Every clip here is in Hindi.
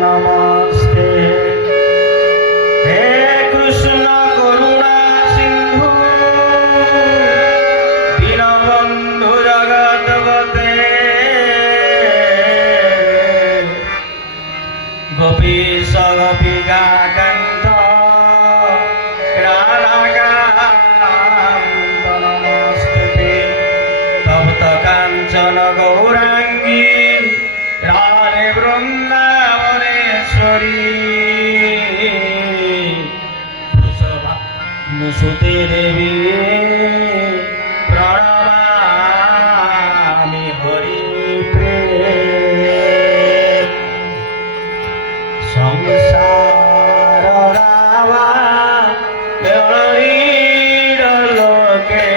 नमस्ते हे कृष्ण करुणा सिंधु दीनबंधु जगतपते गोपीश गोपिका कांत नमस्ते तप्त कांचन गौरांगी राधे वृंदावनेश्वरी सुते देवी प्रणमामि हरि प्रेम संसार रावा बेळीर लोके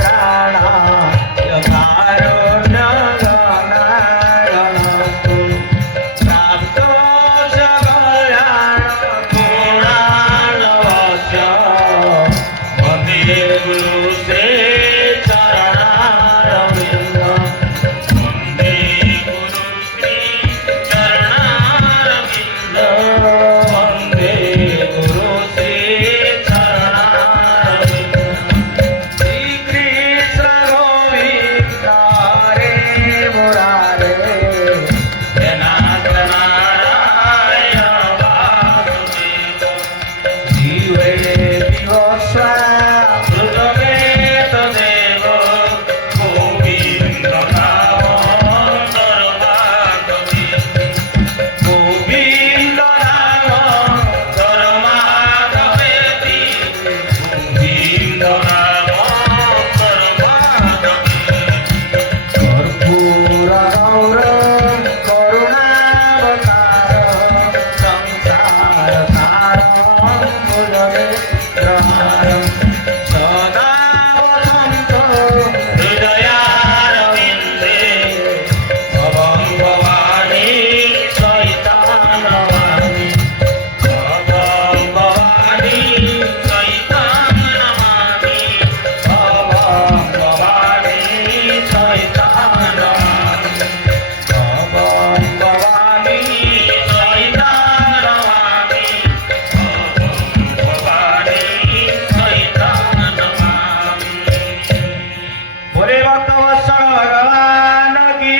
त्राणा कारुण्य गणागणतु प्राप्तो च कल्याण गुणालवस्य वन्दे गुरु श्री चरणारविन्द वन्दे गुरु श्री चरणारविन्द वन्दे गुरु श्री चरणारविन्द श्री कृष्ण गोविन्द हरे मुरारे जनार्दन नारायण वासुदेव जीवे विवस्वरा कृतवेत देव गोविन्द नाम धर्मागमे गोविन्द नाम धर्मागमेति गोविन्द नाम धर्मागमे कर्पूर गौरं करुणावतारं संसार सारं भुजगेन्द्रहारं सदा वसन्तं हृदयारविन्दे भवं भवानी सहितं नमामि भवं भवानी सहितं नमामि भवं भवानी सहितं नमामि भवं भवानी सहितं नमामि भवं भवानी सहितं नमामि बोले भक्तवत्सल भगवान की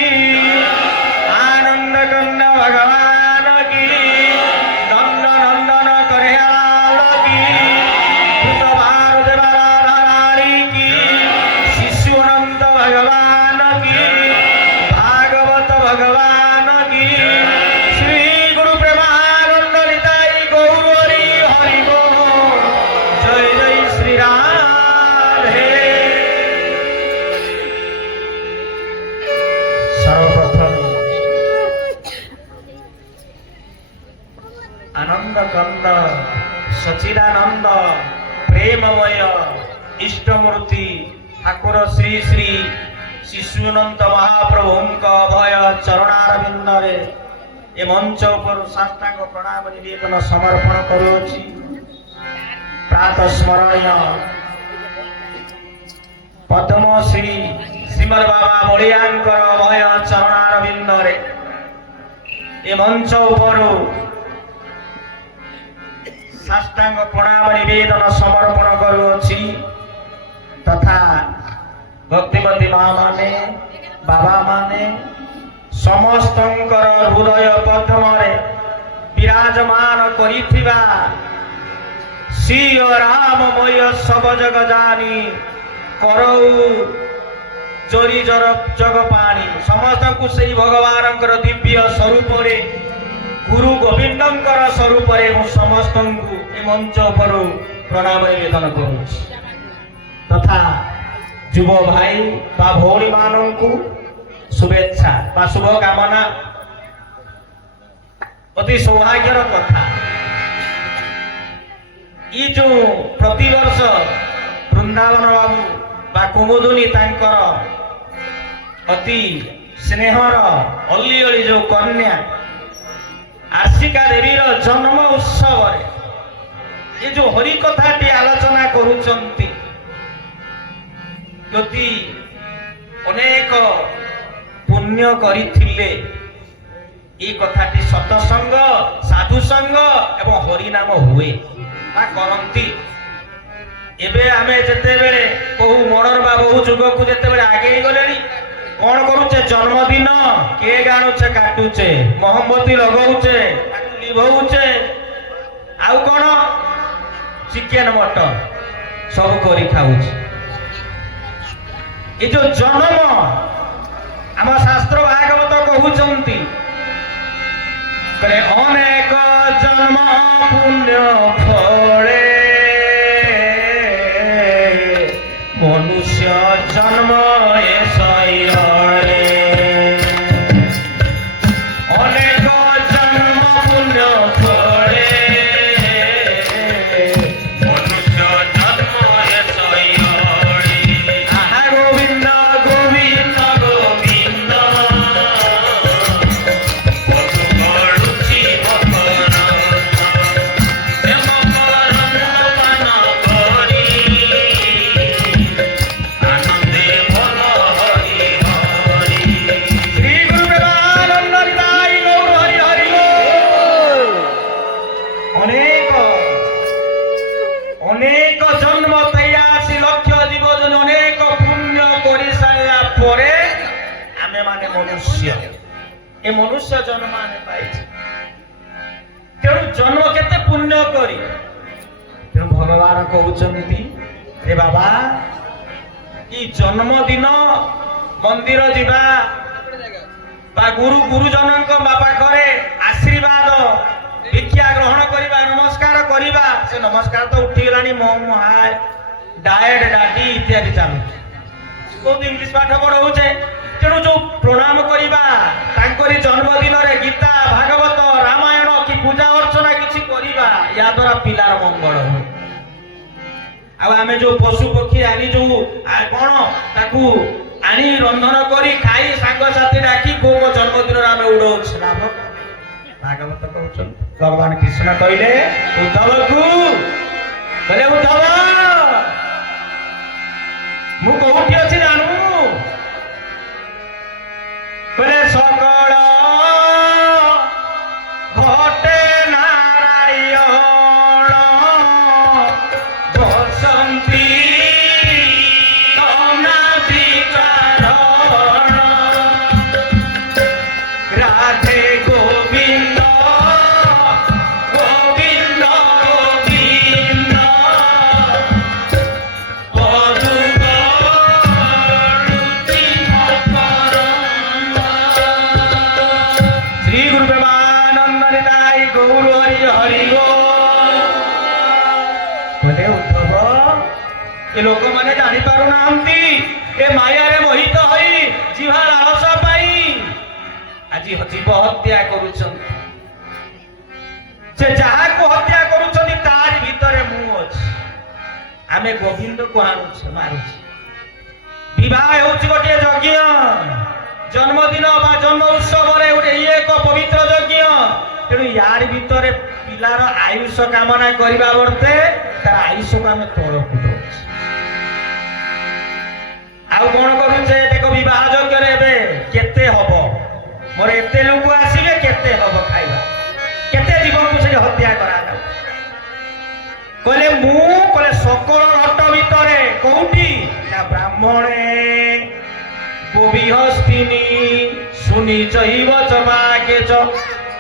आनंद कंद भगवान की नंद नंदन कन्हैयालाल की कृष्ण भारती की शिशुनंद भगवान की भागवत भगवान की श्री गुरु प्रेमानंद निताई गौर हरि हरि बोल जय जय श्री राधे सर्वप्रथम आनंद कंद सचिदानंद प्रेममय इष्टमूर्ति ठाकुर श्री श्री शिशुनंद महाप्रभुଙ୍କ अभय चरणारविंदरे ए मंच उपर साष्टांग प्रणाम निवेदन समर्पण करुछि। प्रातः स्मरणीय पद्मश्री श्रीमद बाबा बलियांकर अभय चरणारविंदरे ए मंच उपर साष्टांग प्रणाम निवेदन समर्पण करुछि तथा भक्तिमती माँ माने बाबा माने समस्तंकर हृदय पद्मरे विराजमान करिथिबा श्री राममय सब जग जानी करऊ चोरी जग पानी समस्त को सही भगवान दिव्य स्वरूप गुरु गोविंदंकर स्वरूप समस्त मंच पर प्रणाम निवेदन करुछि तथा युव भाई बा भौणी मानू शुभेच्छा बा शुभकामना अति सौभाग्यर कथा ये जो प्रतिवर्ष वृंदावन बाबू बा कुमुदुनी तांकर अति स्नेहर अल्ली अली जो कन्या आशिका देवी जन्म उत्सव ये जो हरि कथाटी आलोचना करुचंती अनेक पुण्य ପୁଣ୍ୟ କରିଥିଲେ এই কথাটি সৎসঙ্গ সাধুসঙ্গ এবং হরিনাম ହୁଏ ବା କରନ୍ତି। ଏବେ ଆମେ ଯେତେବେଳେ କୋଉ ମର୍ଡର ବା ବହୁ ଯୁଗକୁ ଯେତେବେଳେ ଆଗେଇ ଗଲେଣି କଣ କରୁଛେ ଜନ୍ମଦିନ କେକ୍ ଆଣୁଛେ କାଟୁଛେ ମହମବତୀ ଲଗଉଛେ ତାକୁ ଲିଭଉଛେ ଆଉ କଣ ଚିକେନ ମଟନ ସବୁ କରି ଖାଉଛେ। ଏ ଯୋଉ ଜନ୍ମ ଆମ ଶାସ୍ତ୍ର ଭାଗବତ କହୁଛନ୍ତି ଅନେକ ଜନ୍ମ ପୁଣ୍ୟ ଫଳେ ମନୁଷ୍ୟ ଜନ୍ମ ଏ ଶୈଳରେ ଅନେକ ଜନ୍ମ ପୁଣ୍ୟ ଫଳେ ମନୁଷ୍ୟ ଜନ୍ମ ଏ ଶୈଳରେ। ଆହା ଗୋବିନ୍ଦ ଗୋବିନ୍ଦ ଗୋବିନ୍ଦ ଅନେକ ଜନ୍ମ 83 ଲକ୍ଷ ଜୀବଜନ୍ତୁ ଅନେକ ପୁଣ୍ୟ କରି ସାରିଲା ପରେ ଆମେ ମାନେ ମନୁଷ୍ୟ ଏ ମନୁଷ୍ୟ ଜନ୍ମ ଆମେ ପାଇଛୁ। ତେଣୁ ଜନ୍ମ କେତେ ପୁଣ୍ୟ କରି ତେଣୁ ଭଗବାନ କହୁଛନ୍ତି ରେ ବାବା এই ଜନ୍ମଦିନ ମନ୍ଦିର ଯିବା ବା ଗୁରୁଜନଙ୍କ ପାଖରେ ଆଶୀର୍ବାଦ ଭିକ୍ଷା ଗ୍ରହଣ କରିବା ନମସ୍କାର କରିବା ସେ ନମସ୍କାର ତ ଉଠିଗଲାଣି ହାୟ ଡାଏଡ ଡାଡି ଇତ୍ୟାଦି ଚାଲୁଛି ବହୁତ ଇଂଲିଶ ପାଠ ପଢଉଛେ। ତେଣୁ ଯୋଉ ପ୍ରଣାମ କରିବା ତାଙ୍କରି ଜନ୍ମଦିନରେ ଗୀତା ଭାଗବତ ରାମାୟଣ କି ପୂଜା ଅର୍ଚ୍ଚନା କିଛି କରିବା ୟା ଦ୍ୱାରା ପିଲାର ମଙ୍ଗଳ ହୁଏ। ଆଉ ଆମେ ଯୋଉ ପଶୁ ପକ୍ଷୀ ଆଣି ଯୋଉ କଣ ତାକୁ ଆଣି ରନ୍ଧନ କରି ଖାଇ ସାଙ୍ଗସାଥି ଡାକି କୋଉ ଜନ୍ମଦିନରେ ଆମେ ଉଡଉଛୁ ଲାଭ। ଭାଗବତ କହୁଛନ୍ତି ଭଗବାନ କୃଷ୍ଣ କହିଲେ ଉଦ୍ଧବକୁ କହିଲେ ଉଦ୍ଧବ ମୁଁ କୋଉଠି ଅଛି ଜାଣୁ କହିଲେ ସକଳ ଘଟେ ନାରାୟଣ ବସନ୍ତି রাধে গোবিন্দ গোবিন্দ গোবিন্দ শ্রী গুরু প্রেমানন্দ নিতাই গৌর হরি হরি বলে উদ্ধব এ ଲୋକମାନେ ଜାଣିପାରୁନାହାନ୍ତି ଏ ମାୟାରେ ମୋହିତ ହୋଇ ଜିଭା ଲାଳସା ପାଇ ଆଜି ଜୀବ ହତ୍ୟା କରୁଛନ୍ତି। ସେ ଯାହାକୁ ହତ୍ୟା କରୁଛନ୍ତି ତାରି ଭିତରେ ମୁଁ ଅଛି। ଆମେ ଗୋବିନ୍ଦକୁ ଆଣୁଛେ ମାରୁଛେ। ବିବାହ ହେଉଛି ଗୋଟିଏ ଯଜ୍ଞ ଜନ୍ମଦିନ ବା ଜନ୍ମ ଉତ୍ସବରେ ଗୋଟେ ଇଏ ଏକ ପବିତ୍ର ଯଜ୍ଞ। ତେଣୁ ୟାରି ଭିତରେ ପିଲାର ଆୟୁଷ କାମନା କରିବା ବର୍ତ୍ତେ ତାର ଆୟୁଷକୁ ଆମେ ତଳକୁ ଦଉଛେ। ଆଉ କଣ କରୁଛେ ଦେଖ ବିବାହ ଯଜ୍ଞରେ ଏବେ କେତେ ହବ ମୋର ଏତେ ଲୋକ ଆସିବେ କେତେ ହବ ଖାଇବା କେତେ ଜୀବନକୁ ସେଠି ହତ୍ୟା କରାଯାଉ କହିଲେ ମୁଁ କହିଲେ ସକଳ ଘଟ ଭିତରେ କୋଉଠି ନା ବ୍ରାହ୍ମଣେ ଗୋବିହସ୍ତିନି ଶୁନି ଚୈବ ଚବାକେଚ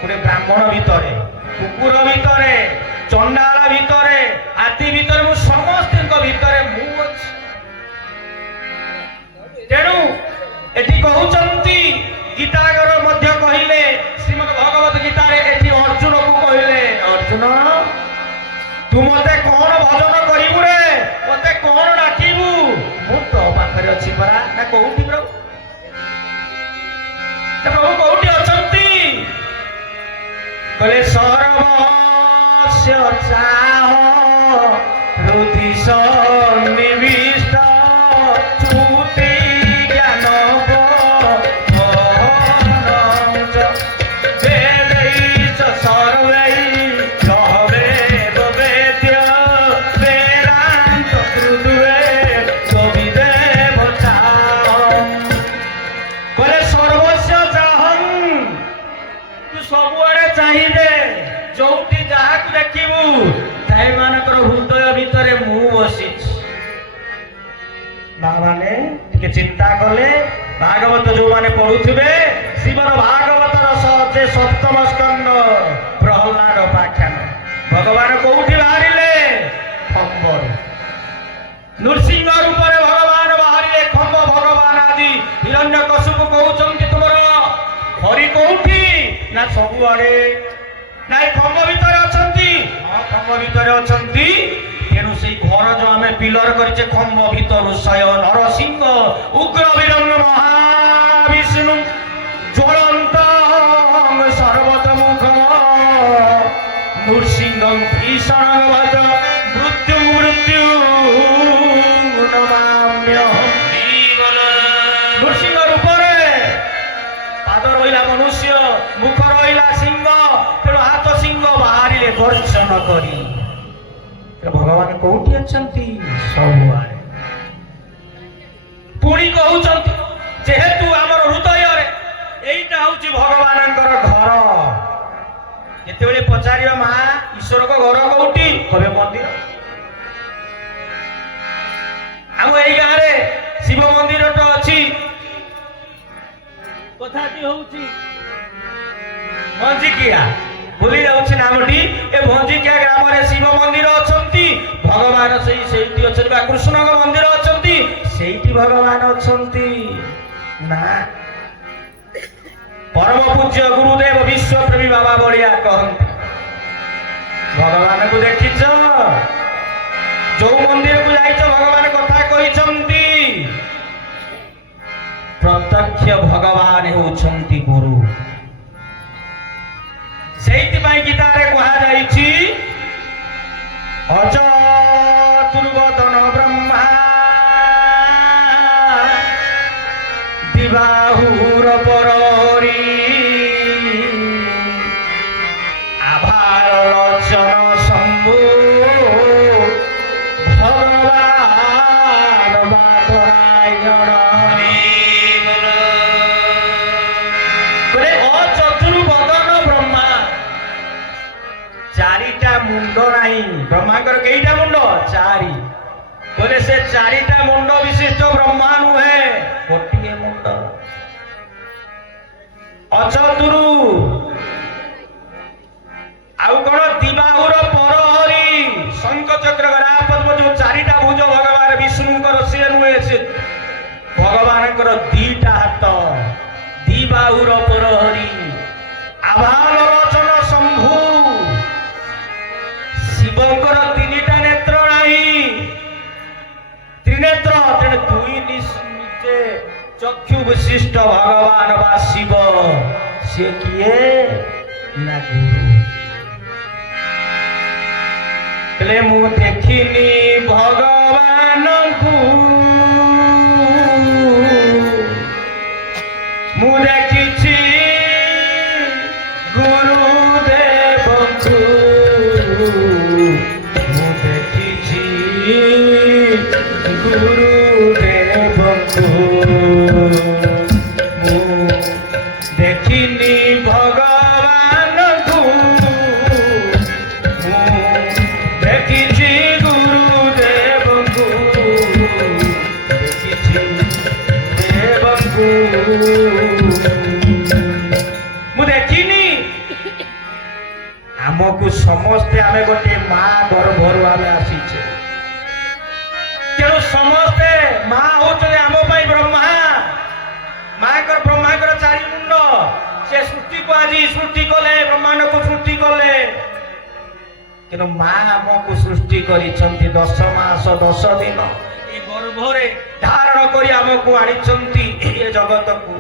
ଗୋଟେ ବ୍ରାହ୍ମଣ ଭିତରେ କୁକୁର ଭିତରେ ଚଣ୍ଡାଳ ଭିତରେ ହାତୀ ଭିତରେ ମୁଁ ସମସ୍ତଙ୍କ ଭିତରେ ମୁଁ ଅଛି। ତେଣୁ ଏଠି କହୁଛନ୍ତି ଗୀତାଗର ମଧ୍ୟ କହିଲେ ଶ୍ରୀମଦ ଭଗବତ ଗୀତାରେ ଏଠି ଅର୍ଜୁନକୁ କହିଲେ ଅର୍ଜୁନ ତୁ ମତେ କଣ ଭଜନ କରିବୁ ରେ ମତେ କଣ ଡାକିବୁ ମୁଁ ତୋ ପାଖରେ ଅଛି ପରା ନା କୋଉଠି ପ୍ରଭୁ ପ୍ରଭୁ କୋଉଠି ଅଛନ୍ତି କହିଲେ ସର୍ବସ୍ୟ ଚାହ ହୃଦି ସନ୍ନିବିଷ୍ଟ ଚୁତି ଜ୍ଞାନ সর্বস্ব ସବୁଆଡେ ଚାହିଁବେ ଯୋଉଠି ଯାହାକୁ ଦେଖିବୁ ତାଇମାନଙ୍କର ହୃଦୟ ଭିତରେ ମୁଁ ବସିଛି। ମାନେ ଟିକେ ଚିନ୍ତା କଲେ ଭାଗବତ ଯୋଉମାନେ ପଢୁଥିବେ ଶ୍ରୀମଦ ଭାଗବତର ଯେ ସପ୍ତମ ସ୍କନ୍ଧ ପ୍ରହ୍ଲାଦ ଉପାଖ୍ୟାନ ଭଗବାନ କୋଉଠି ବାହାରିଲେ? ଖମ୍ବରୁ। ନୃସିଂହ ରୂପରେ ଭଗବାନ ବାହାରିଲେ ଖମ୍ବ ଭଗବାନ ଆଦି ହିରଣ୍ୟକଶିପୁ କହୁଛନ୍ତି ତୁମର ହରି କୋଉଠି? ନା ସବୁଆଡେ। ନାଇଁ ଖମ୍ବ ଭିତରେ ଅଛନ୍ତି। ହଁ ଖମ୍ବ ଭିତରେ ଅଛନ୍ତି। ତେଣୁ ସେଇ ଘର ଯୋଉ ଆମେ ପିଲର କରିଛେ ଖମ୍ବ ଭିତରୁ ଶୟ ନରସିଂହ ଉଗ୍ର ବିରଙ୍ଗ ମହାବିଷ୍ଣୁ ଜ୍ୱଳନ୍ତ ସର୍ବତମୁଖ ନୃସିଂହ ଭୀଷଣ ବଦ ମୃତ୍ୟୁ ମୃତ୍ୟୁ ନୃସିଂହ ରୂପରେ ପାଦ ରହିଲା ମନୁଷ୍ୟ, ମୁଖ ରହିଲା ସିଂହ। ତେଣୁ ହାତ ସିଂହ ବାହାରିଲେ ଗର୍ଜନ କରି। ଭଗବାନ କୋଉଠି ଅଛନ୍ତି? ସବୁଆଡେ। ପୁଣି କହୁଛନ୍ତି ଯେହେତୁ ଆମର ହୃଦୟରେ ଏଇଟା ହଉଛି ଭଗବାନଙ୍କର ଘର। ଯେତେବେଳେ ପଚାରିବା ମା ଈଶ୍ୱରଙ୍କ ଘର କୋଉଠି? କହିବେ ମନ୍ଦିର। ଆମ ଏଇ ଗାଁରେ ଶିବ ମନ୍ଦିରଟା ଅଛି। କଥାଟି ହଉଛି ଭଞ୍ଜିକିଆ, ଭୁଲି ଯାଉଛି ନାମଟି। ଏ ଭଞ୍ଜିକିଆ ଗ୍ରାମରେ ଶିବ ମନ୍ଦିର ଅଛନ୍ତି। ଭଗବାନ ସେଇଠି ଅଛନ୍ତି ବା କୃଷ୍ଣଙ୍କ ମନ୍ଦିର ଅଛନ୍ତି ସେଇଠି ଭଗବାନ ଅଛନ୍ତି ନା। ପରମ ପୂଜ୍ୟ ଗୁରୁଦେବ ବିଶ୍ୱପ୍ରେମୀ ବାବା ବଳିଆ କହନ୍ତି ଭଗବାନଙ୍କୁ ଦେଖିଛ? ଯୋଉ ମନ୍ଦିରକୁ ଯାଇଛ ଭଗବାନ କଥା କହିଛନ୍ତି। ପ୍ରତ୍ୟକ୍ଷ ଭଗବାନ ହେଉଛନ୍ତି ଗୁରୁ। ସେଇଥିପାଇଁ ଗୀତାରେ କୁହାଯାଇଛି ଅଚତୁର୍ବଦନ ବ୍ରହ୍ମା ଦିବାହୁର ପରହରି ଆଭାର ଲୋଚନ ଶମ୍ଭୁ ଭଗବାନ ବାଦରାୟଣ। ଅଚତୁର୍ବଦନ ବ୍ରହ୍ମା, ଚାରିଟା ମୁଣ୍ଡ ନାହିଁ। ବ୍ରହ୍ମାଙ୍କର କେଇଟା ମୁଣ୍ଡ? ଚାରି। ବୋଲେ ସେ ଚାରିଟା ମୁଣ୍ଡ ବିଶିଷ୍ଟ ବ୍ରହ୍ମା ନୁହେଁ, ଗୋଟିଏ ମୁଣ୍ଡ। ଅଚତୁରୁ ଆଉ କଣ? ଦିବାହୁର ପରହରି, ଶଙ୍ଖ ଚକ୍ର ଗଦା ପଦ୍ମ ଯୋଉ ଚାରିଟା ଭୁଜ ଭଗବାନ ବିଷ୍ଣୁଙ୍କର ସେ ନୁହେଁ, ସେ ଭଗବାନଙ୍କର ଦିଟା ହାତ। ଦିବାହୁର ପରହରି ଆଭାଲୋଚନ ଶମ୍ଭୁ, ଶିବଙ୍କର ତିନିଟା ନେତ୍ର ନାହିଁ, ତ୍ରିନେତ୍ର। ତେଣୁ ଦୁଇ ନିଜେ ଚକ୍ଷୁ ବିଶିଷ୍ଟ ଭଗବାନ ବା ଶିବ। ସେ କିଏ? ନା ଗୁରୁ। ହେଲେ ମୁଁ ଦେଖିନି ଭଗବାନଙ୍କୁ, ମୁଁ ଦେଖିଛି ଗୁରୁଦେବଙ୍କୁ। ମୁଁ ଦେଖିଛି ଗୁରୁଦେବଙ୍କୁ, ମୁଁ ଦେଖିନି ଭଗବାନଙ୍କୁ। ମୁଁ ଦେଖିଛି ଗୁରୁଦେବଙ୍କୁ, ଦେଖିଛି ଦେବଙ୍କୁ। ମୁଁ ଦେଖିନି। ଆମକୁ ସମସ୍ତେ ଆମେ ଗୋଟିଏ ମା ଗର୍ଭରୁ ଆମେ ଆସିଛେ। ତେଣୁ ସମସ୍ତେ ମା ହଉଛନ୍ତି ଆମ ପାଇଁ ବ୍ରହ୍ମା। ବ୍ରହ୍ମାଙ୍କର ଚାରି ମୁଣ୍ଡ। ସେ ସୃଷ୍ଟିକୁ ଆଜି ସୃଷ୍ଟି କଲେ, ବ୍ରହ୍ମାଣ୍ଡକୁ ସୃଷ୍ଟି କଲେ। କିନ୍ତୁ ମା ଆମକୁ ସୃଷ୍ଟି କରିଛନ୍ତି 10 ମାସ 10 ଦିନ ଏ ଗର୍ଭରେ ଧାରଣ କରି ଆମକୁ ଆଣିଛନ୍ତି ଏ ଜଗତକୁ।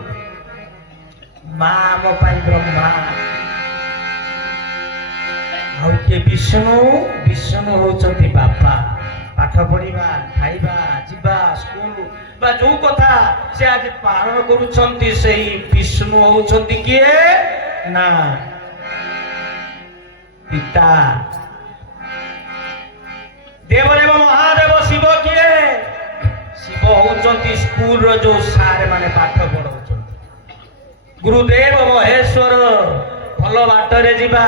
ମା ଆମ ପାଇଁ ବ୍ରହ୍ମା। ଆଉ କିଏ? ବିଷ୍ଣୁ। ବିଷ୍ଣୁ ହଉଛନ୍ତି ବାପା। ପାଠ ପଢିବା, ଖାଇବା, ଯିବା ସ୍କୁଲ ବା ଯୋଉ କଥା ସେ ଆଜି ପାଳନ କରୁଛନ୍ତି, ସେଇ ବିଷ୍ଣୁ ହଉଛନ୍ତି କିଏ? ନା ପିତା। ଦେବଦେବ ମହାଦେବ ଶିବ କିଏ? ଶିବ ହଉଛନ୍ତି ସ୍କୁଲର ଯୋଉ ସାର୍ ମାନେ ପାଠ ପଢାଉଛନ୍ତି। ଗୁରୁଦେବ ମହେଶ୍ୱର ଭଲ ଭଲ ବାଟରେ ଯିବା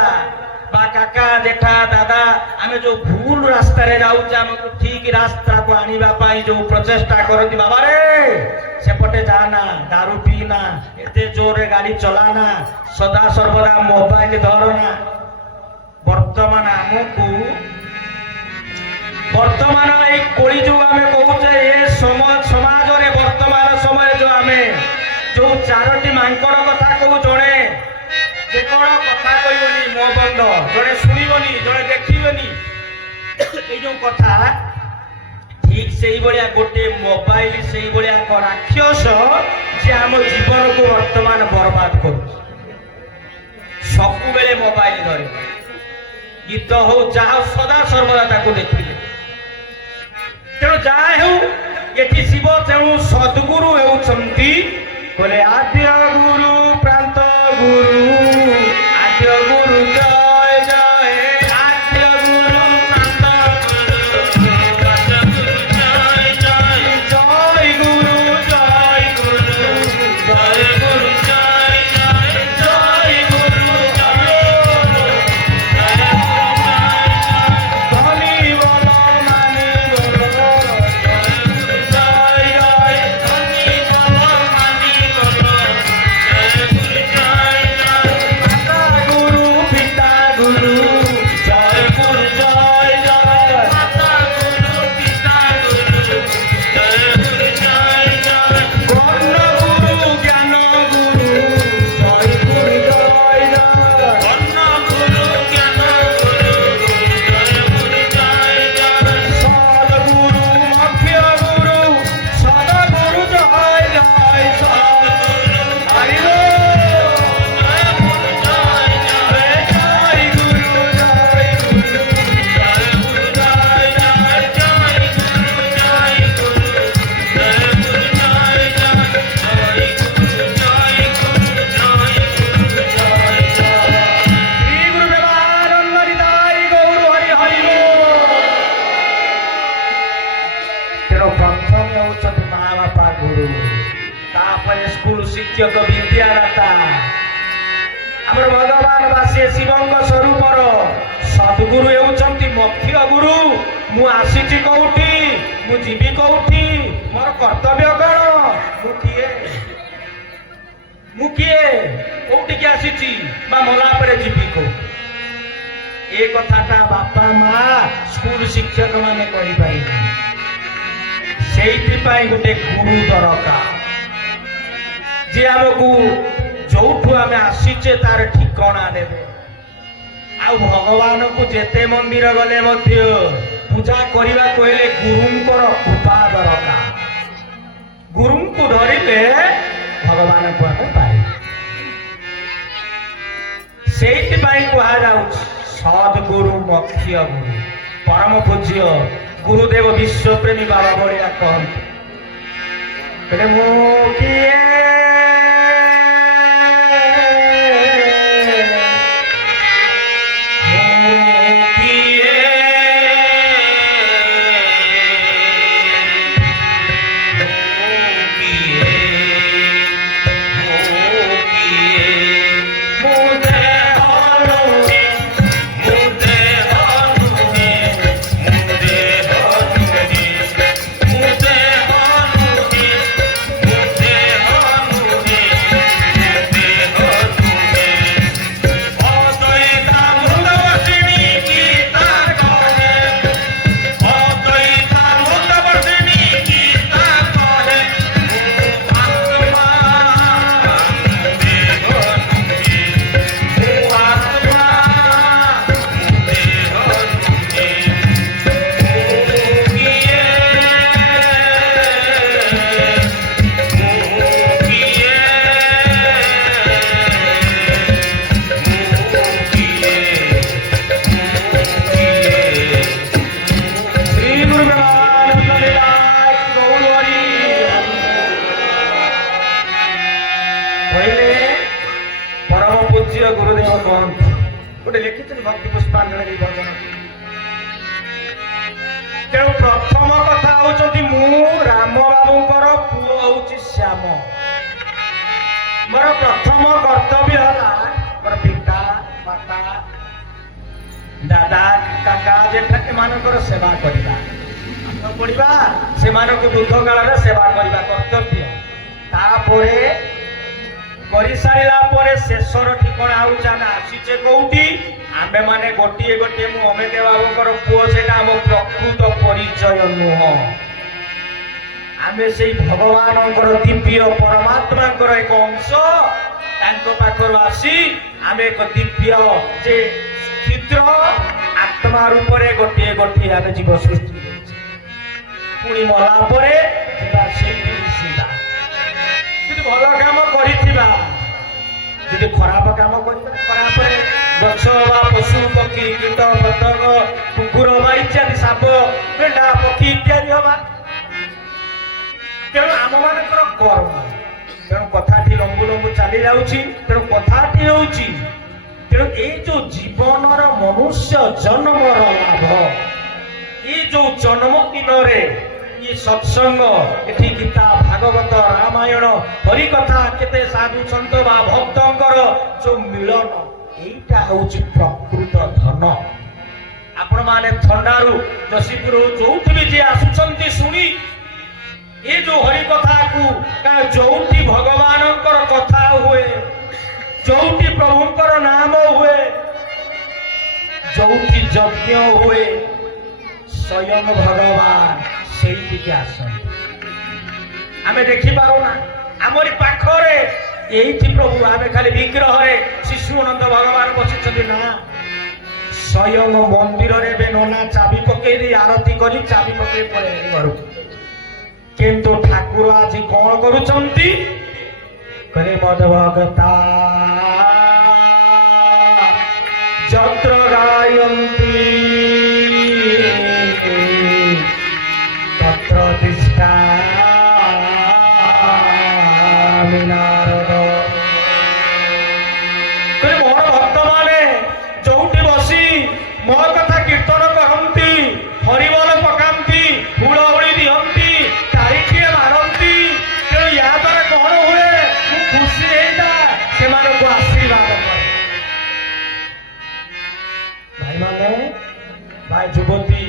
বা কাকা জেঠা দাদা আমি যে ভুল রাস্তায় যাচ্ছি আমাকে ঠিক রাস্তাকে আনিবা পাই যে প্রচেষ্টা করতি বাবারে সেপটে যা না দারু পি না এতে জোরে গাড়ি চলা না সদা সর্বদা মোবাইল ধর না বর্তমান আমকু বর্তমান এই কলিযুগ আমি কହୁছে এ সমাজরে বর্তমান সময়ে যে আমি যে চারটি মাଙ୍କড় কথা কহু জনে যে কোন কথা কইবনি মো বন্ধ জনে শুনিবনি জনে দেখিবনি এই যে কথা ঠিক সেই ভলিয়া গোটে মোবাইল সেই ভলিয়া এক রাক্ষস যে আম জীবনকে বর্তমান বরবাদ করুছে ସବୁବେଳେ ମୋବାଇଲ ଧରିବ ଗୀତ ହଉ ଯାହା ହଉ ସଦା ସର୍ବଦା ତାକୁ ଦେଖିଲେ ତେଣୁ ଯାହା ହେଉ ଏଠି ଶିବ ତେଣୁ ସଦ୍ଗୁରୁ ହେଉଛନ୍ତି କହିଲେ ଆଦ୍ୟ ଗୁରୁ ପ୍ରାନ୍ତ ଗୁରୁ ଆଦ୍ୟ ଗୁରୁ ଜୟ ଜୟ ଆଦ୍ୟ ଗୁରୁ ପ୍ରାନ୍ତ ଗୁରୁ ଜୟ ଜୟ ଜୟ ଗୁରୁ ଜୟ ଗୁରୁ ଜୟ ଗୁରୁ ଜୟ ଜୟ ଜୟ গুরু ধনী বল মানি বল জয় জয় ধনী বল মানি বল মাতা গুরু পিতা গুরু জয় গুরু জয় জয় মাতা গুরু পিতা গুরু জয় গুরু জয় জয় গণ্য গুরু জ্ঞান গুরু জয় গুরু জয় জয় গণ্য গুরু জ্ঞান গুরু জয় গুরু জয় জয় সদ্গুরু মুখ্য গুরু সদ্গুরু জয় জয় সদ্গুরু হরি জয় গুরু জয় জয় জয় গুরু জয় গুরু জয় গুরু জয় জয় জয় গুরু জয় গুরু জয় গুরু জয় জয় জয় গুরু জয় গুরু জয় গুরু জয় জয় শ্রী গুরু প্রেমানন্দ নিতাই গৌর হরি হরি তেଣୁ ପ୍ରଥମେ ହେଉଛନ୍ତି ମା ବାପା ଗୁରୁ ତାପରେ ସ୍କୁଲ ଶିକ୍ଷକ ବିଦ୍ୟାଦାତା ଆମର ଭଗବାନ ବା ସେ ଶିବଙ୍କ ସ୍ୱରୂପର ସଦ୍ଗୁରୁ ହେଉଛନ୍ତି ମୁଖ୍ୟ ଗୁରୁ ମୁଁ ଆସିଛି କୋଉଠି ମୁଁ ଯିବି କୋଉଠି ମୋର କର୍ତ୍ତବ୍ୟ କଣ ମୁଁ କିଏ କୋଉଠିକି ଆସିଛି ବା ମଲା ପରେ ଯିବି କୋଉଠି ଏ କଥାଟା ବାପା ମା ସ୍କୁଲ ଶିକ୍ଷକ ମାନେ କହିପାରିବେ ସେଇଥିପାଇଁ ଗୋଟେ ଗୁରୁ ଦରକାର ଯେ ଆମକୁ ଯୋଉଠୁ ଆମେ ଆସିଛେ ତାର ଠିକଣା ଦେବେ ଆଉ ଭଗବାନଙ୍କୁ ଯେତେ ମନ୍ଦିର ଗଲେ ମଧ୍ୟ ପୂଜା କରିବାକୁ ହେଲେ ଗୁରୁଙ୍କର କୃପା ଦରକାର ଗୁରୁଙ୍କୁ ଧରିଲେ ଭଗବାନଙ୍କୁ ଆମେ ପାଇବା ସେଇଥିପାଇଁ କୁହାଯାଉଛି ସଦ୍ଗୁରୁ ମୁଖ୍ୟ ଗୁରୁ ପରମ ପୂଜ୍ୟ ଗୁରୁଦେବ ବିଶ୍ୱପ୍ରେମୀ ବାବା ଭଳିଆ କହନ୍ତି କହିଲେ ମୁଁ କିଏ गुरुदेव कहते गोटे लिखित भक्ति पुष्पांजलि भजन तेणु प्रथम कथा होती मु राम बाबूंकर पुओ हूँ श्याम मोर प्रथम कर्तव्य है मोर पिता दादा काका जेठा एमानकर सेवा करिबा पाठ पढ़िबा सेमानकु दुख काल सेवा करिबा कर्तव्य तापरे करि सारिला परे शेषर ठिकाना आउछ आमे आसीचे कोउठी आमे माने गोटिए गोटिए मु अमेके बाबूकर पुओ सेटा हम प्रकृत परिचय नुह आमे सेई भगवानकर दिव्य परमात्माकर एक अंश तांको पाखर आसी आमे एक दिव्य जे चित्र आत्मा रूपरे गोटिए गोटिए आमे जीव सृष्टि पुणी मला परे जेबा सेई सीधा যদি ভালো কাম করিথিবা যদি খারাপ কাম করিবা খারাপ গছ বা পশু পক্ষী কীট পতঙ্গ কুকুর বা ইত্যাদি সাপ বেড়া পক্ষী ইত্যাদি হবা তেଣୁ ଆମମାନଙ୍କର କର୍ମ ତେଣୁ କଥାଟି ଲମ୍ବୁ ଲମ୍ବୁ ଚାଲି ଯାଉଛି ତେଣୁ କଥାଟି ହେଉଛି ତେଣୁ ଏଇ ଯୋଉ ଜୀବନର ମନୁଷ୍ୟ ଜନ୍ମର ଲାଭ ଏଇ ଯୋଉ ଜନ୍ମ ଦିନରେ ये सत्संग एठी गीता भागवत रामायण हरिकथा केते साधु संत बा भक्तंकर जो मिलन एटा होची प्रकृत धन आपण माने थंडारू जसीपुर जोउठी भी जे आसुचंती सुनी ये जो हरिकथा को का जोउठी भगवानकर कथा हुए जोउठी प्रभुकर नाम हुए जोउठी यज्ञ हुए स्वयं भगवान आमे देखी पारो ना आमरी पाखरे एठी प्रभु आमे खाली विग्रह रे शिशु अनंत भगवान बसिछथि ना स्वयं मंदिर रे बे नोना चाबी पके दी आरती करी चाबी पके परे घर किंतु ठाकुर आज कोन करूछंती करे मद भगता जत्र गायंती भक्त माने जोठी बसी मो कथा कीर्तन करती हरिबोल पकाती हुड़हुड़ी दिहंती तारीखिए मारती तेणु या द्वारा कौन हुए खुशी से आशीर्वाद भाई माने भाई युवती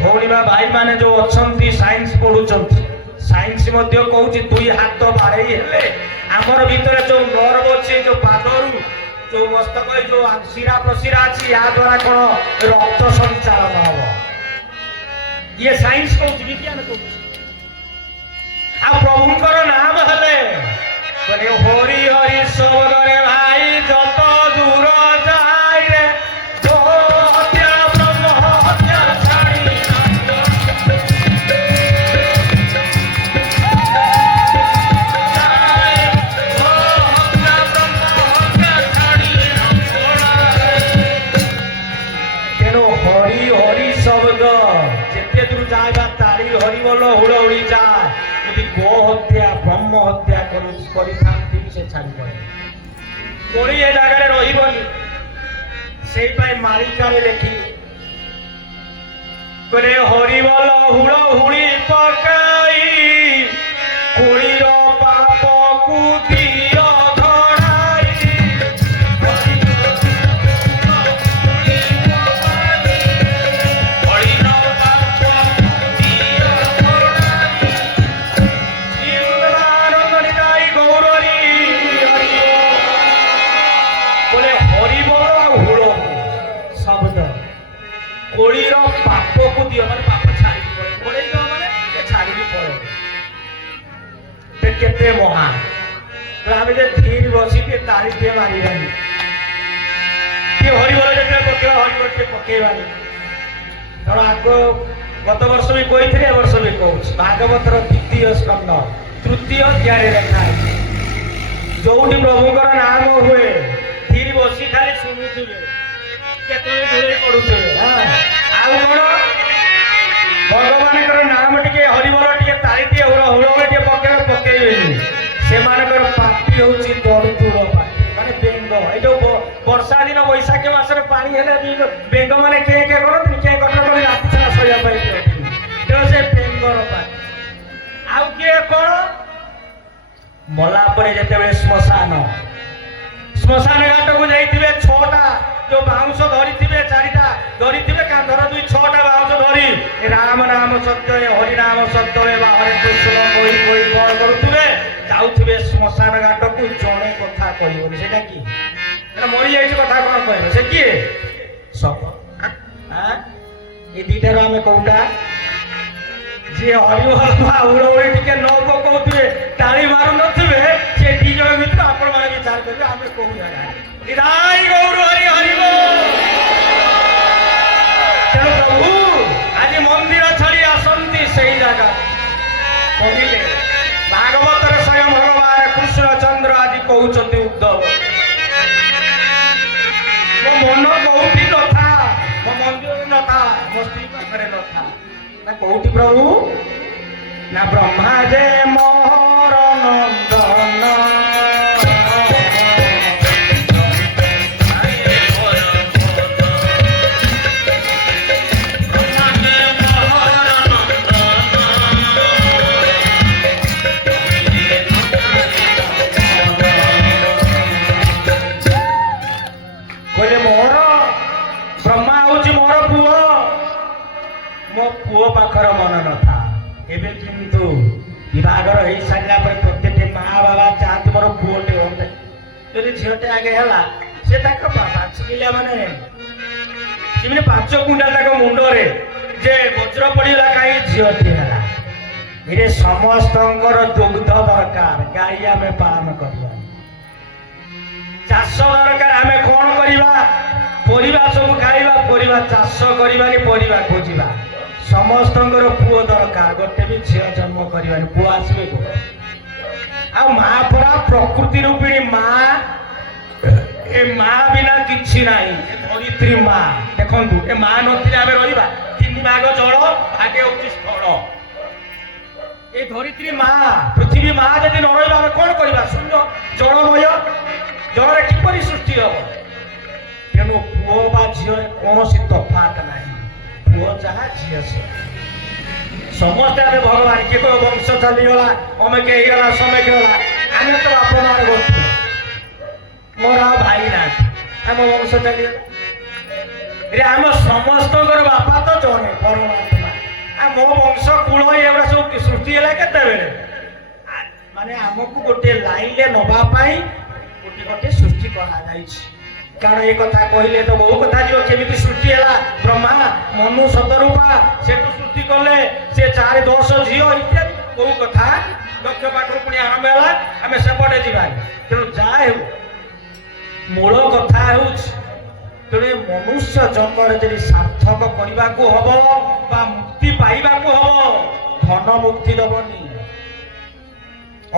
भौणी भाई माने जो अच्छी साइंस पढ़ुंट साइंस कहूँ दुई हाथ बाड़े हेले आमर भितर जो नर्व अच्छे जो पादरू जो मस्तक जो शिरा प्रशिरा अच्छी या द्वारा कौन रक्त संचालन हम ये साइंस कहूँ विज्ञान कहूँ आ प्रभुंकर नाम हेले हरि हरि सबरे भाई जत दूर जाय रे हरिबोल हुड़हुड़ी जाए यदि गो हत्या ब्रह्म हत्या से छाड़ी पड़े कोड़ी ए जगह रही से मालिका देखी करे हरिबोल हुड़हुड़ी पकाई कुड़ीर पाप को दियो धराई कोड़ीर पाप को दियो माने पाप छाड़ी पड़े कोड़ी दियो माने ये छाड़ी भी पड़े ते केते महान तो आमे जे धीर बसी के तारी दे मारी रानी के हरिबोल जेते पके हरिबोल के पकेवानी तोरा आगो गत वर्ष भी कोई थे वर्ष भी कहूँ भागवतर द्वितीय स्कंद तृतीय अध्याय लिखा है जोठी प्रभुकर नाम हुए धीर बसी खाली शुणुथिबे भगवान नाम टे हरिबोल टे तारी टे हुड़हुड़ टे पकेबे पकेबेनी सेमानकर पार्टी होची दरुतुर पार्टी माने बेंग ए जो वर्षा दिन बैशाख मासरे पानी हेले बेंग माने के करत के कटर कर राति सारा सोया पाई तो से बेंगर पार्टी आउ के कोन मला परे जेते बेले श्मशान घाट को जाइथिबे 6टा जो बाउंश धरी चारिटा धरी कांधर 2-6टा बाउंश धरी राम नाम सत्य हरि नाम सत्य हरे कृष्ण कही कही कौन करुवे जाऊे श्मशान घाट को जड़े कथा कहबनी से कि मरी जाइए कथा कौन कह से किए सप ये दुटार आम कौटा जी हरिहर उड़ौड़ी टे न पकाउे टाणी मारू नथिबे से दी जण भितर आपण माने विचार करिवे आमे कहू जाना निराय गौर हरि हरि चलो प्रभु आज मंदिर छाड़ी आसंती सही जगह कहिले भागवत स्वयं भगवान कृष्णचंद्र आज कहउचंती उद्धव मो मन कौटी नथा मो मंदिर नथा मो स्त्री पाखरे नथा ना कौटी प्रभु ना ब्रह्मा जे मोहर नंदन बोले मोर ब्रह्मा हूँ मोर पुओ मो पुओ पाखर मन न था एबे किंतु विवाहर हो सारा पर प्रत्येक माँ बाबा चाहती मोर पुओटे होते यदि झीटे आगे है से बाछिला माने 5 कुंडा मुंडरे जे वज्र पड़ा कहीं झीटे है ये समस्त दुग्ध दरकार गाई आम पालन कर चाष दरकार आम कौन करवा परिवा सब खाइबा परिवा चाष करवानी परिवा खोजा समस्त पुओ दरकार गोटे भी झील जन्म करवानी पुओ आसवे को माँ परा प्रकृति रूपिणी माँ ए माँ बिना किछि नाही धरित्री माँ देखु ए माँ नथिले आमे रहिबा 3 भाग जल भागे होछि स्थल ए धरित्री माँ पृथ्वी माँ जदि न रहिबा आमे कोन करबा शून्य जलमय जल किपरि सृष्टि हम तेणु पुओ बा झील कौन तफात ना पुओ जहाँ झील से समस्ते आम भगवान किए कह वंश चलीगला अमेक होगा समेक होगा आम तो बाप मार गलु मोर आ भाई ना आम वंश चलीगला आम समस्त बापा तो जड़े परमात्मा आ मो वंश कूल एगुड़ा सब सृष्टि है केते माने आमको गोटे लाइन नवाई गोटे गोटे सृष्टि करा कारण ये कथा कहले तो बहु कथा जो केमिति सृष्टि है ब्रह्मा मनु शतरूपा से तो सृष्टि कले से 4-10 झील इत्यादि बहु कथा दक्ष पाखर पुणी आरंभ है आम सेपटे जा तेणु जाए मूल कथा हो तेणु मनुष्य जन्म यदि सार्थक करने को हम बा मुक्ति पाइबा को हम धन मुक्ति दबनी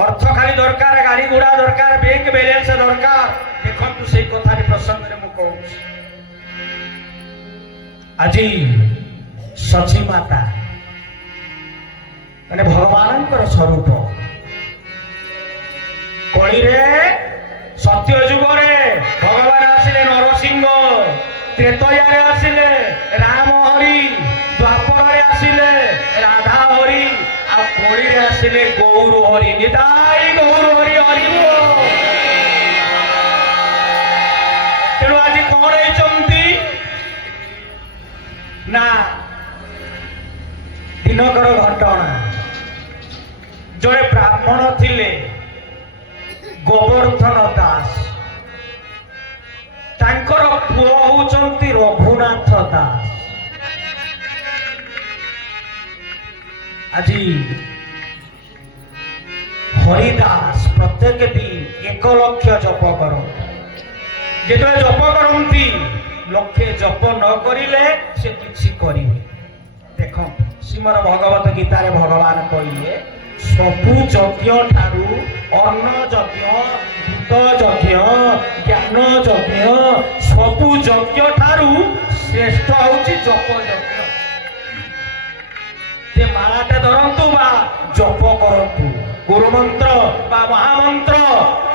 अर्थ खाली दरकार गाड़ी घोड़ा दरकार बैंक बैलेंस दरकार देखु से कथा प्रसंग आज सची माता माने भगवान स्वरूप कली सत्य जुगे भगवान आसिले नरसिंह त्रेतया आसिले राम हरि द्वापर आसिले राधा हरि कली आसिले गौर हरि निताई गौर हरि हरि तेणु आज कौन ना दिनकर घटना जड़े ब्राह्मण थिले गोवर्धन दास तांकर पुओ होउचंती रघुनाथ दास आज हरिदास प्रत्येक दिन 1 लक्ष जप कर जो जप करती लक्षे जप न करिले से किछि करिवे देख श्रीमद भगवत गीता रे भगवान कहिए सबु यज्ञ ठारू अन्न यज्ञ भूत यज्ञ ज्ञान यज्ञ सबु यज्ञ ठारू श्रेष्ठ होछि जप यज्ञ से मालाटे धरतु बा जप करतु गुरु मंत्र बा महामंत्र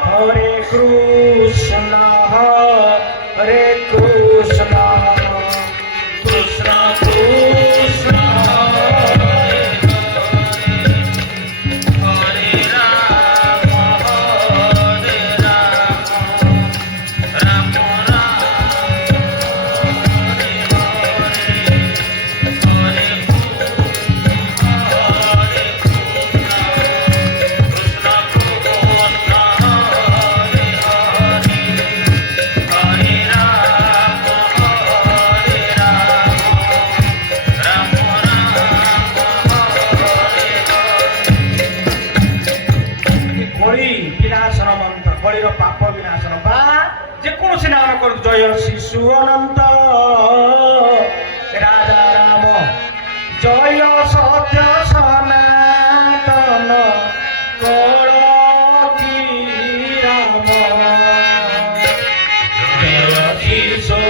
हरे कृष्ण हरे कृष्ण कृष्ण कृष्ण हरे राम राम राम ପାପ ବିନାଶନ ବା ଯେକୌଣସି ନାମ କରୁ ଜୟ ଶିଶୁ ଅନନ୍ତ ରାଜା ରାମ ଜୟ ସତ୍ୟ ସନାତନ କଳ କି ରାମ ଜୟ ଶିଶୁ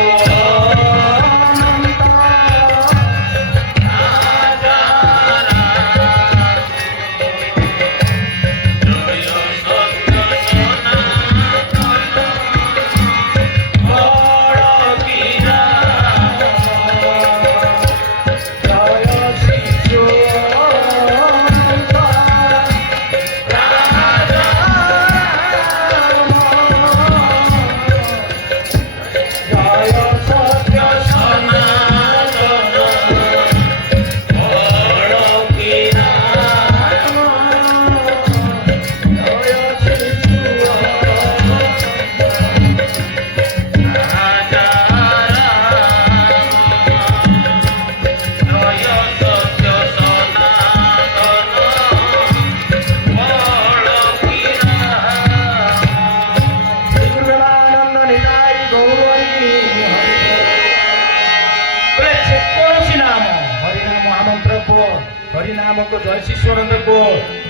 हरिनाम को जय शिष्यानंद को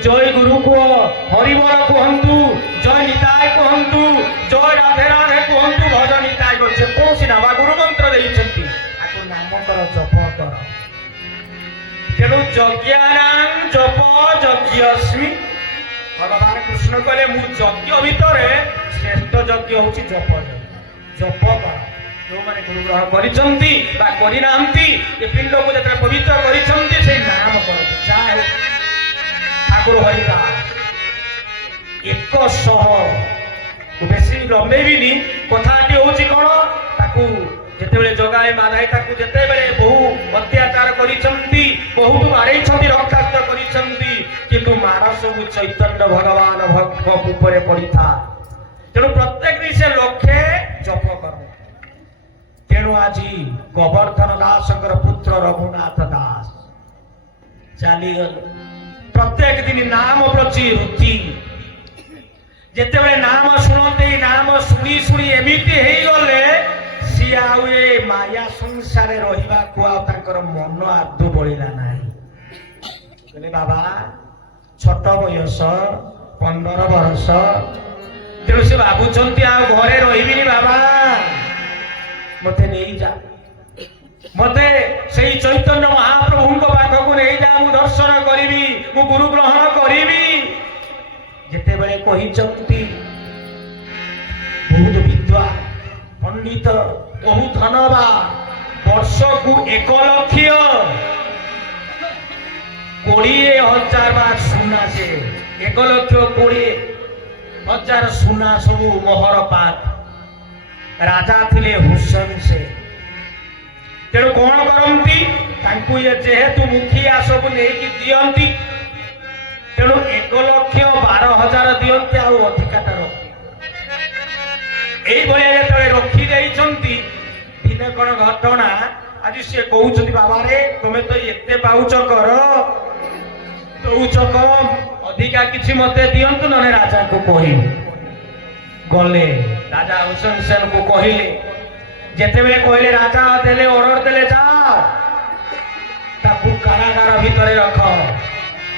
जय गुरु को हरिवर कहतु जय निताय कहतु जय राधे राधे कहतु भज निताय को जेकोसी नाम गुरु मंत्र देइछंती आको नाम कर जप कर तेणु यज्ञानां जप यज्ञस्मि भगवान कृष्ण कहले मु यज्ञ भितरे श्रेष्ठ यज्ञ होछि जप जप कर जो माने गुरु ग्रहण करिसंती बा करिनांती ए पिंड को जतरा पवित्र करिसंती से नाम कर जाय ठाकुर हरिदास 100 बेसी लंबेबिनी कथाटी होछि कोन ताकू जेतेबेले जगाए मादाए ताकू जेतेबेले बहु अत्याचार करिसंती बहुत मारै छथि रक्ताक्त करिसंती किंतु मारा सब चैतन्य भगवान भक्त ऊपर पड़िथा तेणु प्रत्येक दिन से लक्ष्य जप कर तेणु आज गोवर्धन दास पुत्र रघुनाथ दास चलीगल प्रत्येक दिन नाम प्रति रुचि जिते नाम शुणते नाम शुणी शुणी एमती गले सी आए माया संसार रहा मन आदु बड़ा ना बाबा छोट बयस 15 वर्ष तेणु से भावुंट घरे रही बाबा मते नहीं जा मते से चैतन्य महाप्रभु पाखक नहीं जा मु दर्शन करी मु गुरु ग्रहण करी जिते बड़े कहते बहुत विद्वान पंडित बहुत धनवान वर्ष को 1 लाख 20,000 बार सुना से 1,20,000 सुना सब मोहर पात राजा थिले हुसैन से तेणु कौन करती जेहेतु मुखिया सब नहीं दियंती तेणु 1,12,000 दियंती अधिकाटा रखी रखी दिने कौन घटना आज सी कहते बाबा रे तुम्हें तो एते पाउच कर दौच कम अधिका किसी मत दिंतु ना राजा को कह गले राजा हुसैन सेन को कहले जेते बेले कहले राजा देले ऑर्डर देले जा ताकू कारागार भितर रख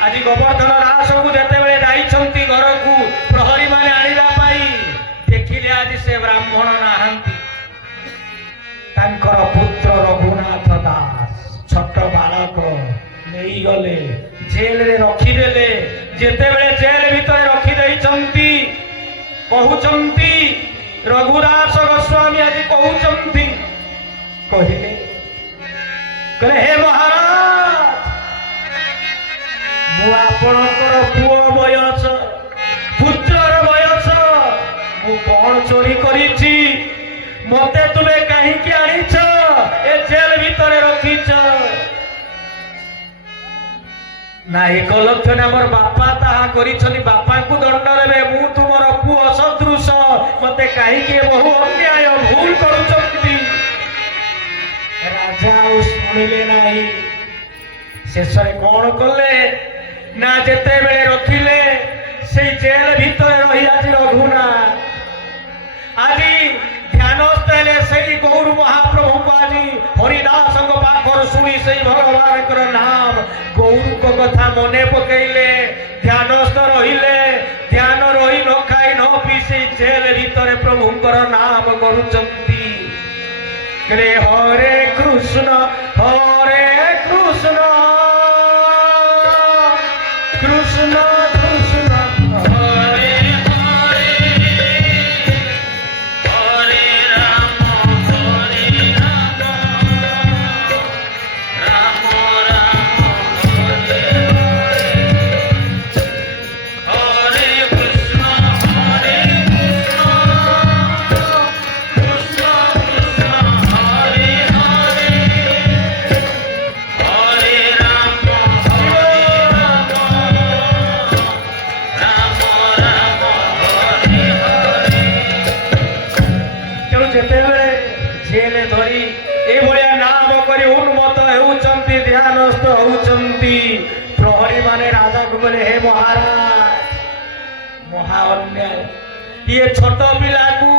आज गोवर्धन दास को जेते बेले जाइछंती घर को प्रहरी माने आनिला पाई देखिले आज से ब्राह्मण नाहंती तांकर पुत्र रघुनाथ दास छोट बालक नहीं गले जेल रे रखी देले जेते बेले जेल भितर रखी देइछंती कहउचंती रघुदास गोस्वामी आज कहउचंती कहिले कहे हे महाराज मु आपणकर पुओ बयस पुत्रर बयस मु कौन चोरी करिछि मते तुमे काहीकि आनिछ ए जेल भितरे रखिछ ना 1 लाख ना मोर बापा ताहा करिछनी बापा को दंड देबे मु तुमर पुओ सदृश मते काहीकि बहु अन्याय भूल करूछंती राजा सुनिले नाही शेषरे कौन कले ना जेते बेले रखिले से जेल भितर रही आज रघुनाथ हरिदास पाखर शुणी से भगवान नाम गौर को कथा मने पकईले ध्यानस्थ रहिले ध्यान रही न खाई न पी से जेल भीतर प्रभुंकर नाम करुचंती हरे कृष्ण कृष्ण कृष्ण हरे हरे राम राम राम हरे हरे कृष्ण कृष्ण कृष्ण हरे हरे हरे राम जेतेबेले जेल धरी ए भलिया नाम करी उन्मत्त हेउचंती ध्यानस्थ होउचंती प्रहरी माने राजा को बोले हे महाराज महा अन्याय ये छोट पिला को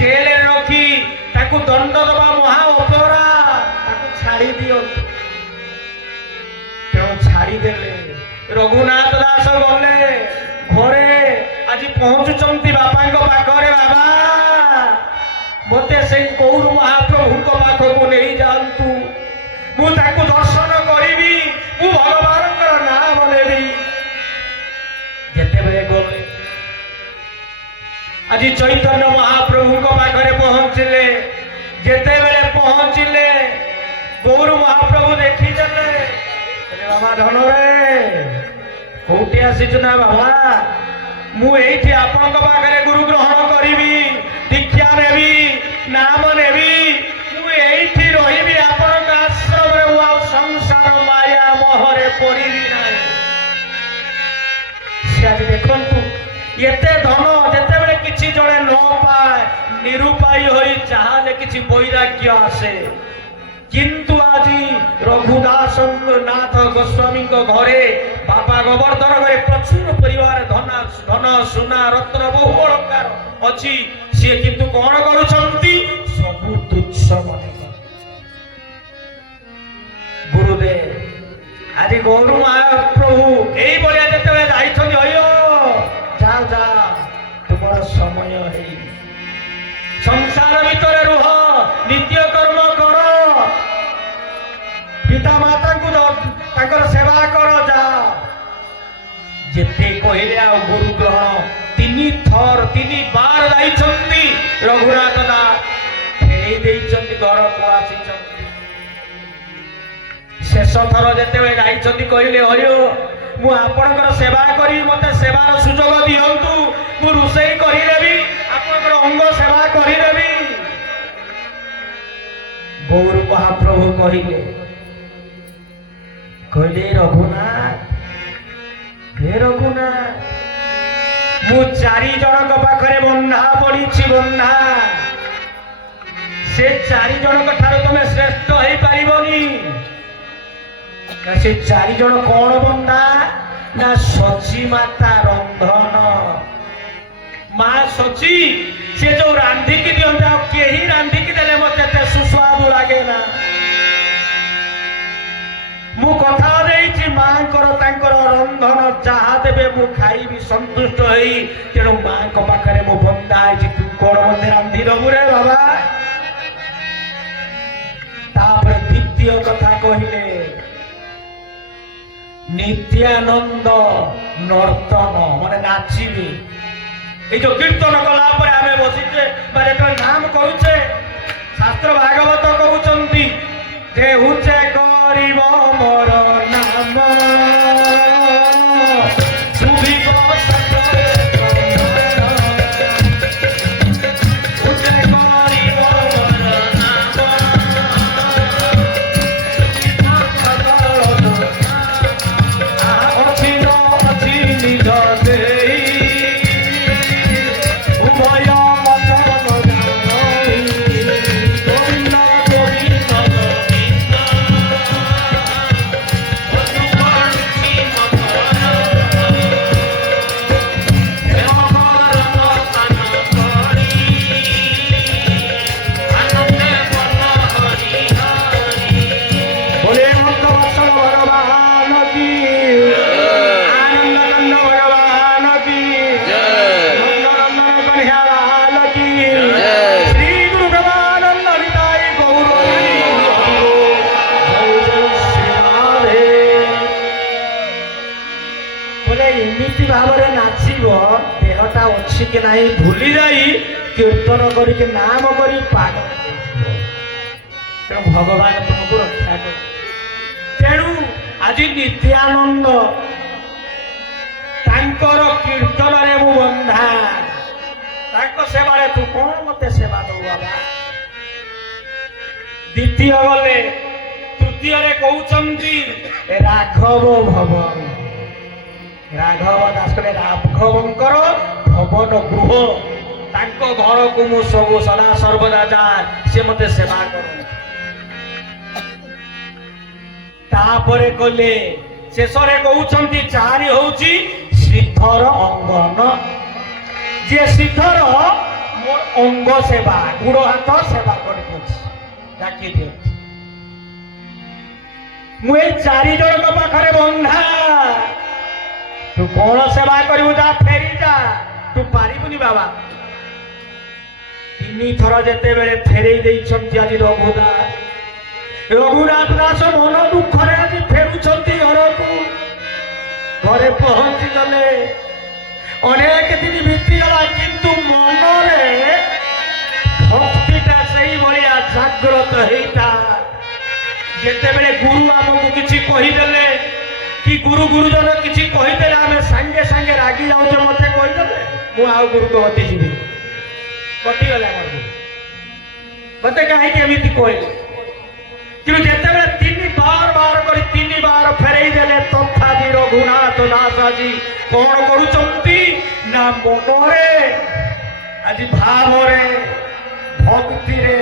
जेल रखी ताकू दंड दबा महा अपराध ताकू छाड़ी दियो तेणु छाड़ी देले रघुनाथ दास गले घरे आज पहुंचुचंती बापा पाखरे बाबा मते से गौर महाप्रभु पाखक नहीं जातु मु दर्शन करी मु भगवान नाम लेबी जेतेबेले गले आज चैतन्य महाप्रभु पाखरे पहुंचले जेतेबेले पहुंचले गौर महाप्रभु देखी चले बाबा धन रे कोठी आसीच ना बाबा मु एठी आपन पाखरे गुरु ग्रहण करी दीक्षा नेबी नाम नेबी मु एठी रहिबी आपन आश्रम रे हुआ संसार माया मोहरे पड़िबी नाही से आज देखंतु एते धन जेतेबेले किछि जणे न पाए निरुपाय होई चाहले किछि वैराग्य आसे किंतु आज रघुदास नाथ गोस्वामी घरे बापा गोवर्धन घरे प्रचुर परिवार धन सुना रत्न बहु अलंकार अच्छी सी किंतु कौन करुछंती सबु तुच्छ मन गुरुदेव आज गौर महाप्रभु यही भलिया जेतेबेले जाइछन्ति अयो जा जा तुमर समय है संसार भीतर रुह नित्य कर्म कर पिता माता को ताकर सेवा कर जा जेते कहले आ गुरु ग्रहण तीन बार जाइछन्ति रघुनाथ दास फेई देइछन्ति घर को आसीछन्ति शेष थर जेतेबेले जाइछन्ति कहले हरिओ मु आपनकर सेवा करी मते सेवार सुजोग दियंतु मु रुसई करी लेबी आपनकर अंग सेवा करी लेबी गौर महाप्रभु कहले रघुनाथ हे रघुनाथ मु चारि जनक पाखरे बंधा पड़ी बंधा से चारि जनक ठारो तमे श्रेष्ठ होई पारिबनी से चारि जन कौन बंधा ना सची माता रंधन माँ सची से जो रांधिकी दियंता केही रांधिकी देले मते ते सुस्वादु लागे ना मु कथा देइछि मां कर तांकर रंधन जहा देबे मु खाइबी संतुष्ट होई तेणु मां को पाखरे मु बंदा आइछि तू कोन मते रांधि दबु रे बाबा तापर द्वितीय कथा कहिले नित्यानंद नर्तन माने नाचिबी ए जो कीर्तन कला पर आमे बसिचे बारे तो नाम कहूचे शास्त्र भागवत कहउचंती जे हुचे करिब मोर नाम सुभिक सतरे हुचे करिब मोर नाम अच्छी निज देई उभय ଅଛି କି ନାହିଁ ଭୁଲି ଯାଇ କୀର୍ତ୍ତନ କରିକି ନାମ କରି ପାଗଳ ହେଇଯିବ। ତେଣୁ ଭଗବାନ ତୁମକୁ ରକ୍ଷା କର। ତେଣୁ ଆଜି ନିତ୍ୟାନନ୍ଦ ତାଙ୍କର କୀର୍ତ୍ତନରେ ମୁଁ ବନ୍ଧା, ତାଙ୍କ ସେବାରେ ତୁ କଣ ମତେ ସେବା ଦଉ ବାବା। ଦ୍ୱିତୀୟ ଗଲେ ତୃତୀୟରେ କହୁଛନ୍ତି ରାଘବ ଭବନ। ରାଘବ ଦାସ କହିଲେ ରାଘବଙ୍କର ଭବନ ଗୃହ, ତାଙ୍କ ଘରକୁ ମୁଁ ସବୁ ସଦା ସର୍ବଦା ଯାଏ, ସେ ମତେ ସେବା କରନ୍ତି। ତାପରେ କହିଲେ ଶେଷରେ କହୁଛନ୍ତି ଚାରି ହଉଛି ଶ୍ରୀଧର ଅଙ୍ଗନ। ଯିଏ ଶ୍ରୀଧର ମୋର ଅଙ୍ଗ ସେବା, ଗୋଡ଼ ହାତ ସେବା କରିଦେଉଛି, ଡାକି ଦିଅନ୍ତି। ମୁଁ ଏଇ ଚାରି ଜଣଙ୍କ ପାଖରେ ବନ୍ଧା, ତୁ କଣ ସେବା କରିବୁ, ଯା ଫେରି ଯା, ତୁ ପାରିବୁନି ବାବା। ତିନି ଥର ଯେତେବେଳେ ଫେରେଇ ଦେଇଛନ୍ତି ଆଜି ରଘୁନାଥ ଦାସ ମନ ଦୁଃଖରେ ଆଜି ଫେରୁଛନ୍ତି ଘରକୁ। ଘରେ ପହଞ୍ଚି ଗଲେ, ଅନେକ ଦିନ ବିତିଗଲା, କିନ୍ତୁ ମନରେ ଭକ୍ତିଟା ସେଇଭଳିଆ ଜାଗ୍ରତ ହେଇଥା। ଯେତେବେଳେ ଗୁରୁ ଆମକୁ କିଛି କହିଦେଲେ କି ଗୁରୁଜନ କିଛି କହିଦେଲେ ଆମେ ସାଙ୍ଗେ ସାଙ୍ଗେ ରାଗି ଯାଉଛେ, ମତେ କହିଦେଲେ ମୁଁ ଆଉ ଗୁରୁଙ୍କ କତି ଯିବି, କଟିଗଲେ ଆମର ଗୁରୁ, ମତେ କାହିଁକି ଏମିତି କହିଲେ। କିନ୍ତୁ ଯେତେବେଳେ ତିନି ବାର କରି ତିନି ବାର ଫେରେଇ ଦେଲେ, ତଥାପି ରଘୁନାଥ ଦାସ ଆଜି କଣ କରୁଛନ୍ତି ନା ମନରେ ଆଜି ଭାବରେ ଭକ୍ତିରେ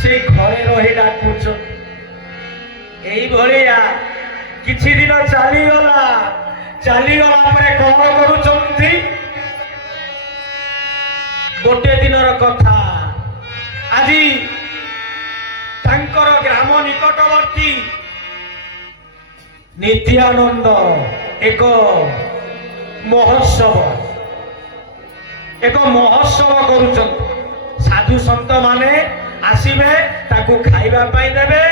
ସେଇ ଘରେ ରହି ଡାକୁଛନ୍ତି। ଏଇଭଳିଆ କିଛି ଦିନ ଚାଲିଗଲା ପରେ କଣ କରୁଛନ୍ତି, ଗୋଟେ ଦିନର କଥା, ଆଜି ତାଙ୍କର ଗ୍ରାମ ନିକଟବର୍ତ୍ତୀ ନିତ୍ୟାନନ୍ଦ ଏକ ମହୋତ୍ସବ କରୁଛନ୍ତି। ସାଧୁ ସନ୍ଥ ମାନେ ଆସିବେ, ତାକୁ ଖାଇବା ପାଇଁ ଦେବେ।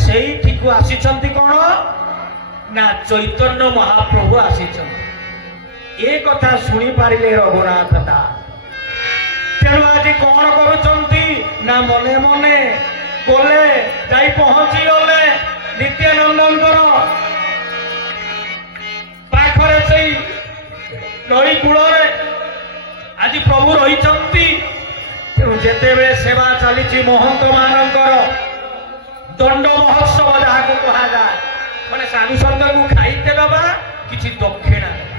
ସେଇଠିକୁ ଆସିଛନ୍ତି କଣ ନା ଚୈତନ୍ୟ ମହାପ୍ରଭୁ ଆସିଛନ୍ତି। ଏ କଥା ଶୁଣି ପାରିଲେ ରଘୁନାଥ ଦାସ। ତେଣୁ ଆଜି କଣ କରୁଛନ୍ତି ନା ମନେ ମନେ ଗଲେ, ଯାଇ ପହଞ୍ଚି ଗଲେ ନିତ୍ୟାନନ୍ଦଙ୍କର ପାଖରେ, ସେଇ ନଈ କୂଳରେ ଆଜି ପ୍ରଭୁ ରହିଛନ୍ତି। ତେଣୁ ଯେତେବେଳେ ସେବା ଚାଲିଛି ମହନ୍ତ ମାନଙ୍କର ଦଣ୍ଡ ମହୋତ୍ସବ ଯାହାକୁ କୁହାଯାଏ, ମାନେ ସାଧୁ ସନ୍ଥଙ୍କୁ ଖାଇତେ ଦେବା, କିଛି ଦକ୍ଷିଣା ଦେବା,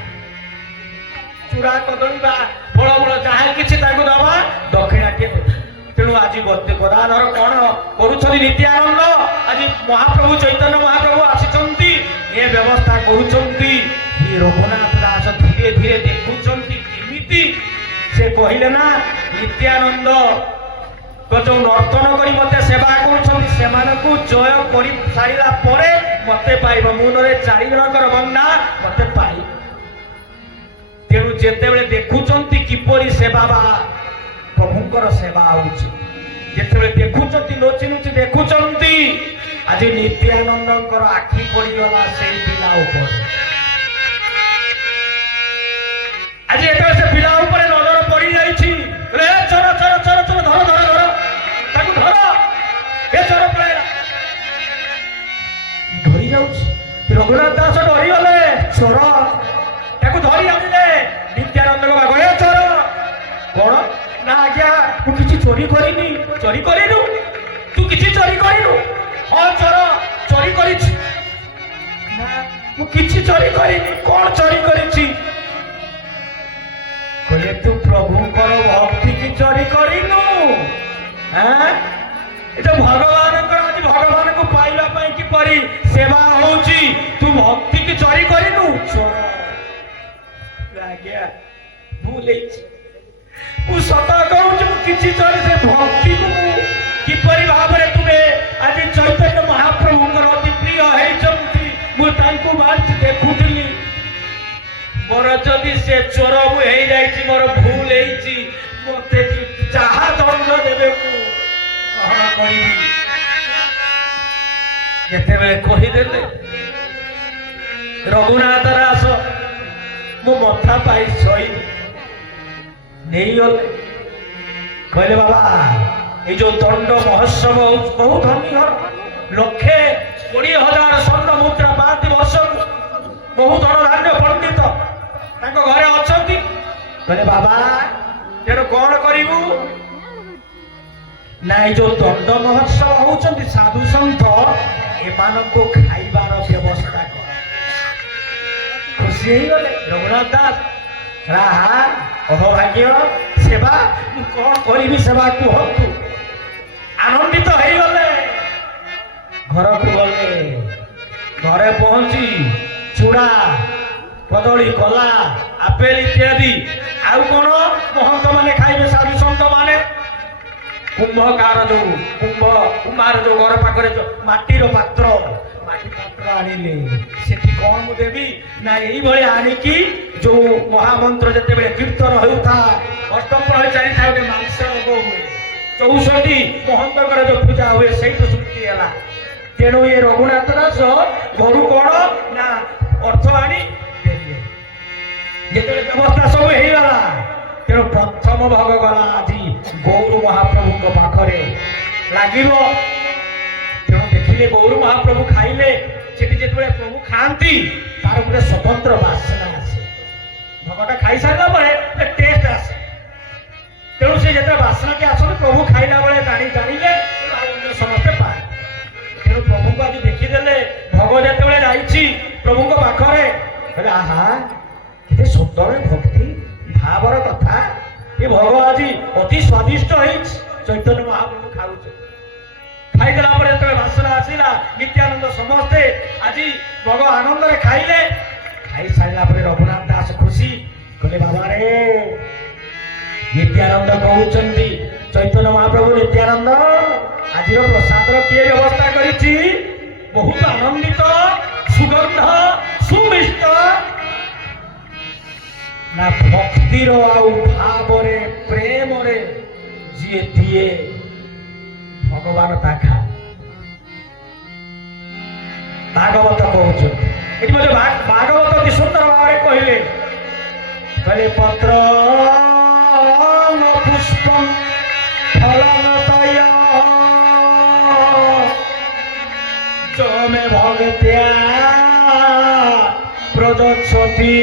ଚୂଡ଼ା କଦଳୀ ବା ଫଳ ଯାହା କିଛି ତାଙ୍କୁ ଦେବା, ଦକ୍ଷିଣାଟିଏ ଦେବା। ତେଣୁ ଆଜି ଗଦାଧର କଣ କରୁଛନ୍ତି, ନିତ୍ୟାନନ୍ଦ ଆଜି ମହାପ୍ରଭୁ ଚୈତନ୍ୟ ମହାପ୍ରଭୁ ଆସିଛନ୍ତି, ଏ ବ୍ୟବସ୍ଥା କରୁଛନ୍ତି। ରଘୁନାଥ ଦାସ ଧୀରେ ଧୀରେ ଦେଖୁଛନ୍ତି କେମିତି। ସେ କହିଲେ ନା ନିତ୍ୟାନନ୍ଦ ଯୋଉ ନର୍ତ୍ତନ କରି ମତେ ସେବା କରୁଛନ୍ତି, ସେମାନଙ୍କୁ ଜୟ କରି ସାରିଲା ପରେ ମତେ ପାଇବ। ମୁନରେ ଚାରି ଜଣଙ୍କର ବନ୍ଧା, ମତେ ପାଇବ। ତେଣୁ ଯେତେବେଳେ ଦେଖୁଛନ୍ତି କିପରି ସେବା ବା ପ୍ରଭୁଙ୍କର ସେବା ହଉଛି, ଯେତେବେଳେ ଦେଖୁଛନ୍ତି ଲୁଚି ଲୁଚି ଦେଖୁଛନ୍ତି, ଆଜି ନିତ୍ୟାନନ୍ଦଙ୍କର ଆଖି ପଡିଗଲା ସେଇ ପିଲା ଉପରେ। ଆଜି ଯେତେବେଳେ ସେ ପିଲା ଉପରେ ନଜର ପଡି ଯାଇଛି, ଚୋର ଚୋର ଚୋର ଚୋର, ଧର ଧର ଧର, ତାକୁ ଧର, ଏ ଚୋର ପଳେଇଲା, ଧରି ଯାଉଛି। ରଘୁନାଥ ଦାସ ଡରିଗଲେ, ଚୋର ତାକୁ ଧରି ଆଣିଲେ ନିତ୍ୟାନନ୍ଦଙ୍କ ପାଖରେ। ଚୋର କଣ ନା ଆଜ୍ଞା ମୁଁ କିଛି ଚୋରି କରିନି। ଚୋରି କରିନୁ? ତୁ କିଛି ଚୋରି କରିନୁ? ହଁ ଚୋର ଚୋରି କରିଛି। ନା ମୁଁ କିଛି ଚୋରି କରିନି। କଣ ଚୋରି କରିଛି? କହିଲେ ତୁ ପ୍ରଭୁଙ୍କର ଭକ୍ତି କି ଚୋରି କରିନୁ? এটা ভগবানଙ୍କର ଆଜି ଭଗବାନଙ୍କୁ ପାଇବା ପାଇଁ କିପରି ସେବା ହଉଛି, ତୁ ଭକ୍ତି କି ଚୋରି କରିନୁ? ଚୋର ଆଜ୍ଞା ଭୁଲ ହେଇଛି, ମୁଁ ସତ କହୁଛି ମୁଁ କିଛି ଚୋରି, ସେ ଭକ୍ତିକୁ ମୁଁ କିପରି ଭାବରେ ତୁମେ ଆଜି ଚୈତନ୍ୟ ମହାପ୍ରଭୁଙ୍କର ଅତି ପ୍ରିୟ ହେଇଛନ୍ତି, ମୁଁ ତାଙ୍କୁ ବାସ ଦେଖୁଥିଲି। ମୋର ଯଦି ସେ ଚୋର ମୁଁ ହେଇଯାଇଛି, ମୋର ଭୁଲ ହେଇଛି, ମତେ ଯାହା ଦଣ୍ଡ ଦେବେ ମୁଁ ଗ୍ରହଣ କରିବି। ଯେତେବେଳେ କହିଦେଲେ ରଘୁନାଥ ଦାସ, ମୁଁ ମଥା ପାଇ ଶୋଇଲି, नहीं गले कहले बाबा ये जो दंड महोत्सव बहुत धनी घर लक्षे 20,000 स्वर्ण मुद्रा 5 वर्ष बहुत धन धान्य पंडित घरे अच्छा कहले बाबा तेरे कौन करू ना जो दंड महोत्सव होती साधु सन्थ एमान को खाइबार व्यवस्था कर खुशी गले रघुनाथ दास राहा अभाग्य सेवा कौन करी सेवा कहतु आनंदित हो गले घर को गले घरे पहुंची चूड़ा कदली कला आपेल इत्यादि आउ कौन महंत माने खाइबे साधु सन्त माने कुंभकार जो कुमार जो घर पाखे जो माटीर पात्र माटी पात्र आनिले सेठी कौन मु देवी ना यही भले आनिकी जो महामंत्र जते बेले कीर्तन होउथा अष्टम प्रहरी चली था गोटे मांस रोग हुए 64 महंत जो पूजा हुए सही तो श्रुति है तेणु ये रघुनाथ दास घर कौन ना अर्थ आनी जिते व्यवस्था सब हो गला तेणु प्रथम भाग गला आज गौर महाप्रभु पाखरे लगे तेणु देखिले गौर महाप्रभु खाइले जो प्रभु खाती तार गोटे स्वतंत्र बासना आसे भगटा खाई सारा टेस्ट आसे तेणु से जो बासना के आस प्रभु खाइला बेले जानिले समस्ते पाए तेणु प्रभु को आज देखीदे भग जो जाइए प्रभु पाखरे आहा के सुंदर भक्ति भावर कथा ये भग आज अति स्वादिष्ट हो चैतन्य महाप्रभु खाऊ खाईदेला जो बासना आसला नित्यानंद समस्ते आज भग आनंद खाइले खाई सारा रघुनाथ दास खुशी कहले बाबा रे नित्यानंद कहते चैतन्य महाप्रभु नित्यानंद आज प्रसाद किए व्यवस्था करी बहुत आनंदित सुगंध सुमिष्ट ना भक्तिर भाव प्रेम जी दिए भगवान ता खाए भागवत कहते भागवत अति सुंदर भाव कहले कहले पत्र पुष्प फलन जो में भगत्या प्रदक्षति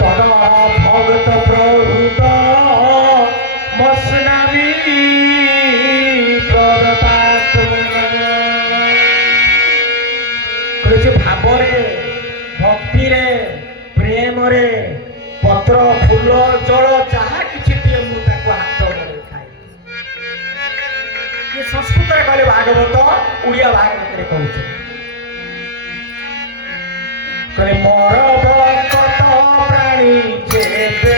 तद भगत प्रभुत मस्नामी भावरे भक्ति प्रेम पत्र फूल जल जहाँ किसी दिए मुझे हाथ बड़े खाए ये संस्कृत कहले भागवत उड़िया भागवत कहते मोर भक्त प्राणी जेबे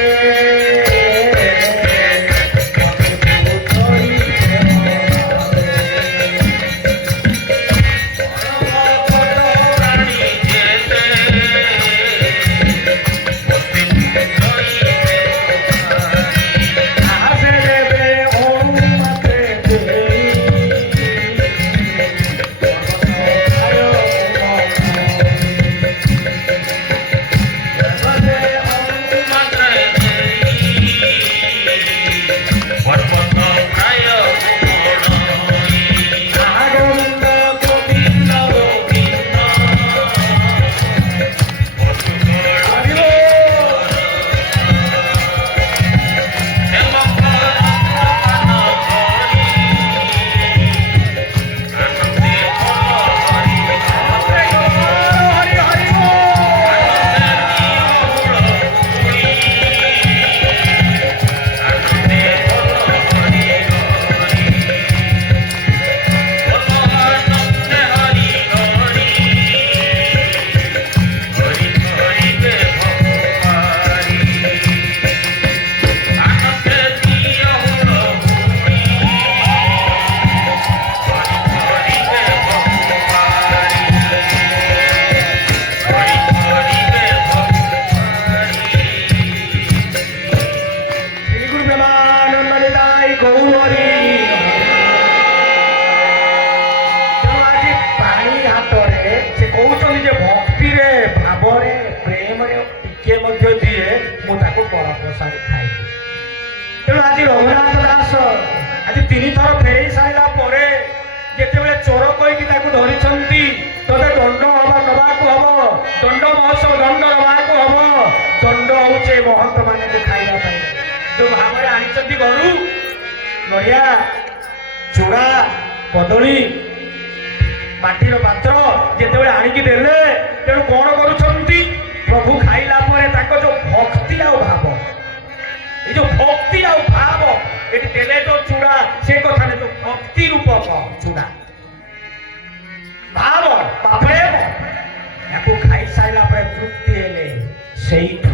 ତେଣୁ ଆଜି ରଘୁନାଥ ଦାସ ଆଜି 3 ଥର ଫେରେଇ ସାରିଲା ପରେ ଯେତେବେଳେ ଚୋର କହିକି ତାକୁ ଧରିଛନ୍ତି, ତତେ ଦଣ୍ଡ ନବାକୁ ହବ, ଦଣ୍ଡ ମହୋତ୍ସବ ଦଣ୍ଡ ନବାକୁ ହବ। ଦଣ୍ଡ ହଉଛି ମହନ୍ତ ମାନଙ୍କୁ ଖାଇବା ପାଇଁ। ଯୋଉ ଭାବରେ ଆଣିଛନ୍ତି ଘରୁ ନଡ଼ିଆ, ଚୂଡ଼ା, କଦଳୀ, ମାଟିର ପାତ୍ର ଯେତେବେଳେ ଆଣିକି ଦେଲେ, ତେଣୁ କଣ କରୁଛନ୍ତି? ପ୍ରଭୁ ଖାଇଲା ପରେ ତାଙ୍କ ଯୋଉ ଭକ୍ତି ଆଉ ଭାବ, এই যে ভক্তি আর ভাব এটি দেলে তো চূড়া, সে কথা না, যে ভক্তি রূপক চূড়া ভাব বা প্রেম একে খাই সাইলা পরে তৃপ্তি এলে সেইঠু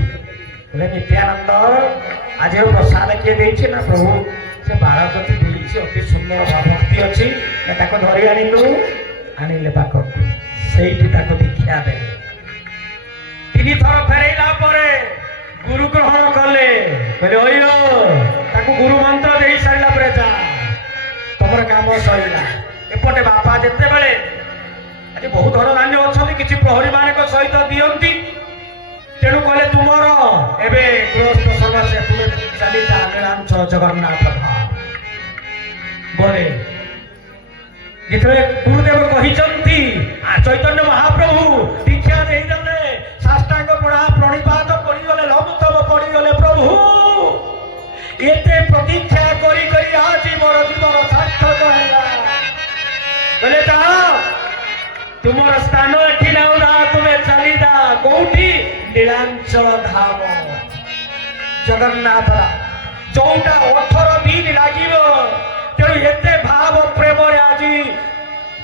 বলে নিত্যানন্দ আজ প্রসাদ কিଏ ଦେଇଛି না প্রভু সে বারকতি ଦେଇଛି, অতি সুন্দর ভক্তি ଅଛି, তাকে ধরি আনিলু, আনিলে পাখକୁ সেইটি তাকে দীক্ষা দেলে। 3 ଥର ফেরাইলা পরে গুরু গ্রহণ কলে, বলে ওই তাকে গুরু মন্ত্র দেই সারিলা পরে যা তোমার কাম সরিলা। এপটে বাপা যেতেবেলে আজ বহু ধন ধান্য অଛନ୍ତି, কিছু প্রহরী মানক সহিত দিয়ନ୍ତି, তেণু কলে তুমর এবে গৃহস্থ সর্বস্ব তুমি চালি যা নীলাঞ্চ জগন্নাথ বলে। যেতবে গুরুদেব কহিଛନ୍ତି চৈতন্য মহাপ্রভু দীক্ষা ଦେଇଦେଲେ, সাষ্টাঙ্গ প্রণিপাত করিগলে, লঘুতম পড়িগলে, প্রভু এতে প্রতীক্ষা করি করি আজি মোর জীবন সার্থক হেলা। বলে যাও তোমার স্থান এটি নাও না, তুমি চালি যা কোউঠি? নীলাঞ্চল ধাম জগন্নাথ, যোଉটা 18 দিন লাগিব। তেণু এতে ভাব প্রেমরে আজি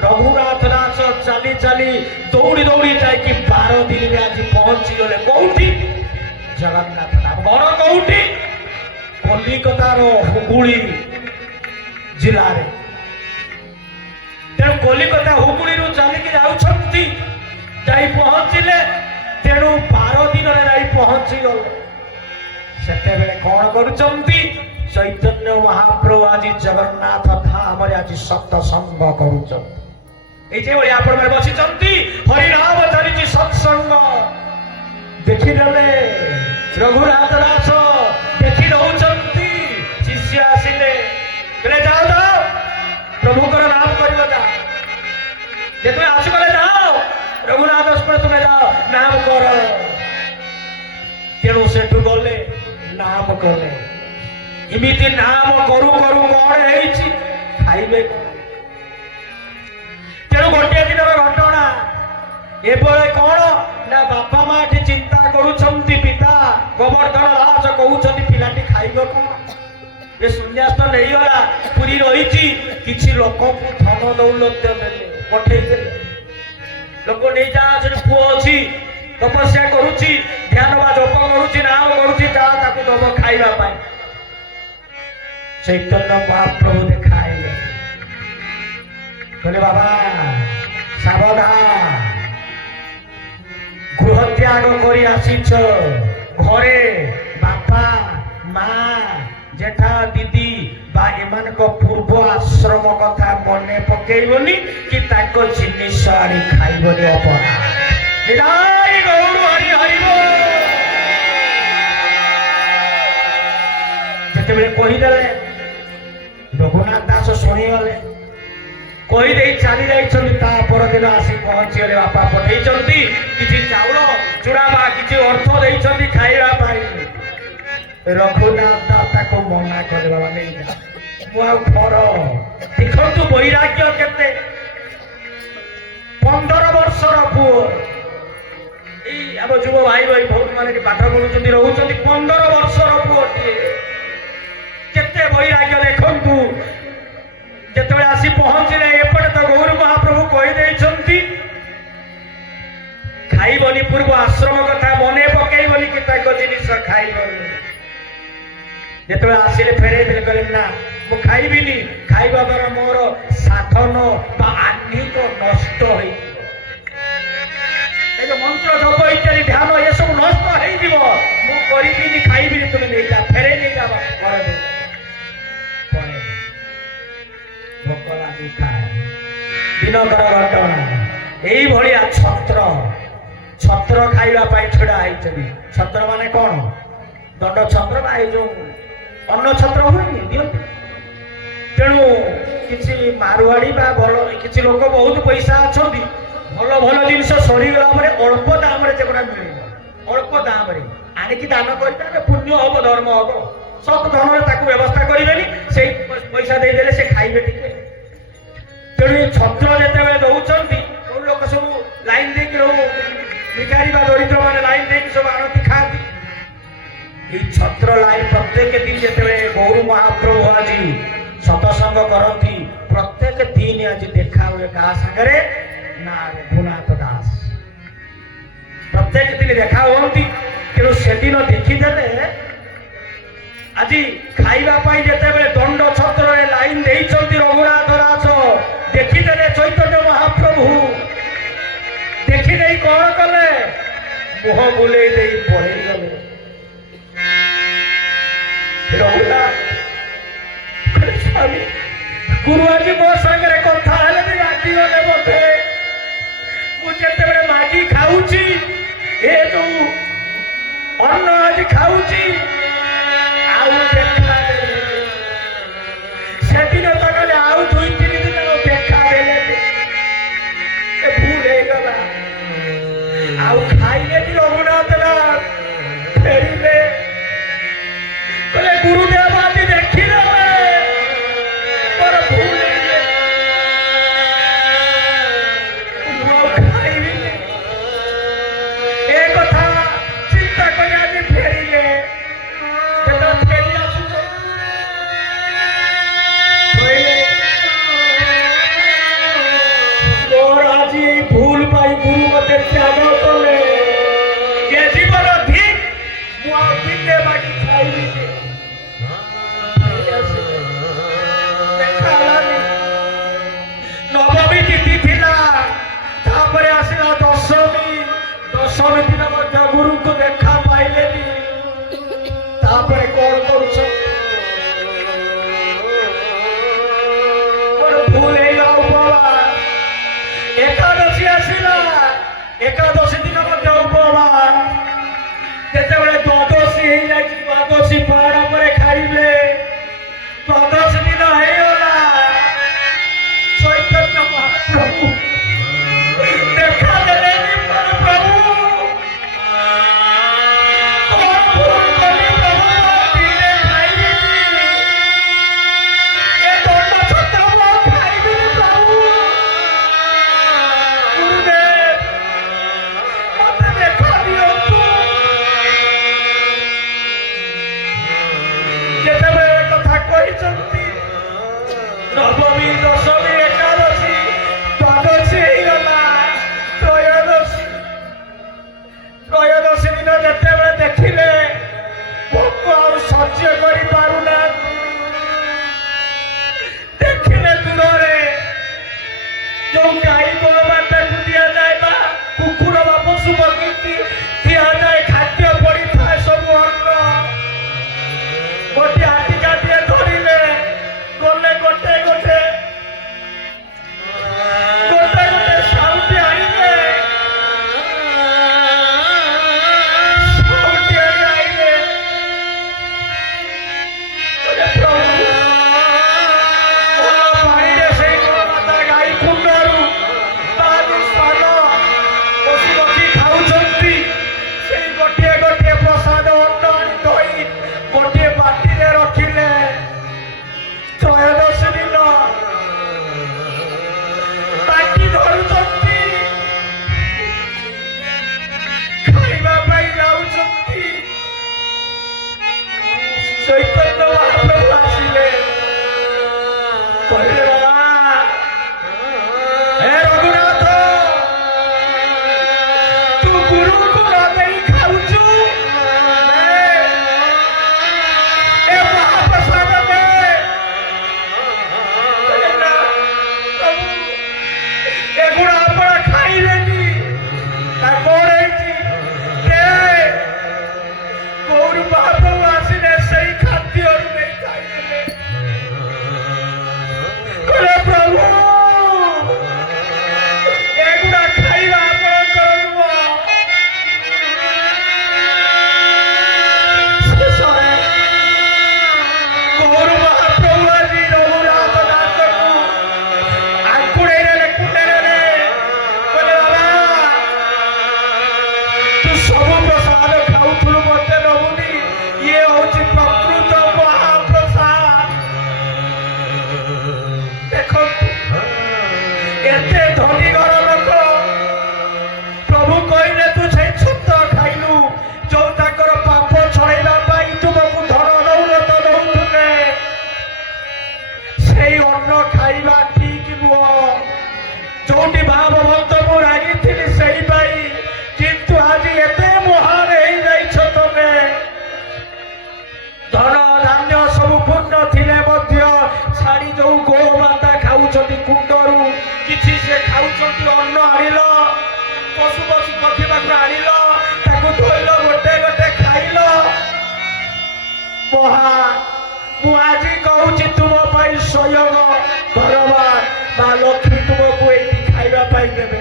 রঘুনাথ দাস চালি চালি দৌড়ি দৌড়ি যাইকি 12 দিনে আজি পৌঁছি গলে কোউঠি? জগন্নাথ ধাম। ঘর কোউঠি? কলিকতার হুগুড়ি জিলারে। তেণু কলিকতা হুগুড়িরু চালিকি যাউଛନ୍ତି, যাই পৌঁছিলে, তেণু 12 দিନରେ যাই পৌঁছি গলে। সেତେବେଳେ କଣ କରୁଛନ୍ତି? চৈতন্য মহাপ্রভু আজি জগন্নাথ ধামরে আজি সৎসঙ্গ କରୁଛନ୍ତି। এই যে ওই আপন মানে বসিଛନ୍ତି, হরিনাম চালিছি সৎসঙ্গ। ଦେଖିଦେଲେ রঘুনাথ দাস দেখি রହୁଛନ୍ତି, শিষ্য আসিলে বলে যাও যাও প্রভুଙ୍କର নাম করিব, যা যে তুমি আসিগলে যাও রঘুনাথ দাস করে তুমি যাও নাম কর। তেণু সেଠୁ গলে নাম কলে। এমিতি নাম করু করু কଣ ହେଇଛି? ଖାଇବେ କଣ? তেণু গোটিଏ দিনର ঘটনা। এবেলে কଣ না বাপা মা এଠି চিন্তা କରୁଛନ୍ତି, ପିତା ଗୋବର୍ଦ୍ଧନ ଦାସ କହୁଛନ୍ତି ପିଲାଟି ଖାଇବ କଣ? ଏ ସନ୍ନ୍ୟାସ ନେଇଗଲା, ପୁରୀ ରହିଛି, କିଛି ଲୋକଙ୍କୁ ଧନ ଦୌଲତ ଦେଲେ, ପଠେଇଦେଲେ। ଲୋକ ନେଇଯା, ସେଠି ପୁଅ ଅଛି, ତପସ୍ୟା କରୁଛି, ଧ୍ୟାନ ବା ଜପ କରୁଛି, ନାମ କରୁଛି, ଯା ତାକୁ ଦବ ଖାଇବା ପାଇଁ। চৈতন্য মহাপ্রভু দেখাইলে, বলে বাবা সাবধান, গৃহ ত্যাগ করে আসিছ, ঘরে বাপা মা জেঠা দিদি বা এমানক পূর্ব আশ্রম কথা মনে পকেইবনি, কি তাଙ୍କ জিনিস আনি খাইবনি অপরাধ। বিদায় গৌর হরি হরিব। যেତେବେଳେ কহিদেলে রঘুনাথ দাস শুଣିগলে, কহিদেই চালি যাইଛନ୍ତି। তা পরদিন আসি পହଞ୍ଚିଗଲେ, ବାପା ପଠେଇଛନ୍ତି କିଛି ଚାଉଳ ଚୂଡ଼ା ବା କିଛି ଅର୍ଥ ଦେଇଛନ୍ତି ଖାଇବା ପାଇଁ। ରଘୁନାଥ ତାକୁ ମନା କଲେ, ବାବା ନେଇଯା, ମୁଁ ଆଉ ଫର। ଦେଖନ୍ତୁ ବୈରାଗ୍ୟ କେତେ! 15 ବର୍ଷର ପୁଅ, ଏଇ ଆମ ଯୁବ ଭାଇ ଭାଇ ଭଉଣୀ ମାନେ ପାଠ ପଢୁଛନ୍ତି ରହୁଛନ୍ତି, 15 ବର୍ଷର ପୁଅଟିଏ, କେତେ ବୈରାଗ୍ୟ ଦେଖନ୍ତୁ। ଯେତେବେଳେ ଆସି ପହଞ୍ଚିଲେ, ଏପଟେ ତ ଗୌର ମହାପ୍ରଭୁ କହିଦେଇଛନ୍ତି ଖାଇବନି, ପୂର୍ବ ଆଶ୍ରମ କଥା ମନେ ପକେଇବନି, କି ତାଙ୍କ ଜିନିଷ ଖାଇବନି। ଯେତେବେଳେ ଆସିଲେ ଫେରେଇ ଦେଲେ, କହିଲେ ନା ମୁଁ ଖାଇବିନି, ଖାଇବା ଦ୍ୱାରା ମୋର ସାଧନ ବା ଆହ୍ନିକ ନଷ୍ଟ ହେଇଯିବ, ଏବେ ମନ୍ତ୍ର ଜପ ଇତ୍ୟାଦି ଧ୍ୟାନ ଏସବୁ ନଷ୍ଟ ହେଇଯିବ, ମୁଁ କରିବିନି, ଖାଇବିନି, ତୁମେ ନେଇଯା, ଫେରେଇ ନେଇଯା ଘରେ। ଭୋକ ଲାଗି ଖାଏ। ଦିନକର ଘଟଣା এইভଳିଆ ଛତ୍ର ଖାଇବା ପାଇଁ ଛିଡ଼ା ହେଇଛନ୍ତି। ଛତ୍ର ମାନେ କଣ? ଦଣ୍ଡ ଛତ୍ର ବା ଏଇ ଯୋଉ ଅନ୍ନ ଛତ୍ର ହୁଏନି ଦିଅନ୍ତି। ତେଣୁ କିଛି ମାରୁଆଡି ବା ଭଲ କିଛି ଲୋକ ବହୁତ ପଇସା ଅଛନ୍ତି, ଭଲ ଭଲ ଜିନିଷ ସରିଗଲା ପରେ ଅଳ୍ପ ଦାମରେ ସେଗୁଡା ମିଳିବ, ଅଳ୍ପ ଦାମରେ ଆଣିକି ଦାନ କରିଦେବେ, ପୁଣ୍ୟ ହବ, ଧର୍ମ ହବ। ସତ ଧର୍ମରେ ତାକୁ ବ୍ୟବସ୍ଥା କରିବେନି, ସେଇ ପଇସା ଦେଇଦେଲେ ସେ ଖାଇବେ ଟିକେ। ତେଣୁ ଏ ଛତ୍ର ଯେତେବେଳେ ଦଉଛନ୍ତି, କୋଉ ଲୋକ ସବୁ ଲାଇନ ଦେଇକି ରହୁ, ଭିକାରୀ ବା ଦରିଦ୍ର ମାନେ ଲାଇନ ଦେଇକି ସବୁ ଆଣନ୍ତି ଖାଆନ୍ତି। এই ছত্র লাইন প্রত্যেক দিন যেতবে গৌর মহাপ্রভু আজি সতসঙ্গ করতি, প্রত্যেক দিন আজি দেখা হুয়ে কাহা সাগরে না রঘুনাথ দাস, প্রত্যেক দিন দেখা হুঁতি। তেণু সেদিন দেখিদেলে আজি খাইবা পাই যেতবে দণ্ড ছত্রে লাইন দেইছন্তি রঘুনাথ দাস, দেখিদেলে চৈতন্য মহাপ্রভু, দেখি নেই কଣ কলে, মুহ বুলেই দেই পড়েই গলে। রঘুনাথ স্বামী গুরু আজি ମୋ ସାଙ୍ଗରେ କଥା ହେଲେ ବି ରାଗିଗଲେ ବୋଧେ। ମୁଁ ଯେତେବେଳେ ମାଗି ଖାଉଛି, ଏ ଯୋଉ ଅନ୍ନ ଆଜି ଖାଉଛି, ଆଉ ଦେଖା ଦେଲେନି। ସେଦିନ ତ କହିଲେ ଆଉ 2-3 ଦିନ ଦେଖା ଦେଲେନି, ଭୁଲ ହେଇଗଲା। ଆଉ ଖାଇଲେନି ରଘୁନାଥ ଦାସ, ଫେରିଲେ କହିଲେ ଗୁରୁଦେବ ଆଜି ଦେଖିଦେବେ ମୋର ଭୁଲ ମୁଁ ଖାଇବିନି। ଏ କଥା ଚିନ୍ତା କରି ଆଜି ଫେରିଲେ। ଯେତେବେଳେ ଫେରି ଆସୁଛ କହିଲେ ମୋର ଆଜି ଭୁଲ ପାଇଁ ଗୁରୁ ମତେ ତ୍ୟାଗ କଲେ, ଏ ଜୀବନ ଠିକ ମୁଁ ଆଉ ଦିନେ ବାକି ଖାଇବିନି। ନବମୀ ତିଥି ଥିଲା, ତାପରେ ଆସିଲା ଦଶମୀ। ଦଶମୀ ଦିନ ମଧ୍ୟ ଗୁରୁଙ୍କୁ ଦେଖା ପାଇଲେନି। ତାପରେ କଣ କରୁଛ, ମୋର ଭୁଲ ହେଇଗଲା ଉପବାସ। ଏକାଦଶୀ ଆସିଲା, ଏକାଦଶୀ ଦିନ ମଧ୍ୟ ଉପବାସ। ଯେତେବେଳେ ଦ୍ୱାଦଶୀ ହେଇଯାଇଛି, ଦ୍ୱାଦଶୀ ପାର ପରେ ଖାଇଲେ। ଦ୍ୱାଦଶୀ ଦିନ ହେଇଗଲା, ଚୈତନ୍ୟ ମହାପ୍ରଭୁ ଦେଖା ଦେଲେନି। ପ୍ରଭୁ କଣ ଭୁଲ କଲି ପ୍ରଭୁ, ଦିନେ ଖାଇବିନି, ଏ ଦଣ୍ଡ ଛତ୍ର ମୁଁ ଆଉ ଖାଇବିନି ପ୍ରଭୁ। ଗୁରୁଦେବ ମତେ ଦେଖା ଦିଅନ୍ତୁ। ଯେତେବେଳେ କଥା କହିଛନ୍ତି, ନବମୀ, ଦଶମୀ, ଏକାଦଶୀ, ଦ୍ୱାଦଶୀ ହେଇଗଲା, ତ୍ରୟୋଦଶୀ। ତ୍ରୟୋଦଶୀ ଦିନ ଯେତେବେଳେ ଦେଖିଲେ ଭୋକ ଆଉ ସହ୍ୟ କରିପାରୁନାହାନ୍ତି, ଦେଖିଲେ ଦୂରରେ ଯୋଉ ଗାଈ ଗୋମାତାକୁ ଦିଆଯାଏ ବା କୁକୁର ବା ପଶୁ ପକ୍ଷୀକି ଦିଆଯାଏ ଖାଦ୍ୟ ପଡିଥାଏ ସବୁ ଅନ୍ନ, ଗୋଟିଏ ଆଟିକା ଟିଏ ଧରିଲେ, ଗଲେ ଗୋଟେ ଗୋଟେ ସ୍ୱୟଂ ଭଗବାନ ମା ଲକ୍ଷ୍ମୀ ତୁମକୁ ଏଇଠି ଖାଇବା ପାଇଁ ଦେବେ।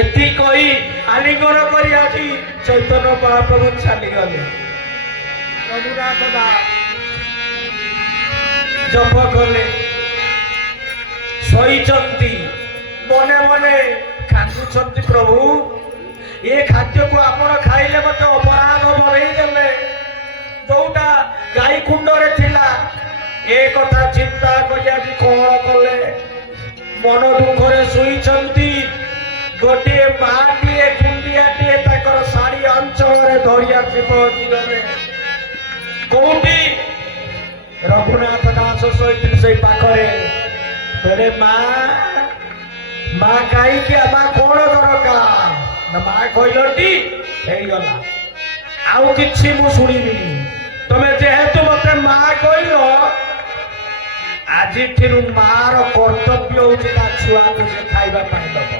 ଏତିକି କହି ଆଲିଙ୍ଗନ କରି ଆଜି ଚୈତନ୍ୟ ମହାପ୍ରଭୁ ଚାଲିଗଲେ। ରଘୁନାଥ ଦାସ ଜପ କଲେ, ଶୋଇଛନ୍ତି, ମନେ ମନେ କାନ୍ଦୁଛନ୍ତି। ପ୍ରଭୁ ଏ ଖାଦ୍ୟକୁ ଆପଣ ଖାଇଲେ ମତେ ଅପରାଧ ବନେଇ ଦେଲେ, ଯୋଉଟା ଗାଈ କୁଣ୍ଡରେ ଥିଲା। ଏ କଥା ଚିନ୍ତା କରି ଆଜି କଣ କଲେ? ମନ ଦୁଃଖରେ ଶୋଇଛନ୍ତି। ଗୋଟିଏ ମାଟିଏ କୁଣ୍ଡିଆଟିଏ ତାଙ୍କର ଶାଢୀ ଅଞ୍ଚଳରେ ଧରି ଆସି ପହଞ୍ଚିଗଲେ। କୋଉଠି? ରଘୁନାଥ ଦାସ ଶୋଇଥିଲେ ସେଇ ପାଖରେ। କହିଲେ ମା କାହିଁକି? ମା କଣ ଦରକାର? ମା କହିଲଟି ହେଇଗଲା, ଆଉ କିଛି ମୁଁ ଶୁଣିବିନି। ତମେ ଯେହେତୁ ମତେ ମା କହିଲ, ଆଜିଠାରୁ ମାର କର୍ତ୍ତବ୍ୟ ହଉଛି ତା ଛୁଆକୁ ସେ ଖାଇବା ପାଇଁ ଦବ।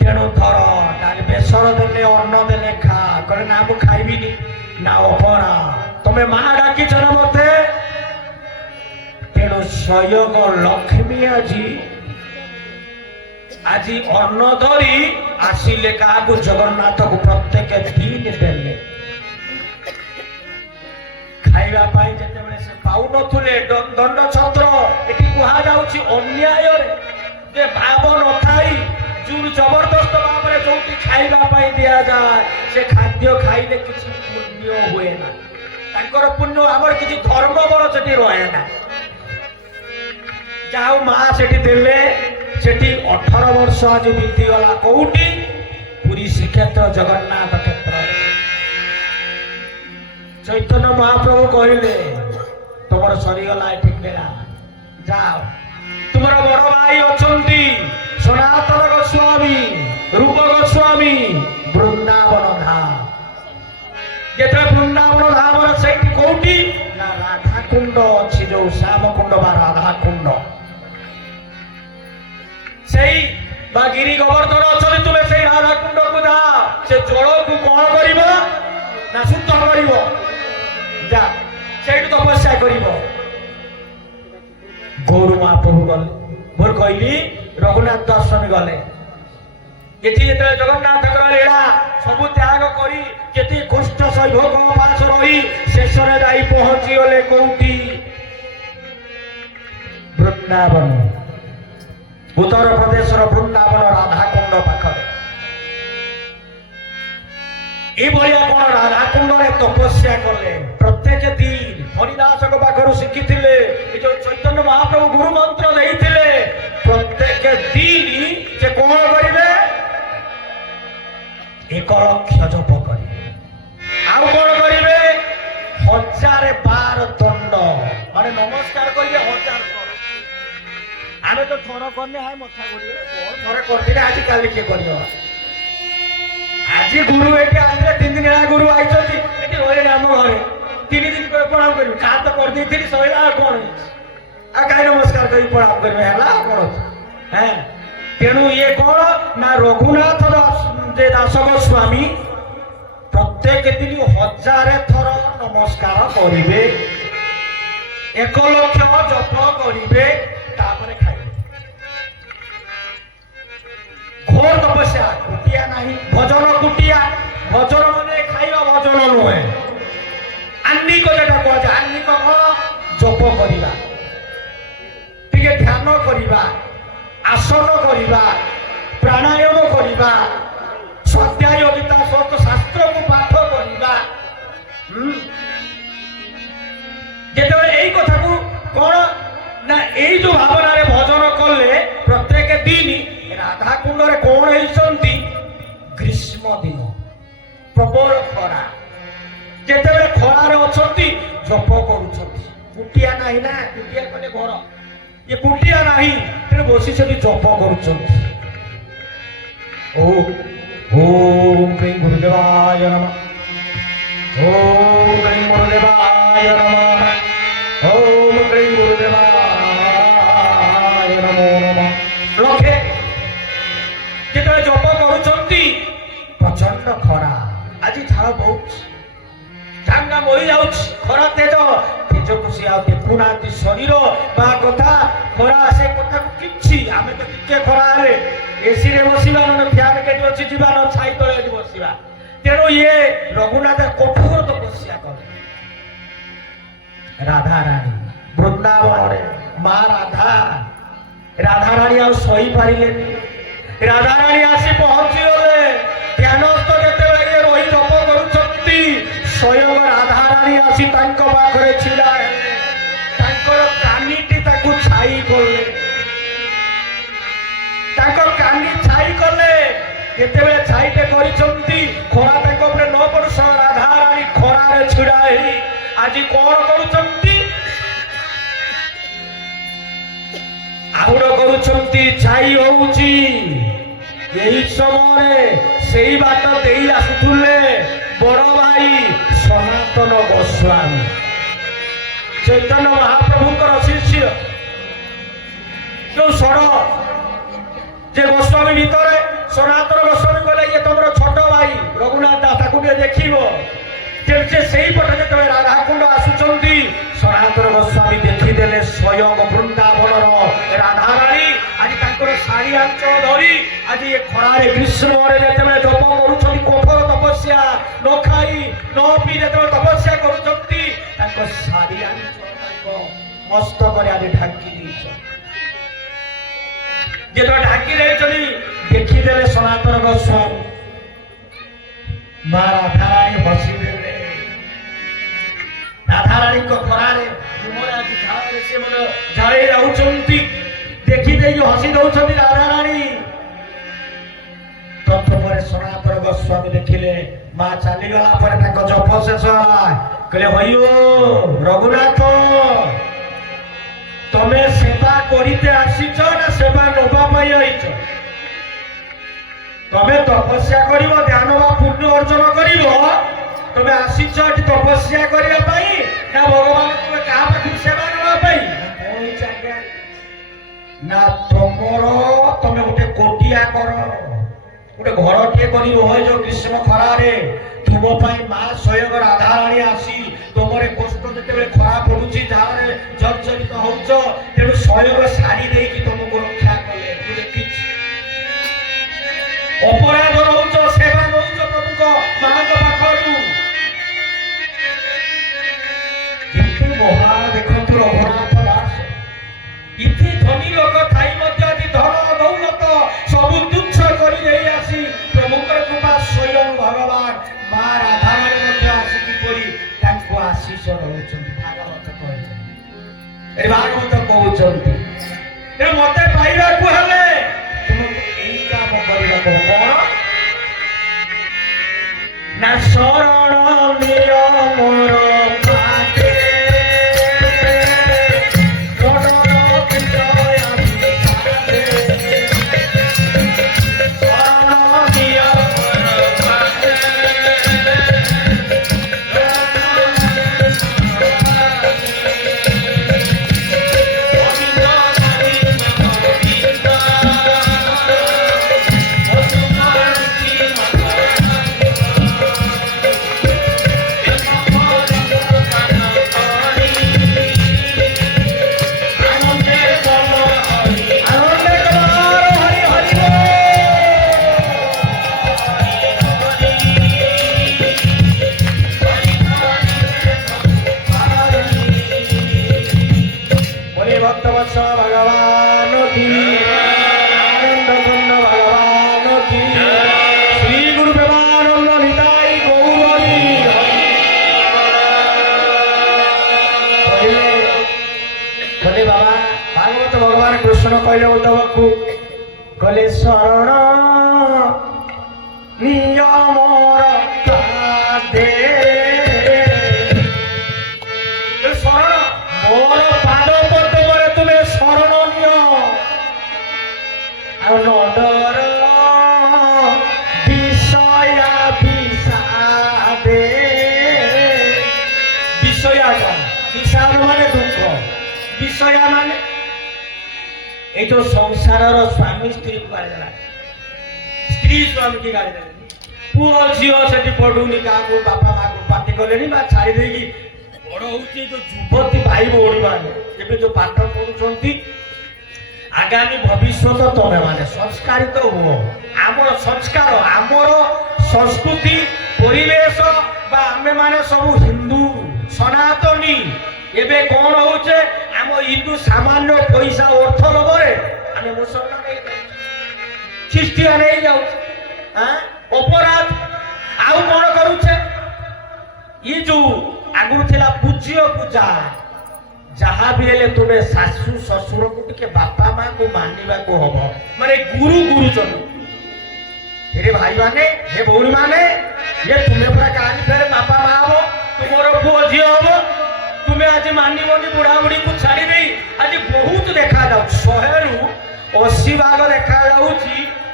ତେଣୁ ଧର ଡାଲି ବେସର ଦେଲେ, ଅନ୍ନ ଦେଲେ ଖା। କହିଲେ ନା ମୁଁ ଖାଇବିନି। ନା ଅପରା, ତମେ ମା ଡାକିଛ ନା ମତେ। ତେଣୁ ସ୍ୱୟଂ ଲକ୍ଷ୍ମୀ ଆଜି ଅନ୍ନ ଧରି ଆସିଲେ। କାହାକୁ? ଜଗନ୍ନାଥକୁ ପ୍ରତ୍ୟେକ ଦିନ ଦେଲେ ଖାଇବା ପାଇଁ। ଯେତେବେଳେ ସେ ପାଉନଥିଲେ ଦଣ୍ଡ ଛତ୍ର, ଏଠି କୁହାଯାଉଛି ଅନ୍ୟାୟରେ ଯେ ଭାବ ନଥାଇ ଜୋର ଜବରଦସ୍ତ ଭାବରେ ଯୋଉଠି ଖାଇବା ପାଇଁ ଦିଆଯାଏ, ସେ ଖାଦ୍ୟ ଖାଇଲେ କିଛି ପୁଣ୍ୟ ହୁଏ ନା। ତାଙ୍କର ପୁଣ୍ୟ, ଆମର କିଛି ଧର୍ମ ବଳ ସେଠି ରହେ ନା। ଯାହା ହଉ ମା ସେଠି ଦେଲେ। ସେଠି 18 ବର୍ଷ ଆଜି ବିତିଗଲା। କୋଉଠି? ପୁରୀ ଶ୍ରୀକ୍ଷେତ୍ର ଜଗନ୍ନାଥ କ୍ଷେତ୍ରରେ। ଚୈତନ୍ୟ ମହାପ୍ରଭୁ କହିଲେ ତମର ସରିଗଲା ଏଠି ବେଳା, ଯାଅ। ତୁମର ବଡ ଭାଇ ଅଛନ୍ତି ସନାତନ ଗୋସ୍ୱାମୀ, ରୂପ ଗୋସ୍ୱାମୀ, ବୃନ୍ଦାବନ ଧାମ। ଯେତେବେଳେ ବୃନ୍ଦାବନ ଧାମର ସେଇଠି କୋଉଠି? ନା ରାଧାକୁଣ୍ଡ ଅଛି, ଯୋଉ ଶ୍ୟାମକୁଣ୍ଡ ବା ରାଧାକୁଣ୍ଡ। ସେଇ ବା ଗିରି ଗୋବର୍ଦ୍ଧନ ଅଛନ୍ତି। ତୁମେ ସେଇ ରାଧାକୁଣ୍ଡକୁ ଯାଅ। ସେ ଜଳକୁ କଣ କରିବ? ନା ଶୁଦ୍ଧ କରିବ। ଯା ସେଇଠୁ ତପସ୍ୟା କରିବ। ଗୌର ମହାପ୍ରଭୁ ଗଲେ। ମୋର କହିଲି ରଘୁନାଥ ଦର୍ଶନ ଗଲେ। ଏଠି ଯେତେବେଳେ ଜଗନ୍ନାଥଙ୍କର ଲୀଳା ସବୁ ତ୍ୟାଗ କରି କେତେ କଷ୍ଟ ସହି ଭୋଗ ଉପାସ ରହି ଶେଷରେ ଯାଇ ପହଞ୍ଚିଗଲେ କୋଉଠି? ବୃନ୍ଦାବନ, ଉତ୍ତର ପ୍ରଦେଶର ବୃନ୍ଦାବନ ରାଧାକୁଣ୍ଡ ପାଖରେ। ଏଇଭଳିଆ କଣ ରାଧାକୁଣ୍ଡରେ ତପସ୍ୟା କଲେ। ପ୍ରତ୍ୟେକ ଦିନ ହରିଦାସଙ୍କ ପାଖରୁ ଶିଖିଥିଲେ। ଏ ଯୋଉ ଚୈତନ୍ୟ ମହାପ୍ରଭୁ ଗୁରୁ ମନ୍ତ୍ର ଦେଇଥିଲେ, ପ୍ରତ୍ୟେକ ଦିନ ସେ କଣ କରିବେ? 1 ଲକ୍ଷ ଜପ କରିବେ। ଆଉ କଣ କରିବେ? 1012 ଦଣ୍ଡ, ମାନେ ନମସ୍କାର କରିବେ 1000 ଥର। ଆମେ ତ ଥର କରିଲେ ହାଇ ମଥା କରିବେ, କଣ ଥରେ କରିଥିଲେ ଆଜି କାଲି କିଏ କରିବ? ଆଜି ଗୁରୁ ଏଠି ଆସିଲେ, 3 ଦିନ ହେଲା ଗୁରୁ ଆଇଛନ୍ତି ଏଠି ରହିଲେ ଆମ ଘରେ। 3 ଦିନ ପରେ ପ୍ରଣାମ କରିବେ। କାହା ତ କରିଦେଇଥିଲି ସରିଲା, ଆଉ କଣ ହେଇଛି? ଆଉ କାହିଁ ନମସ୍କାର କରି ପ୍ରଣାମ କରିବେ? ହେଲା ଆଉ କଣ ଅଛି? হ্যাঁ তেণু ইয়ে কর না রঘুনাথ দাস গোস্বামী প্রত্যেক দিন 1000 থর নমস্কার করিবে 1 লক্ষ জপ করিবে তারপরে খাইবে ঘোর তপস্যা কুটিয়া নাহি ভজন কুটিয়া ভজন মানে খাইবা ভজন নহে আন্নিক যেটা কোয়া যায় আন্নিক জপ করিবা টিকে ধ্যান করিবা আসন করিবা প্রাণায়াম করিবা স্বাধ্যায় গীতা সমস্ত শাস্ত্র কু পাঠ করিবা যেতবে এই কথা কু কোন না এই যে ভাবনারে ভজন করলে প্রত্যেক দিন রাধা কুণ্ডরে কোন হইছন্তি গ্রীষ্ম দিন প্রবল খরা যেতবে খরারে অছন্তি জপ করুছন্তি কুটিয়া নাই না কুটিয়া মানে ঘর ये कुटिया नहीं तेरे बसी से जप कर ओम क्लीं गुरुदेवाय नमः ओम क्लीं गुरुदेवाय नमः ओम क्लीं गुरुदेवाय नमो नमः लखे जेतले जप करूछंती प्रचंड खरा आज झाड़ बहुत ଧାଙ୍ଗା ମରି ଯାଉଛି ଖରା ତେଜକୁ ସେ ଆଉ ଦେଖୁନାହାନ୍ତି ଶରୀର ବା କଥା ଖରା ସେ କଥାକୁ କିଛି ଆମେ ତ ଟିକେ ଖରା ହେଲେ ଏସିରେ ବସିବା ନହେଲେ ଫ୍ୟାନ କେଠି ଅଛି ଯିବା ନ ଛାଇ ତଳେ ଏଠି ବସିବା ତେଣୁ ଇଏ ରଘୁନାଥ କଠୋର ତପସ୍ୟା କଲେ ରାଧାରାଣୀ ବୃନ୍ଦାବନରେ ମା ରାଧାରାଣୀ ଆଉ ସହିପାରିଲେନି ରାଧାରାଣୀ ଆସି ପହଞ୍ଚିଗଲେ ଧ୍ୟାନସ୍ଥ ଯେତେବେଳେ ଇଏ ରହି ଜପ କରୁଛନ୍ତି ସ୍ୱୟଂ ରାଧାରାଣୀ ଆସି ତାଙ୍କ ପାଖରେ ଛିଡ଼ା ହେଲେ ତାଙ୍କର କାନିଟି ତାକୁ ଛାଇ କଲେ ତାଙ୍କ କାନି ଛାଇ କଲେ ଯେତେବେଳେ ଛାଇଟେ କରିଛନ୍ତି ଖରା ତାଙ୍କ ଉପରେ ନ ପଡୁ ରାଧାରାଣୀ ଖରାରେ ଛିଡ଼ା ହେଇ ଆଜି କଣ କରୁଛନ୍ତି ଆହୁଡ଼ କରୁଛନ୍ତି ଛାଇ ହଉଛି ଏହି ସମୟରେ ସେଇ ବାଟ ଦେଇ ଆସୁଥିଲେ ବଡ଼ ଭାଇ ସନାତନ ଗୋସ୍ୱାମୀ ଚୈତନ୍ୟ ମହାପ୍ରଭୁଙ୍କର ଶିଷ୍ୟ ଯୋଉ ଷଡ଼ ଯେ ଗୋସ୍ୱାମୀ ଭିତରେ ସନାତନ ଗୋସ୍ୱାମୀ କହିଲେ ଇଏ ତମର ଛୋଟ ଭାଇ ରଘୁନାଥ ଦାସ ତାକୁ ଟିକେ ଦେଖିବ ସେ ସେଇପଟେ ଯେତେବେଳେ ରାଧାକୁଣ୍ଡ ଆସୁଛନ୍ତି ସନାତନ ଗୋସ୍ୱାମୀ ଦେଖିଦେଲେ ସ୍ୱୟଂ ବୃନ୍ଦାବନର ରାଧାରାଣୀ ଆଜି ତାଙ୍କର ଶାଢ଼ୀ ଆଞ୍ଚଳ ଧରି ଆଜି ଏ ଖରାରେ ଗ୍ରୀଷ୍ମରେ ଯେତେବେଳେ ଜପ କରୁଛନ୍ତି କଠୋର ତପସ୍ୟା ନ ଖାଇ ନ ପିଇ ଯେତେବେଳେ ତପସ୍ୟା କରୁଛନ୍ତି ତାଙ୍କ ଶାଢ଼ୀ ଆଞ୍ଚଳ ତାଙ୍କ ମସ୍ତକରେ ଆଜି ଢାଙ୍କି ଦେଇଛନ୍ତି ଯେତେବେଳେ ଢାଙ୍କି ଦେଇଛନ୍ତି ଦେଖିଦେଲେ ସନାତନ ଗୋସ୍ୱାମୀ ମା ରାଧାରାଣୀ ହସିଦେଲେ ରାଧାରାଣୀଙ୍କ ଖରାରେ ଆଜି ଝାଳରେ ସେ ମାନେ ଝାଳେଇ ଯାଉଛନ୍ତି ଦେଖିଦେଇକି ହସି ଦଉଛନ୍ତି ରାଧାରାଣୀ ତତ୍ପରେ ସନାତନ ଗୋସ୍ୱାମୀ ଦେଖିଲେ ମା ଚାଲିଗଲା ପରେ ତାଙ୍କ ଜପ ଶେଷ ହେଲା କହିଲେ ହଇଓ ରଘୁନାଥ ତମେ ସେବା କରିତେ ଆସିଛ ନା ସେବା ନେବା ପାଇଁ ଆଇଛ ତମେ ତପସ୍ୟା କରିବ ଧ୍ୟାନ ବା ପୁଣ୍ୟ ଅର୍ଜନ କରିବ ତମେ ଆସିଛ ଏଠି ତପସ୍ୟା କରିବା ପାଇଁ ନା ଭଗବାନ ତୁମେ କାହା ପାଖକୁ ସେବା ନେବା ପାଇଁ ନା ତମେ ଗୋଟେ କୋଟିଆ କର ଗୋଟେ ଘରଟିଏ କରି ରହିଛ ଗ୍ରୀଷ୍ମ ଖରାରେ ତୁମ ପାଇଁ ମା ସ୍ୱୟଂ ରାଧାରାଣୀ ଆସି ତୁମର କଷ୍ଟ ଯେତେବେଳେ ଖରା ପଡୁଛି ଝାଳରେ ଜର୍ଜରିତ ହଉଛ ତେଣୁ ସ୍ୱୟଂ ଶାଢ଼ୀ ଦେଇକି ତମକୁ ରକ୍ଷା କଲେ ଦେଖିଛି ଅପରାଧ ରହୁଛ ସେବା ନଉଛ ପ୍ରଭୁଙ୍କ ମାଙ୍କ ପାଖରୁ କେତେ ମହାନ ଦେଖନ୍ତୁ ରଘୁନାଥ ଦାସ ଇତି ଧନୀ ଲୋକ ଥାଇ ମଧ୍ୟ ଆଜି ଧନ ଦୌଲତ ସବୁ ତୁଚ୍ଛ କରି ଦେଇ ଆସି ପ୍ରଭୁଙ୍କର କୃପା ସ୍ୱୟଂ ଭଗବାନ ମା ରାଧାରାଣୀ ମଧ୍ୟ ଆସି କିପରି ତାଙ୍କୁ ଆଶୀଷ ଦଉଛନ୍ତି ଭାଗବତ କହିଲେ ଭାଗବତ କହୁଛନ୍ତି ମତେ ପାଇବାକୁ ହେଲେ ତୁମକୁ ଏଇ କାମ କରିବାକୁ କଣ ନା ଶରଣ ନିୟମର ପାଟେ भगवान की आनंद भगवान की श्री गुरु प्रेमानंद निताई गौरी कहले बाबा भागवत भगवान कृष्ण कहले उद्धव को कहले शरण नियमर दे शरण मोर पाद তুমি শরণীয় আর নদর বিষয়া বিষাদে বিষয়া বিষাদ মানে দুঃখ বিষয়া মানে এই তো সংসারর স্বামী স্ত্রীকে গাড়ি দেলা স্ত্রী স্বামীকে গাড়ি দেলা পুଅ ଝିଅ ସେଠି ପଢୁନି କାହାକୁ ବାପା ମାଆକୁ ପାଟି କରି ଗଲେଣି ବା ଛାଡ଼ି ଦେଇକି ବଡ଼ ହଉଛି ଯୋଉ ଯୁବତୀ ଭାଇ ଭଉଣୀ ମାନେ ଏବେ ଯୋଉ ପାଠ ପଢୁଛନ୍ତି ଆଗାମୀ ଭବିଷ୍ୟତ ତମେ ମାନେ ସଂସ୍କାରିତ ହୁଅ। ଆମର ସଂସ୍କାର ଆମର ସଂସ୍କୃତି ପରିବେଶ ବା ଆମେ ମାନେ ସବୁ ହିନ୍ଦୁ ସନାତନୀ ଏବେ କଣ ହଉଛେ ଆମ ହିନ୍ଦୁ ସାମାନ୍ୟ ପଇସା ଅର୍ଥ ଲୋଭରେ ଆମେ ମୁସଲମାନ ହେଇଯାଉଛେ ଖ୍ରୀଷ୍ଟିଆନ ହେଇଯାଉଛେ ଅପରାଧ ଆଉ କଣ କରୁଛେ ଇ ଯୋଉ ଆଗରୁ ଥିଲା ପୂଜ୍ୟ ପୂଜା ଯାହା ବି ହେଲେ ତୁମେ ଶାଶୁ ଶ୍ୱଶୁରକୁ ଟିକେ ବାପା ମାଙ୍କୁ ମାନିବାକୁ ହବ ମାନେ ଗୁରୁ ଗୁରୁଜନ ହେରେ ଭାଇ ମାନେ ହେ ଭଉଣୀ ମାନେ ये तुम्हें पूरा कहानी फेरे बापा माँ हो तुम्हारा पुओ झी हम तुम्हें आज मानवनी बुढ़ा बुढ़ी को छाड़ी नहीं आज बहुत देखा जाऊ 100 रु 80 भाग देखा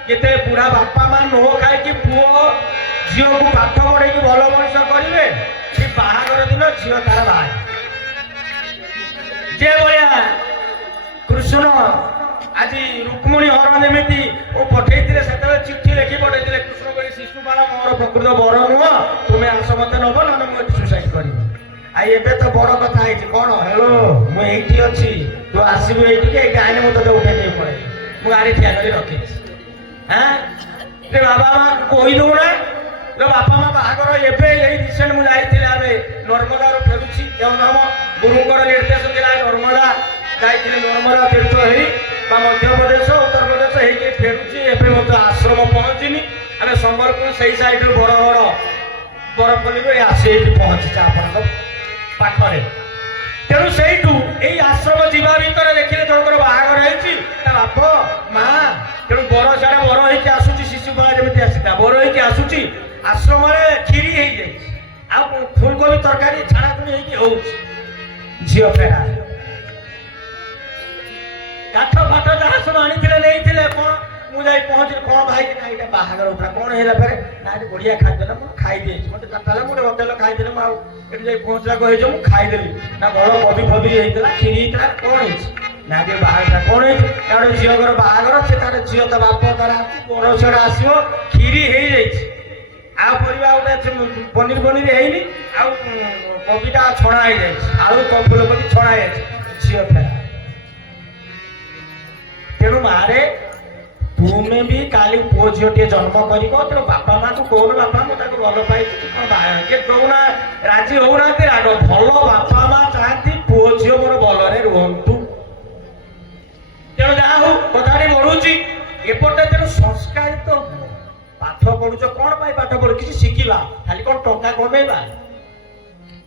जाते बुढ़ा बापा माँ नो खाई पुओ झी को पाठ पढ़े भल मनीष करेंगे सी बाहागर दिन झी तार बाहर जे भाया कृष्ण आज रुक्मणी हरण जमी पठे से चिठी लिखि पठे कृष्ण कही शिशुपाल मोर प्रकृत बर नुह तुम्हें आस मत नब ना मुझे सुसाइड करी आई तो बड़ कथा कौन हेलो मुझे अच्छी तू आसबू ये आईने मुझे उठे नहीं पड़े मुझे गाड़ी ठिया कर रखी हाँ बाबा माँ कही दौना बापा माँ बाहागर एवं रिसेंट मुझे नर्मदा फेरुची हम गुरुंर निर्देश दिला नर्मदा जाइए नर्मदा तीर्थ मध्य प्रदेश उत्तर प्रदेश होगी फेरुची एवं आश्रम पहुँचनी आम संबलपुर से सैड बरगढ़ बरपल्ली आसी पहुँची आप पाखे तेणु से आश्रम जीवा भितर देखिए जनकर बाहागर बाप माँ तेणु बर साढ़े बर हो आसूसी शिशुपाल जमी आसता बर हो आसूसी आश्रम खीरी हो जाए फुलकोबी तरकारी छाड़ाछुड़ी हो झील फेरा काठ फाट जहाँ सब आनी नहीं कौन मुझे पहुँचे कौन भाई ना ये बाहागर उठा कौन है फेरे ना बढ़िया खाद्य ना मुझे खाई मत चार्टा मुझे होटेल खाईदे मुझे पहुँचला मुझे खाईदेली ना भल कभी फबी होता खीरी होता कौन है ना ये बाहागर कौन है झील बाहागर से तार झील तो बाप तार बर छड़ा आसो खीरी हो जाए परिवा गोटे पनीर पनीर है कोबीटा छणा हो जाए आलू फुलकोबी छणा हो झील फेरा तेणु मारे तुम्हें भी काली पुओ झीटे जन्म कर बापा माँ को कौन बापा मुझे भल पाई कौना राजी होना राग भल बापा माँ चाहती पुओ झी मोर भलरे रुहतु तेणु जहाँ हो कथा बढ़ुची एपटे तेणु संस्कारित पाठ पढ़ुच कौन पाठ पढ़ कि शिखा खाली कौन टंका कमेबा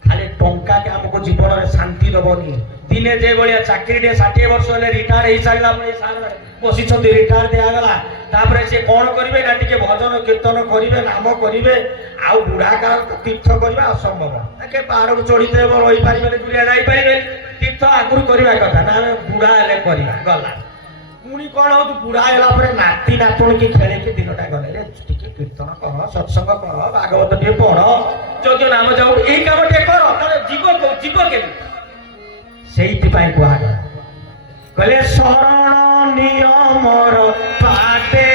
खाली टंका के आमको जीवन में शांति दबनी दिने जे भाया चाकरी 60 वर्ष रिटायर हो सारा बसी रिटायर दिगला से कौन करेंगे ना टी भजन कीर्तन करेंगे नाम करेंगे आउ बुढ़ा काल तीर्थ करवा असंभव पहाड़ को चढ़ी रही पारे दुनिया जापारे तीर्थ आगुरी करवा कथा ना बुढ़ा हेल्ले गला पुणी कौन हो बुढ़ा है नाती नातुणी की खेल के दिनटा गले कीर्तन कह सत्संग कह भागवत टे पढ़ यज्ञ नाम जाऊ यही काम टे कर जीव जीव के कहले शरण नियमर पाटे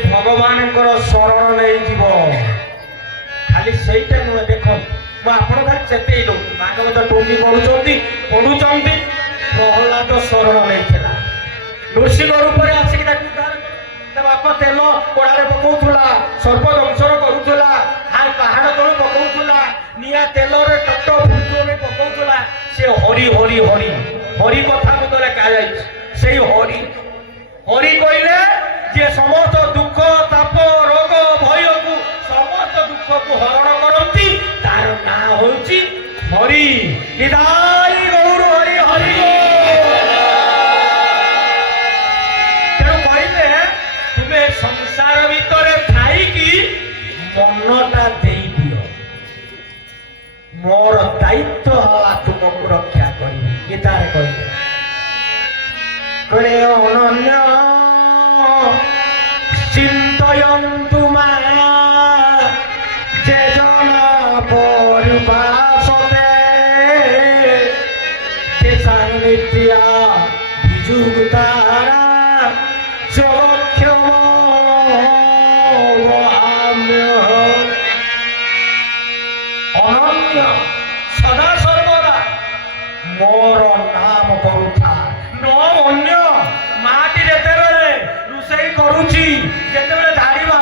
भगवान शरण नहीं जीव खाली से देख आपते भागवत टोंगी पढ़ुंट प्रहलाद शरण नहीं नृसिंह रूप में आसिक बाप तेल कड़े पकाऊला सर्प दंशन करूला पहाड़ तलू पकाऊला निआ तेल टट फुटने पकाऊला से हरि हरि हरि हरि कथा मुझे कह से हरि हरि कहले जे समस्त दुख ताप रोग भय को समस्त दुख को हरण करती तार ना ହଉଛି ହରି। ନିଦାଇ ଗୌର ହରି ହରି। ତେଣୁ କହିଲେ ତୁମେ ସଂସାର ଭିତରେ ଥାଇକି ମନଟା ଦେଇଦିଅ, ମୋର ଦାୟିତ୍ୱ ହେଲା ତୁମକୁ ରକ୍ଷା କରିବି। ଗୀତାରେ କହିଲେ କହିଲେ ଅନନ୍ୟ চিন্তয়ন্তু মায়া যে জন পরিপাসতে যে সান্নিধ্যা বিযুক্তারা চক্ষম ଅନନ୍ୟ ସଦା ସର୍ବଦା ମୋର ନାମ କରୁଥା। ନ ଅନ୍ୟ ମାଟି ଯେତେବେଳେ ରୋଷେଇ କରୁଛି, ଯେତେବେଳେ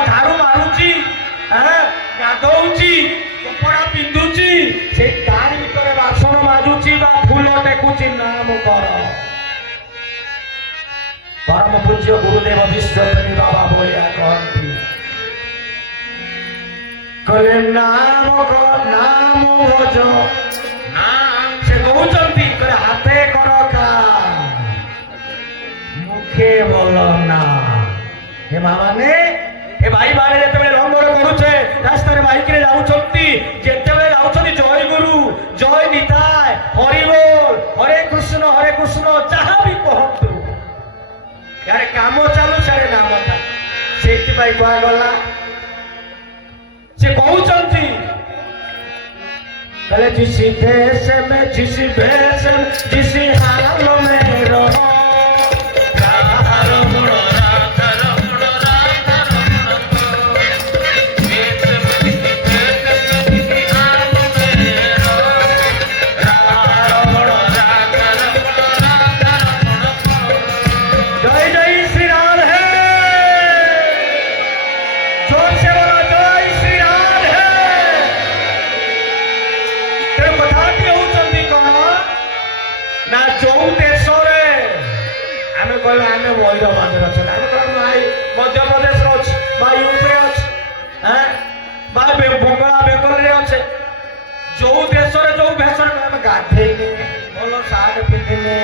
ଝାଡୁ ମାରୁଛି, ଗାଧଉଛି, କପଡ଼ା ପିନ୍ଧୁଛି, ସେଇ ତାରି ଭିତରେ ବାସନ ମାଜୁଛି ବା ଫୁଲ ଟେକୁଛି, ନାମ କର। ପରମ ପୂଜ୍ୟ ଗୁରୁଦେବ ବିଶ୍ୱପ୍ରେମୀ ବାବା ଭଳିଆ କହନ୍ତି, କହିଲେ ନାମ ନାମ ଭଜ। ସେ କହୁଛନ୍ତି କହିଲେ ହାତେ କର କାମ, ମୁଖେ ବୋଲ ନା। हे माने हे भाई माने जेतेबेले लंगर करूछे रास्तारे बाइक रे जाउछंती, जेतेबेले जाउछंती जय गुरु जय निताय हरि बोल हरे कृष्ण चाहा भी कहतु, यार काम चालू सारे नाम था सेति भाई कोआ गला। से कहउछंती कहले जिसी देश में जिसी भेष जिसी हाल में रहो, मध्यप्रदेश बंगला बेंगल जो देश जो भेष गाधेने भल सार्ट पिंधिने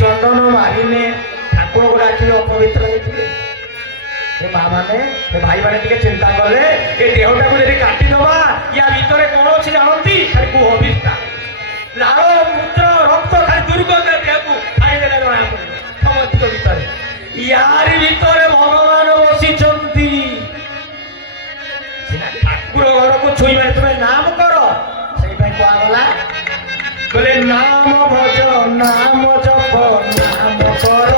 चंदन मारिने ठाकुर को डाक अपवित्र होते माँ मैंने भाई मैंने चिंता कले ये देहटा को यदि काटिदबा या भितर कौन अच्छी जानती खाली कुह विस्ता लाल मूत्र रक्त खाली दुर्गंध देह को खाईदे जना पड़े समस्त भितर यारी भितर भगवान बसी ठाकुर घर को छुईबा तुम नाम कर से कहला बोले नाम भज नाम जप नाम कर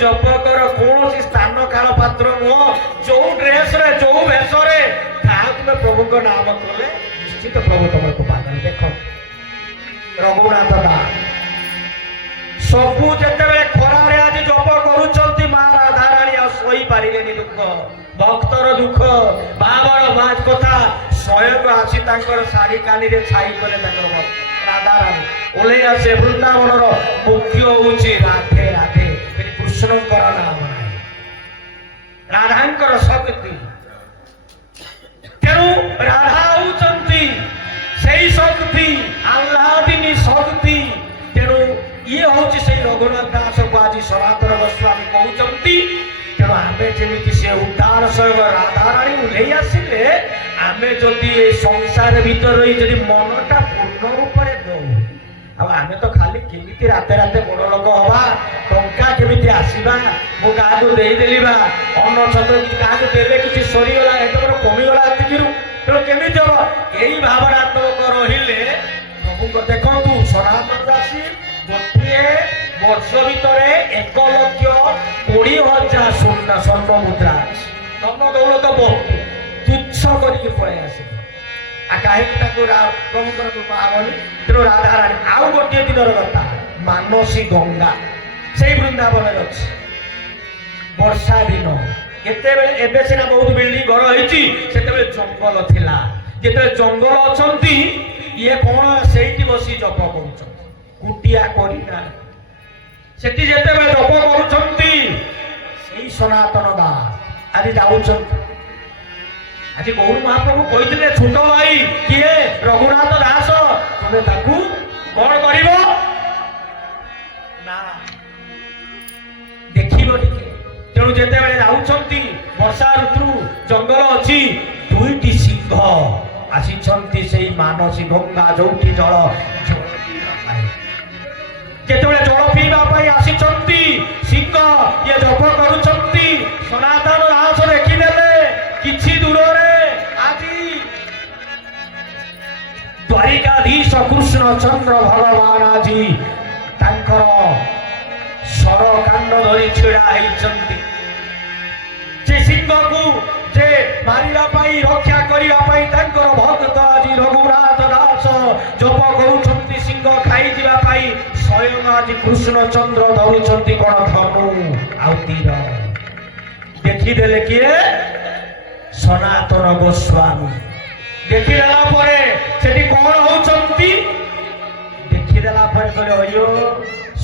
जप कर कौन स्थान काल पात्र नुह जो ड्रेस रे जो भेष रे तुम प्रभु को नाम कले निश्चित प्रभु तुमको पागल देख रघुनाथ दास सबू जेतेबेले खरारे आज जप करूचंती मां राधाराणी आ सोई पारिलेनी दुख भक्तर दुख बाबर बाज कथा स्वयं आसी तांकर साड़ी कानी रे छाई करे तांकर भक्त राधाराणी ओले आसे वृंदावन रो मुख्य होउची राधे राधे कृष्णकर नाम नाही राधांकर शक्ति तेणु राधा होउचंती सेई शक्ति आह्लादिनी शक्ति तेणु ये होउची सेई रघुनाथ दास को आज सनातन गोस्वामी कहउचंती तेणु आमे जेमिति से उद्धार सहित राधाराणी उल्लेई आसिले आमे जदि ए संसार भीतर रही जदि मनटा पूर्ण रूप दो आमे तो खाली କେମିତି ରାତେ ରାତେ ବଡ଼ ଲୋକ ହବା, ଟଙ୍କା କେମିତି ଆସିବା, ମୁଁ କାହାକୁ ଦେଇଦେଲି ବା ଅନ୍ନ ଛତ୍ର କିଛି କାହାକୁ ଦେଲେ କିଛି ସରିଗଲା, ଏତେ ବଡ଼ କମିଗଲା ଏତିକିରୁ, ତେଣୁ କେମିତି ହବ? ଏଇ ଭାବନା ତୋକ ରହିଲେ ପ୍ରଭୁଙ୍କ ଦେଖନ୍ତୁ ସନାତନ ଦାସୀ ଗୋଟିଏ ବର୍ଷ ଭିତରେ 1,20,000 ସ୍ୱର୍ଣ୍ଣ ମୁଦ୍ରା ଧନ ଦୌଲତ ବହୁତ ତୁଚ୍ଛ କରିକି ପଳେଇ ଆସିବ। ଆଉ କାହିଁକି ତାକୁ ପ୍ରଭୁଙ୍କର କୃପା ହବନି? ତେଣୁ ରାଧାରାଣୀ ଆଉ ଗୋଟିଏ ଦିନର କଥା, ମାନସୀ ଗଙ୍ଗା ସେଇ ବୃନ୍ଦାବନରେ ଅଛି। ବର୍ଷା ଦିନ କେତେବେଳେ, ଏବେ ସିନା ବହୁତ ବିଲ୍ଡିଂ ଘର ହେଇଛି, ସେତେବେଳେ ଜଙ୍ଗଲ ଥିଲା। ଯେତେବେଳେ ଜଙ୍ଗଲ ଅଛନ୍ତି ଇଏ କଣ ସେଇଠି ବସି ଜପ କରୁଛନ୍ତି, କୁଟିଆ କରିନା ସେଠି ଯେତେବେଳେ ଜପ କରୁଛନ୍ତି, ସେଇ ସନାତନ ଦାସ ଆଜି ଯାଉଛନ୍ତି। ଆଜି ଗୌର ମହାପ୍ରଭୁ କହିଥିଲେ ଛୋଟ ଭାଇ କିଏ? ରଘୁନାଥ ଦାସ। ତୁମେ ତାକୁ କଣ କରିବ ନା ଦେଖିବ ଟିକେ। ତେଣୁ ଯେତେବେଳେ ଯାଉଛନ୍ତି ବର୍ଷା ଋତୁ, ଜଙ୍ଗଲ ଅଛି, 2ଟି ସିଂହ ଆସିଛନ୍ତି ସେଇ ମାନସୀ ଗଙ୍ଗା ଯୋଉଠି ଜଳ ଯେତେବେଳେ ଜଳ ପିଇବା ପାଇଁ ଆସିଛନ୍ତି ସିଂହ ଇଏ ଜପ କରୁଛନ୍ତି। ସନାତନ ଦାସ ଦେଖିନେଲେ କିଛି ଦୂରରେ ଆଜି ଦ୍ୱାରିକାଧୀଶ କୃଷ୍ଣ ଚନ୍ଦ୍ର ଭଗବାନ ଆଜି ତାଙ୍କର ସର କାଣ୍ଡ ଧରି ଛିଡ଼ା ହେଇଛନ୍ତି। ସେ ସିଂହକୁ ଯେ ମାରିବା ପାଇଁ, ରକ୍ଷା କରିବା ପାଇଁ ତାଙ୍କର ଭକ୍ତ ଆଜି ରଘୁନାଥ ଦାସ ଜପ କରୁଛନ୍ତି ସିଂହ ଖାଇଯିବା ପାଇଁ। ସ୍ୱୟଂ ଆଜି କୃଷ୍ଣ ଚନ୍ଦ୍ର ଧରୁଛନ୍ତି କଣ ଧନୁ ଆଉ ତୀର। ଦେଖିଦେଲେ କିଏ? ସନାତନ ଗୋସ୍ୱାମୀ। ଦେଖିଦେଲା ପରେ ସେଠି କଣ ହଉଛନ୍ତି? ଦେଖିଦେଲା ପରେ କହିଲେ ଅಯ್ୟୋ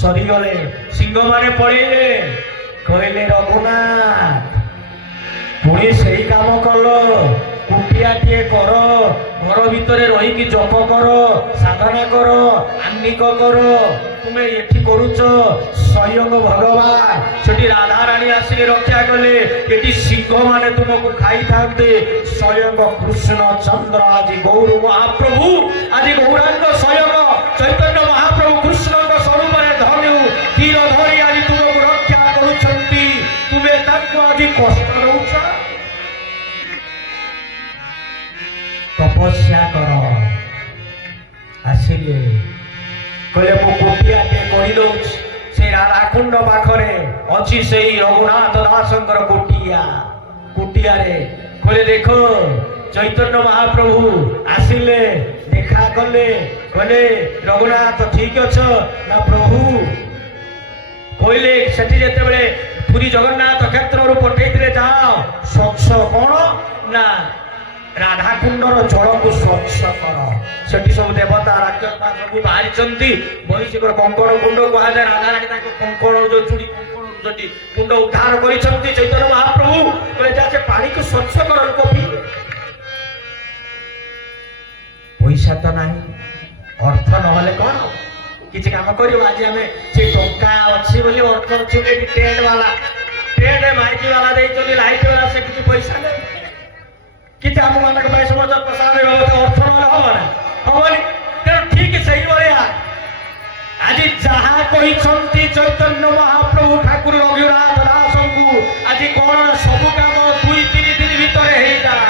ସରିଗଲେ, ସିଂହ ମାନେ ପଳେଇଲେ। କହିଲେ ରଘୁନାଥ ପୁଣି ସେଇ କାମ କଲ, କୁଟିଆଟିଏ କର, ଘର ଭିତରେ ରହିକି ଜପ କର, ସାଧନା କର, ଆନ୍ନିକ କର। ତୁମେ ଏଠି କରୁଛ, ସ୍ୱୟଂ ଭଗବାନ ସେଠି ରାଧାରାଣୀ ଆସିଲେ ରକ୍ଷା କଲେ, ଏଠି ସିଂହ ମାନେ ତୁମକୁ ଖାଇଥାନ୍ତେ। ସ୍ୱୟଂ କୃଷ୍ଣ ଚନ୍ଦ୍ର ଆଜି ଗୌର ମହାପ୍ରଭୁ, ଆଜି ଗୌରାଙ୍ଗ ସ୍ୱୟଂ ଚୈତନ୍ୟ ମହାପ୍ରଭୁ କୃଷ୍ଣଙ୍କ ସ୍ୱରୂପରେ ଧନୁ ତୀର ଧରି ଆଜି ତୁମକୁ ରକ୍ଷା କରୁଛନ୍ତି। ତୁମେ ତାଙ୍କୁ ଆଜି କଷ୍ଟ ଦଉଛ। ତପସ୍ୟା କର। ଆସିଲେ କହିଲେ ମୁଁ କୁଟିଆଟେ କରିଦଉଛି। ସେ ରାଧାକୁଣ୍ଡ ପାଖରେ ଅଛି ସେଇ ରଘୁନାଥ ଦାସଙ୍କର କୁଟିଆରେ। କହିଲେ ଦେଖ ଚୈତନ୍ୟ ମହାପ୍ରଭୁ ଆସିଲେ, ଦେଖା କଲେ। କହିଲେ ରଘୁନାଥ ଠିକ ଅଛ ନା ପ୍ରଭୁ? କହିଲେ ସେଠି ଯେତେବେଳେ ପୁରୀ ଜଗନ୍ନାଥ କ୍ଷେତ୍ରରୁ ପଠେଇଥିଲେ, ଯାଅ ସ୍ୱଚ୍ଛ କଣ ନା ରାଧାକୁଣ୍ଡର ଜଳକୁ ସ୍ୱଚ୍ଛ କର। ସେଠି ସବୁ ଦେବତା ରାକ୍ଷସ ସବୁ ବାହାରିଛନ୍ତି। ବୈଶିକର କଙ୍କଣ କୁଣ୍ଡ କୁହାଯାଏ। ରାଧାରାଣୀ ତାଙ୍କ କଙ୍କଣ ଯୋଉ ଚୁଡ଼ି କଙ୍କଣ ସେଠି କୁଣ୍ଡ ଉଦ୍ଧାର କରିଛନ୍ତି ଚୈତନ୍ୟ ମହାପ୍ରଭୁ। କହିଲେ ଯା ସେ ପାଣିକୁ ସ୍ୱଚ୍ଛ କର, ଲୋକ ପିଇବେ। ପଇସା ତ ନାହିଁ, ଅର୍ଥ ନହେଲେ କଣ କିଛି କାମ କରିବ? ଆଜି ଆମେ ସେ ଟଙ୍କା ଅଛି ବୋଲି ଅର୍ଥ ଅଛି ବୋଲି ଟେଣ୍ଟ ମାଇକି ବାଲା ଦେଇଛନ୍ତି, ଲାଇଟ ବାଲା, ସେ କିଛି ପଇସା ନାହିଁ। କିଛି ଆମ ମାନଙ୍କ ପାଇଁ ସମସ୍ତ ପ୍ରସାର ବ୍ୟବସ୍ଥା ଅର୍ଥ ନହେଲେ ହବ ନା, ହବନି। ତେଣୁ ଠିକ ସେଇଭଳିଆ ଆଜି ଯାହା କହିଛନ୍ତି ଚୈତନ୍ୟ ମହାପ୍ରଭୁ ଠାକୁର ରଘୁନାଥ ଦାସଙ୍କୁ, ଆଜି କଣ ସବୁ କାମ 2-3 ଦିନ ଭିତରେ ହେଇଗଲା।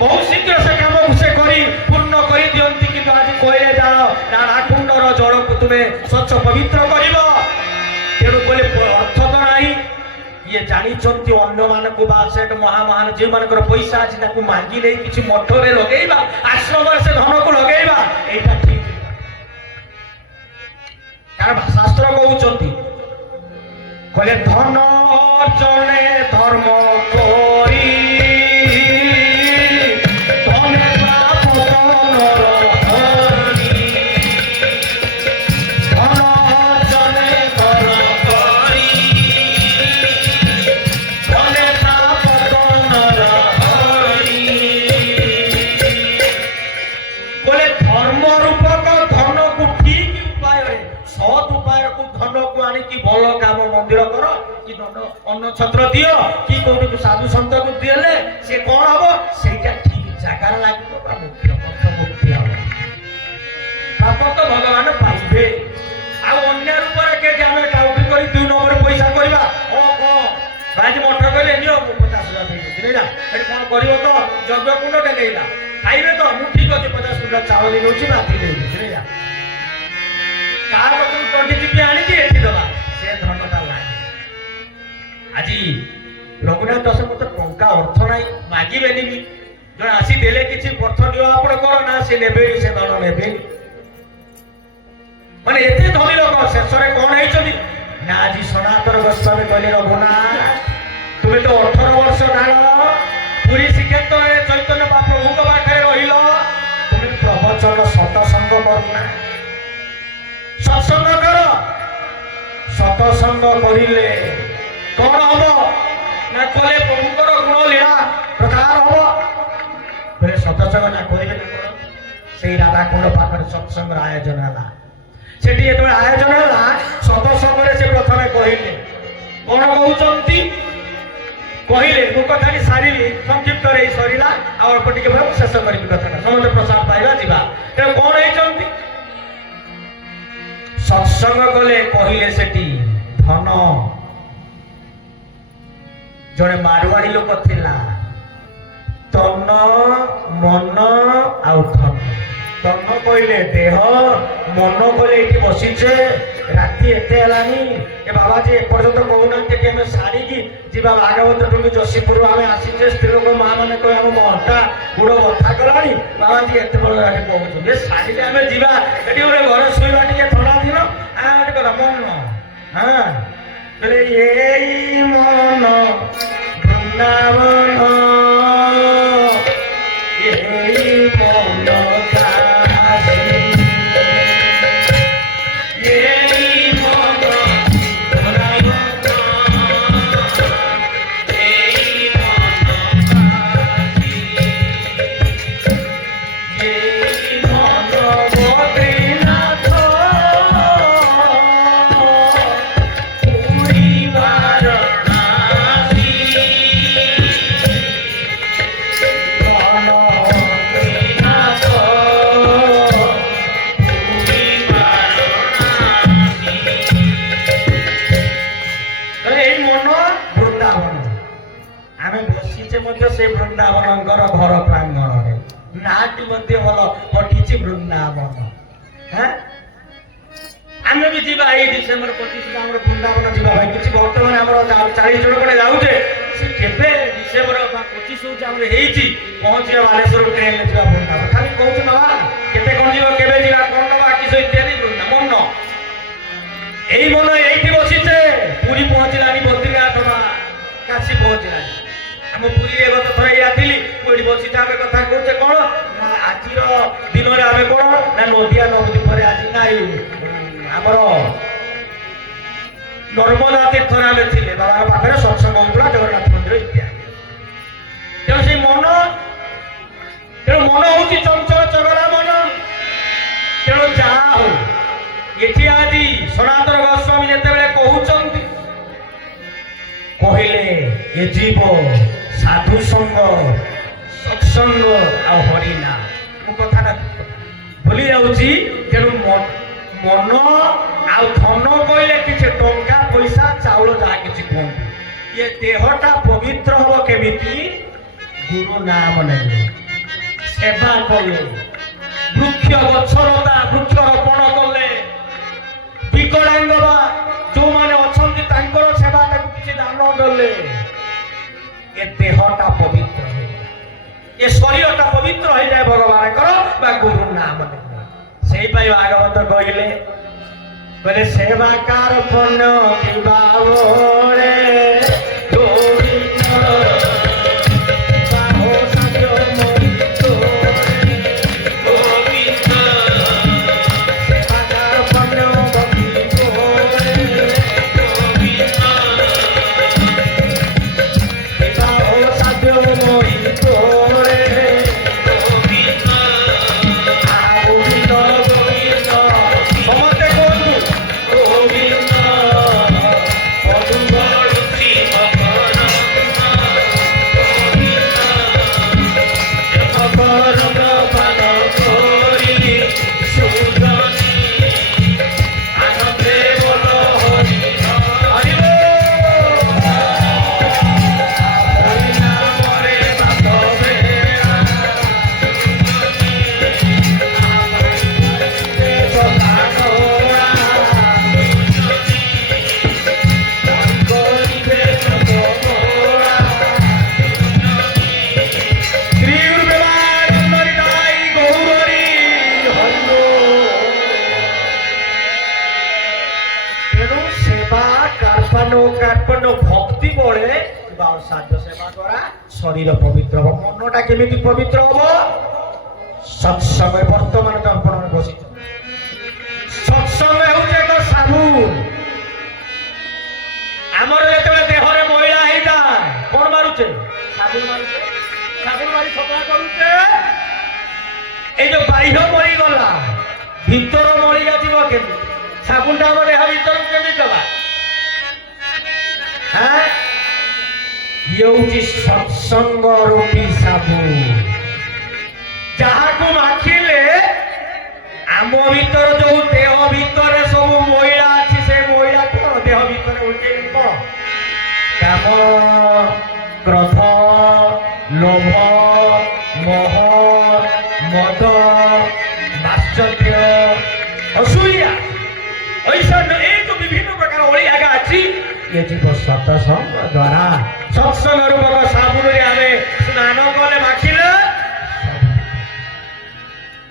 ବହୁତ ଶୀଘ୍ର ସେ କାମକୁ ସେ କରି ପୂର୍ଣ୍ଣ କରିଦିଅନ୍ତି। କିନ୍ତୁ ଆଜି କହିଲେ ଯାଅ ରାଧାକୁଣ୍ଡର ଜଳକୁ ତୁମେ ସ୍ୱଚ୍ଛ ପବିତ୍ର କରିବ। ତେଣୁ କହିଲେ ଅର୍ଥ ତ ନାହିଁ। ଇଏ ଜାଣିଛନ୍ତି ଅନ୍ୟମାନଙ୍କୁ ବା ସେଠ ମହାମହାନ ଯେଉଁମାନଙ୍କର ପଇସା ଅଛି ତାକୁ ମାଗି ନେଇ କିଛି ମଠରେ ଲଗେଇବା, ଆଶ୍ରମରେ ସେ ଧନକୁ ଲଗେଇବା, ଏଇଟା ଠିକ। କାରଣ ଶାସ୍ତ୍ର କହୁଛନ୍ତି, କହିଲେ ଧନ ଅର୍ଜନେ ଧର୍ମ କରି ଅନ୍ନ ଛତ୍ର ଦିଅ କି କୋଉଠି ସାଧୁ ସନ୍ତକୁ ଦିଅଲେ ସେ କଣ ହବ? ସେଇଟା ଠିକ ଜାଗାରେ ଲାଗିବ ବା ମୁଖ୍ୟ ମୁକ୍ତି ହବ। ପାପ ତ ଭଗବାନ କହିଲେ ନିଅ ମୁଁ 50,000 ଦେଇଦେବି ନେଇଲା ଏଠି କଣ କରିବ ତ ଯଜ୍ଞ କୁଣ୍ଡଟେ ନେଇଲା ଖାଇବେ ତ ମୁଁ ଠିକ ଅଛି 50 କୁଇଣ୍ଟାଲ ଚାଉଳ ଦେଇଦେଉଛି ମାଟି ଦେଇଦେଉଛି ନେଇଲା କାହା କତରୁ 20 ଚିପି ଆଣିକି ଏଠି ଦବା ସେ ଧନଟା ଲାଗେ ଆଜି ରଘୁନାଥ ଦାସ ମତେ ଟଙ୍କା ଅର୍ଥ ନାହିଁ ମାଗିବେନି ବି ଜଣେ ଆସି ଦେଲେ କିଛି ଅର୍ଥ ନିଅ ଆପଣ କର ନା ସେ ନେବେନି ସେ ଧନ ନେବେନି ମାନେ ଏତେ ଧନୀ ଲୋକ ଶେଷରେ କଣ ହେଇଛନ୍ତି ନା ଆଜି ସନାତନ ଗୋସ୍ୱାମୀ କହିଲେ ରଘୁନାଥ ତୁମେ ତ 18 ବର୍ଷ ଢାଳ ପୁରୀ ଶ୍ରୀକ୍ଷେତ୍ରରେ ଚୈତନ୍ୟ ପ୍ରଭୁଙ୍କ ପାଖରେ ରହିଲ ତୁମେ ପ୍ରବଚନ ସତସଙ୍ଗ କରୁନା ସତ୍ସଙ୍ଗ କର ସତସଙ୍ଗ କରିଲେ କଣ ହବ ନା କଲେ ପ୍ରଭୁଙ୍କର ଗୁଣ ଲୀଳା ପ୍ରକାର ହବ ବୋଲେ ସତସଙ୍ଗ ନା କରିବେ ନା କଣ ସେଇ ରାଧାକୁଣ୍ଡ ପାଖରେ ସତ୍ସଙ୍ଗର ଆୟୋଜନ ହେଲା ସେଠି ଯେତେବେଳେ ଆୟୋଜନ ହେଲା ସତସଙ୍ଗରେ ସେ ପ୍ରଥମେ କହିଲେ କଣ କହୁଛନ୍ତି କହିଲେ ମୁଁ କଥାଟି ସାରିବି ସଂକ୍ଷିପ୍ତରେ ସରିଲା ଆଉ ଅଳ୍ପ ଟିକେ ଭାବେ ଶେଷ କରିବି କଥାଟା ସମସ୍ତେ ପ୍ରସାଦ ପାଇବା ଯିବା ତେଣୁ କଣ ହେଇଛନ୍ତି ସତ୍ସଙ୍ଗ କଲେ କହିଲେ ସେଠି ଧନ ଜଣେ ମାରୱାଡି ଲୋକ ଥିଲା ତନ ମନ ଆଉ ଧନ ତନ କହିଲେ ଦେହ ମନ କହିଲେ ଏଠି ବସିଛେ ରାତି ଏତେ ହେଲାନି ଏ ବାବାଜୀ ଏପର୍ଯ୍ୟନ୍ତ କହୁନାହାନ୍ତି କି ଆମେ ସାରିକି ଯିବା ଭାଗବତ ଟୁଙ୍ଗି ଯୋଶୀପୁରରୁ ଆମେ ଆସିଛେ ସ୍ତ୍ରୀ ଲୋକ ମା ମାନେ କହି ଆମ ଅଣ୍ଟା ଗୋଡ଼ ବଥା କଲାଣି ବାବାଜୀ ଏତେ ବଡ଼ ଏଠି କହୁଛନ୍ତି ସାରିଲେ ଆମେ ଯିବା ଏଠି ଗୋଟେ ଘରେ ଶୋଇବା ଟିକେ ଥଣ୍ଡା ଦିନ ଏଠି କଥା ମନ ହଁ ବୋଲେ ଏଇ ମନ ବୃନ୍ଦାବନ ଏଇ ମନ ବୃନ୍ଦାବନଙ୍କର ଘର ପ୍ରାଙ୍ଗଣରେ ନାଟି ମଧ୍ୟ ଭଲ ପଠିଛି ବୃନ୍ଦାବନ ଆମେ ବି ଯିବା ଏଇ ଡିସେମ୍ବର 25 ଆମର ବୃନ୍ଦାବନ ଯିବା ଭାଇ କିଛି ବର୍ତ୍ତମାନ ଆମର 40 ଜଣ ଖଣ୍ଡେ ଯାଉଛେ ସେ କେବେ ଡିସେମ୍ବର 25 ହଉଛି ଆମର ହେଇଛି ପହଞ୍ଚିବା ବାଲେଶ୍ୱର ଟ୍ରେନରେ ଯିବା ବୃନ୍ଦାବନ ଖାଲି କହୁଛୁ ନବା କେତେ କଣ ଯିବ କେବେ ଯିବା କଣ ନବା କିସ ଇତ୍ୟାଦି ମନ ଏଇ ମନ ଏଇଠି ବସିଛେ ପୁରୀ ପହଞ୍ଚିଲାନି ବଦ୍ରିନାଥ କାଶୀ ପହଞ୍ଚିଲାନି ଆମ ପୁରୀ ଏ ଗତ ଥରେ ଯାଇଥିଲି ମୁଁ ଏଠି ବସିଛେ ଆମେ କଥା କହୁଛେ କଣ ନା ଆଜିର ଦିନରେ ଆମେ କଣ ନା ନଦିଆ ନଦୀ ପରେ ଆଜି ନାଇଁ ଆମର ନର୍ମଦା ତୀର୍ଥରେ ଆମେ ଥିଲେ ବାବାଙ୍କ ପାଖରେ ସତ୍ସଙ୍ଗ ହଉଥିଲା ଜଗନ୍ନାଥ ମନ୍ଦିର ଇତ୍ୟାଦି ତେଣୁ ସେଇ ମନ ତେଣୁ ମନ ହଉଛି ଚଞ୍ଚଳ ଚଗଲା ମନ ତେଣୁ ଯାହା ହଉ ଏଠି ଆଜି ସନାତନ ଗୋସ୍ୱାମୀ ଯେତେବେଳେ କହୁଛନ୍ତି କହିଲେ ଏ ଜୀବ ସାଧୁ ସଙ୍ଗ ସତ୍ସଙ୍ଗ ଆଉ ହରିନା ମୁଁ କଥାଟା ଭୁଲି ଯାଉଛି ତେଣୁ ମନ ଆଉ ଧନ କହିଲେ କିଛି ଟଙ୍କା ପଇସା ଚାଉଳ ଯାହା କିଛି କୁହନ୍ତୁ ଏ ଦେହଟା ପବିତ୍ର ହବ କେମିତି ଗୁରୁ ନାମ ନେଲେ ସେବା କଲେ ବୃକ୍ଷ ଗଛଲତା ବୃକ୍ଷ ରୋପଣ କଲେ ବିକଳାଙ୍ଗ ବା ଯୋଉମାନେ ଅଛନ୍ତି ତାଙ୍କର ସେବା ତାକୁ କିଛି ଦାନ ଦେଲେ ଏ ଦେହଟା ପବିତ୍ର ହେଇଯାଏ ଏ ଶରୀରଟା ପବିତ୍ର ହେଇଯାଏ ଭଗବାନଙ୍କର ବା ଗୁରୁ ନାମ ନେଲେ ସେଇପାଇଁ ଭାଗବତ କହିଲେ କହିଲେ ସେବାକାର ପୁଣ୍ୟ କିବା ବଳେ Govinda, Govinda, ସେବା ଅସାଧ୍ୟ ସେବା ଦ୍ୱାରା ଶରୀର ପବିତ୍ର ହବ। ମନଟା କେମିତି ପବିତ୍ର ହବ? ସତ୍ସଙ୍ଗ ବର୍ତ୍ତମାନ ଦର୍ପଣରେ ବସିଛ। ସତ୍ସଙ୍ଗ ହେଉଛି ଏକ ସାବୁନ। ଆମର ଯେତେବେଳେ ଦେହରେ ମଇଳା ହେଇଥାଏ କଣ ମାରୁଛେ? ସାବୁନ ମାରୁଛେ। ସାବୁନ ମାରି ସଫା କରୁଛେ। এই যে বাহ্য মরিগলা ভিতর মরি যাচ্ছিল কেমনি? সাবুনটা আমার দেহ ভিতর কেমনি গলা? হ্যাঁ, ইয়ে হচ্ছে সৎসঙ্গ রূপী সাবুন, যাহাকে মাখিলে আম ভিতর যে দেহ ভিতরে সব ময়লা আছে সে ময়লা কোন দেহ ভিতরে উঠে কোন কাম, ক্রোধ, লোভ, মোহ, মদ, মাশ্চর্য, অসূয়া, ঐশ্বর্য, এই তো বিভিন্ন প্রকার অলিয়াগা আছে। ये जीव सत्संग द्वारा सत्संग रूपक साबुन आमे स्नान कले माखिले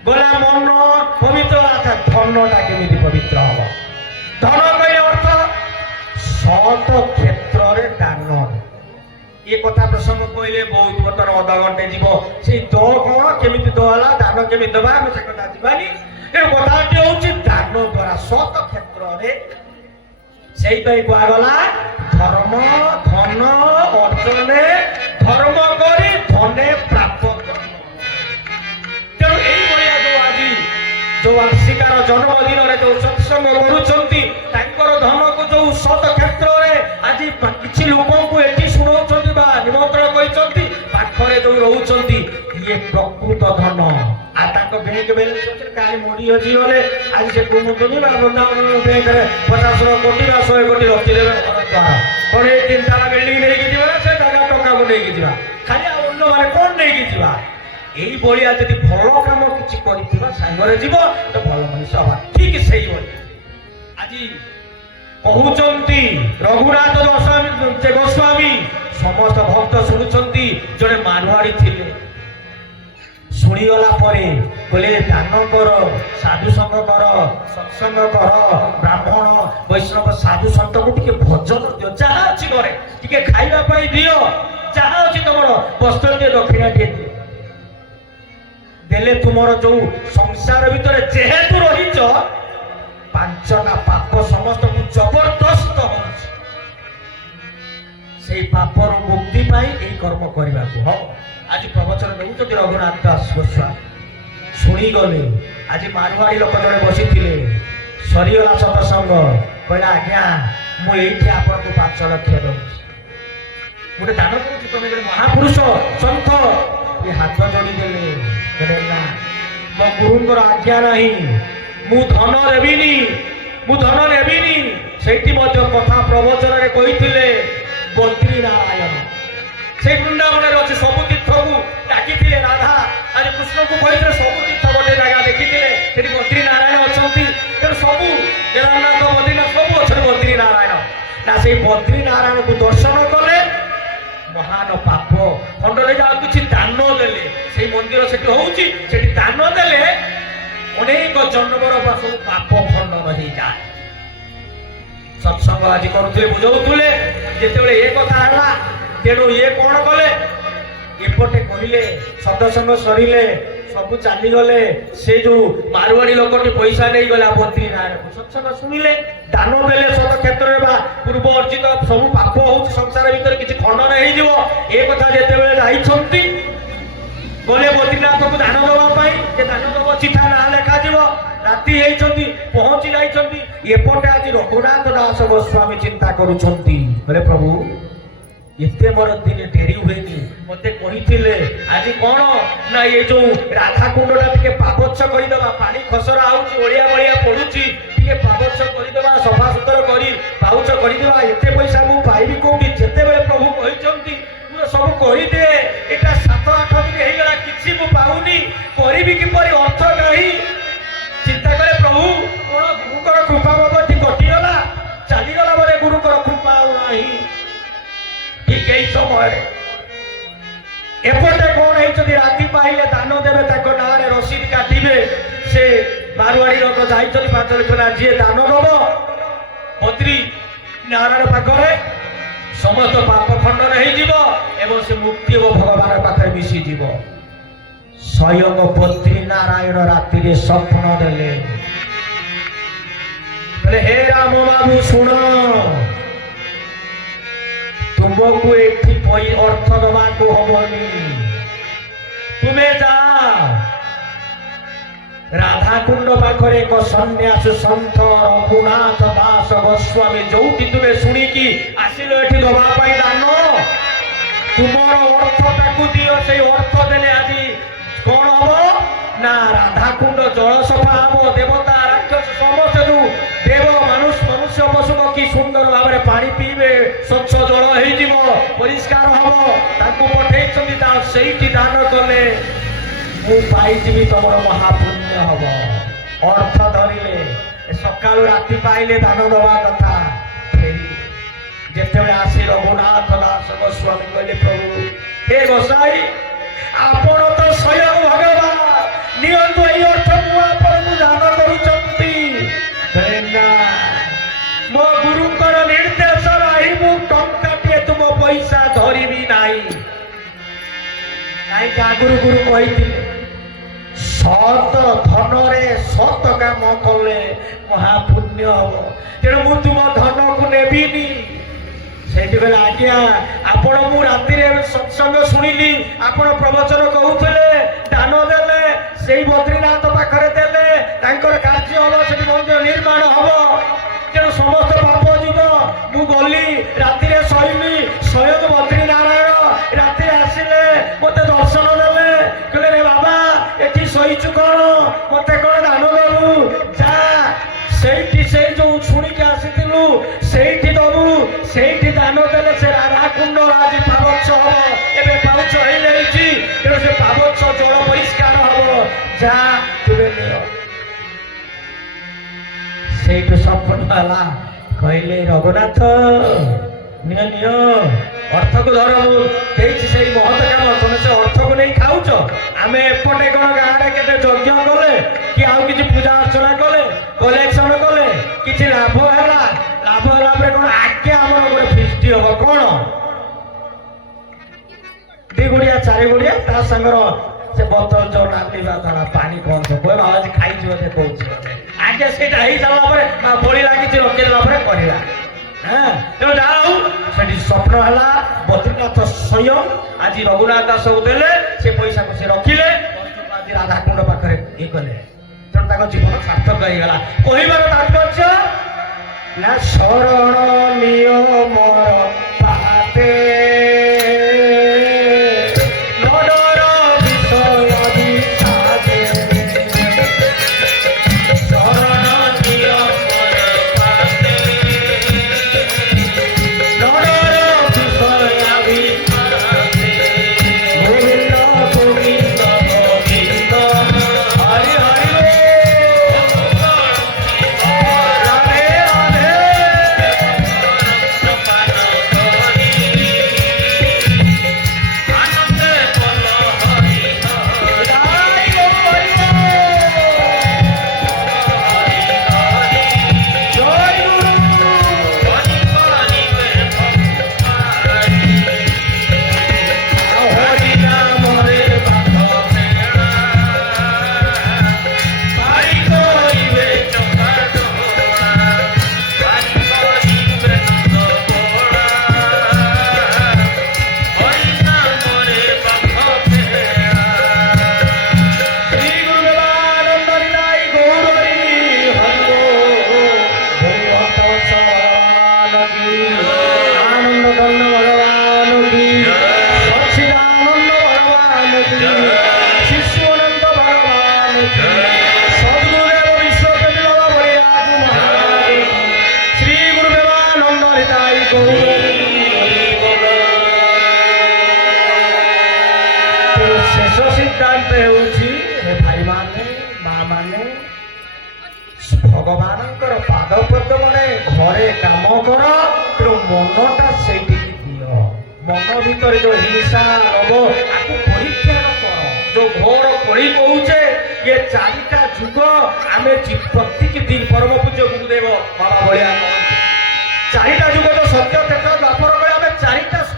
गला मन पवित्र अर्थात धनटा केमिति पवित्र हम? धन कहले अर्थ सत क्षेत्र रे दान। ये कथा प्रसंग कहले बहुत बतर अधा घंटे जीव से दो कौन केमिति दला दान केमिति दबा हम से कथा जीवानी। ए कथाटी होछि दान द्वारा सत क्षेत्र रे সেই পাই কুয়াগলা ধর্ম ধন অর্জনে ধর্ম করে ধনে প্রাপ্ত। তেমন এইভাবে আজি যে আশিকার জন্মদিনের যে সৎসঙ্গ করুଛନ୍ତି তাଙ୍କର ধনକୁ যে সৎ ক্ষেত্ରରେ আজি କିଛି ଲୋକଙ୍କୁ ଏଠି ଶୁଣାଉଛନ୍ତି ବା ନିମନ୍ତ୍ରଣ କରିଛନ୍ତି ପାଖରେ ଯୋଉ ରହୁଛନ୍ତି ଇଏ ପ୍ରକୃତ ଧନ। আর তাଙ୍କ ব্যাংক ব্যালেন্স আছে কালি মরি ଅଛି গলে আজি সে কোমুতনি বা বৃন্দাবন ব্যাংকরে 50 কোটি বা 100 কোটি রখি দেবে কোন এই তিন তালা বিল্ডিং নেইকি ଯିବା ସେ জায়গা ଟଙ୍କାକୁ ନେଇକି ଯିବା ଖାଲି ଆଉ ଅନ୍ୟ ମାନେ কোন ନେଇକି ଯିବା। এই বলিয়া যদি ভালো কাম কিছু করিଥିବା সাঙ্গরে ଯିବ তো ভালো মଣିষ হবা। ঠিক সেইভাবে আজি কহুଛନ୍ତି রঘুনাথ গোস্বামী সমস্ত ভক্ত শুনুଛନ୍ତି জଣେ মারোয়াড়ি ଥିଲେ। শুনিগলা পরে বলে দান কর, সাধু সঙ্গ কর, সৎসঙ্গ কর, ব্রাহ্মণ বৈষ্ণব সাধু সন্তକୁ ଟିକେ ভজন দিও, যাহা ଅଛି ঘরে ଟିକେ ଖାଇବା ପାଇଁ ଦିଅ, ଯାହା ଅଛି ତମର ବସ୍ତ୍ର দিয়ে ଦକ୍ଷିଣା দিয়ে ଦିଅ। ଦେଲେ ତୁମର ଯୋଉ ସଂସାର ଭିତରେ ଯେହେତୁ ରହିଛ ପାଞ୍ଚଟା ପାପ ସମସ୍ତଙ୍କୁ ଜବରଦସ୍ତ ହଉଛି, ସେଇ ପାପରୁ ମୁକ୍ତି ପାଇଁ এই কর্ম କରିବାକୁ ହବ। आज प्रवचन देउछथि रघुनाथ दास गोस्वामी शुणीगले। आज मारवाड़ी लोक जड़े बसी सरीगला सत्संग कहला आज्ञा मुझे आपको 5 लाख दूसरी गोटे दान करुँ तुम महापुरुष सन्थ ये हाथ जोड़ीदे कहले ना मो गुरुंर आज्ञा नहीं मु धन देविनी मु धन नेबिनी। सेठी कथा प्रवचन कही बद्री नारायण से वृंदावन अच्छे सबू तीर्थ को डाकी राधा आज कृष्ण को कही सबू तीर्थ गोटे जगह देखी बद्री नारायण अच्छा सबू केदारनाथ बद्रीनाथ सब अच्छे बद्री नारायण ना से बद्री नारायण को दर्शन कले महान पाप खंडले जा किसी दान देले से मंदिर से होती दान देले अनेक जन्मर सब पाप खंडन हो जाए। सत्संग आज करुले बुझाऊे जिते ये कथा है तेणु ये कौन कले एपटे कहले सत्संग सरिले सब चलीगले से जो मारवाड़ी लोकटी पैसा नहीं गला बद्री नारायण सत्संग शुणिले दान देले सत क्षेत्र में पूर्व अर्जित सब पाप हो संसार भीतर किसी खंडन हो कथा जिते गले बद्रीनाथ को दान देवाई दान दब चिठा ना लेखा राति पहुंची जापटे आज रघुनाथ दास गोस्वामी चिंता करुछंती बोले प्रभु एते मोर दिन डेरी हुए मत कही आज कौन ना ये जो राधा कुंडा टे पापच्छ करदेवा पानी खसरा आड़िया बड़िया पड़ुची टे पापच्छ करदेवा सफा सुतर कर पाउच करदेवा एत पैसा मुझे पाइबी कौटी जिते बड़े प्रभु कहते सब करदे यहाँ 7-8 दिन होगा कि पाऊनी करी किपर अर्थ नहीं चिंता करे प्रभु कौन गुरुकर कृपा बाबती कटिगला चलीगला बोले गुरुकर कृपा नहीं ठीक यही समय एपटे कौन होती राति पाइले दान देवे ना रसीद काटे से मारवाड़ी लोक जा 5 लाख जी दान दब बद्री नारायण पाखे समस्त पाप खंडन हो से मुक्ति और भगवान पाखे मिशीज स्वयं बद्री नारायण राति स्वप्न देले हे राम बाबू शुण तुमको ये अर्थ दवा को हबनी तुम्हें जाओ राधाकुंड पाखरे एक सन्यास सन्थ रघुनाथ दास गोस्वामी जो तुम्हें शुणिकी आसिल ये दवाई दान तुमर अर्थ दियो से अर्थ देले आज कौन हम ना राधाकुंड जल सफा हम देवता राक्षस समस्त जो देव मनुष्य पशु पक्षी सुंदर भाव में पानी पीबे स्वच्छ जल हो परिष्कार हम पठे दान कले मुझी तुम महापुण्य हम अर्थ धरले सका राति पाइले दान दवा कथा फेरी जिते आसी रघुनाथ दास गोस्वामी कहले प्रभु हे गोसाई आपण तो स्वयं भगवान नियंतु ये अर्थ मुझे दान करुँच मो गुरुंकर निर्देश रही मु टंकाटे तुम पैसा धरबी नाई आगुरु गुरु कही सत धन सत काम कले महापुण्य हम तेणु मु तुम धन को नेबिनी से आज्ञा आपण मु राति सत्संग शुणिली आपण प्रवचन कहते दान देले से बद्रीनाथ पाखे देले कार्य हम से मंदिर निर्माण हम तेणु समस्त पाप जीव मु गली राति शैली स्वयं बद्री नारायण राति आसिले मत दर्शन देले कहले रे बाबा एटी शहीचु कौन मत कौन दान दबू जा से जो शुणिक आसीलु से दबू से दान देले से राधाकुंड आज पावच्छ हम एवं पावच्छ हो तेणु से पावच्छ जल परिष्कार हम जा तुमे नियो सपन है कहले रघुनाथ नियो नियो अर्थ को धरबू से महत काम तुम से अर्थ को नहीं खाऊच आम एपटे कौन गाँव के यज्ञ कले कि आउ कि पूजा अर्चना कले कलेक्शन कले कि लाभ है लाभ है कौन आगे आम गोटे फिष्टी हम कौन दी गुड़िया चार गुड़िया ता संगर से बोतल जो नाली धरा पानी कौन तो कोई बाबा जी खाई बोधे कौन आगे से सारा बड़ी लगी रखेदेला कहला तेणु जाऊ से स्वप्न है बद्रीनाथ स्वयं आज रघुनाथ दास देले से पैसा को से रखिले आज राधाकुंड पाखे ये कले तेणु जीवन सार्थक होगा कहबार तात्पर्य ना शरण नियम पाते सिद्धांत भाई माने माँ माने भगवान पाद पद्म घरे काम कर तेणु मनटा से दियो मन भीतर जो हिंसा लोभ आपको परीक्षा कर जो घोर कली कहुचे ये चारिटा जुग आम प्रत्येक दिन परम पूज्य गुरुदेव बाबा भाया चारिटा जुग तो सत्य क्षेत्र द्वापर कले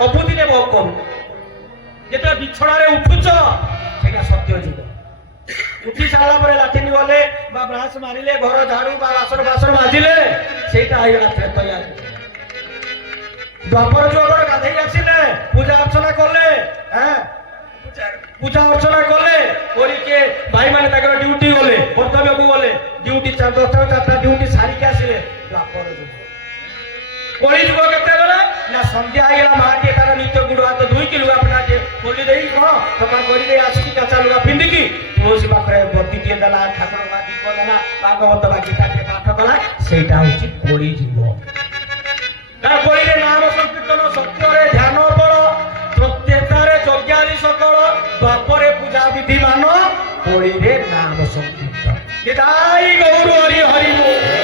ସବୁଦିନେ ଭୋଗ କରୁ ଯେତେବେଳେ ବିଛଣାରେ ଉଠୁଛ ସେଇଟା ସତ୍ୟ ଯୁଗ ଉଠି ସାରିଲା ପରେ ଲାଟିନ୍ ଗଲେ ବା ବ୍ରାଶ ମାରିଲେ ଘର ଝାଡୁ ବା ବାସନ ବାସନ ମାଜିଲେ ସେଇଟା ହେଇଗଲା ତ୍ରେତୟା ଯୁଗ ଦ୍ୱାପର ଯୁଗରେ ଗାଧେଇ ଆସିଲେ ପୂଜା ଅର୍ଚ୍ଚନା କଲେ ପୂଜା ଅର୍ଚ୍ଚନା କଲେ କରିକି ଭାଇମାନେ ତାଙ୍କର ଡ୍ୟୁଟି ଗଲେ କର୍ତ୍ତବ୍ୟକୁ ଗଲେ ଡ୍ୟୁଟି 10ଟା 4ଟା ଡ୍ୟୁଟି ସାରିକି ଆସିଲେ ଦ୍ୱାପର ଯୁଗ କଳି ଯୁଗ କେତେବେଳେ ନା ସନ୍ଧ୍ୟା ହେଇଗଲା ମା ଟିକେ ତାର ନିତ୍ୟ ଗୁଡ଼ ହାତ ଧୋଇକି ଲୁଗା ଫୁଗା ଟିକେ ଖୋଲି ଦେଇ କଣ ସଫା କରିଦେଇ ଆସିକି କାଚା ଲୁଗା ପିନ୍ଧିକି ତୁଳସୀ ପାଖରେ ବତି ଟିକେ ଦେଲା ଠାକୁର ମା ଦୀପ ଦେଲା ଭାଗବତ ବା ଗୀତା ଟିକେ ପାଠ କଲା ସେଇଟା ହଉଛି କଳି ଯୁଗ ତା କଳିରେ ନାମ ସଂକୀର୍ତ୍ତନ ସତ୍ୟରେ ଧ୍ୟାନ ବଳ ପ୍ରତ୍ୟେତାରେ ଯଜ୍ଞାଦି ସକଳ ଦ୍ୱାପରେ ପୂଜା ବିଧି ମାନ କଳିରେ ନାମ ସଂକୀର୍ତ୍ତନ ନିତାଇ ଗୌର ହରି ହରି ବୋଲ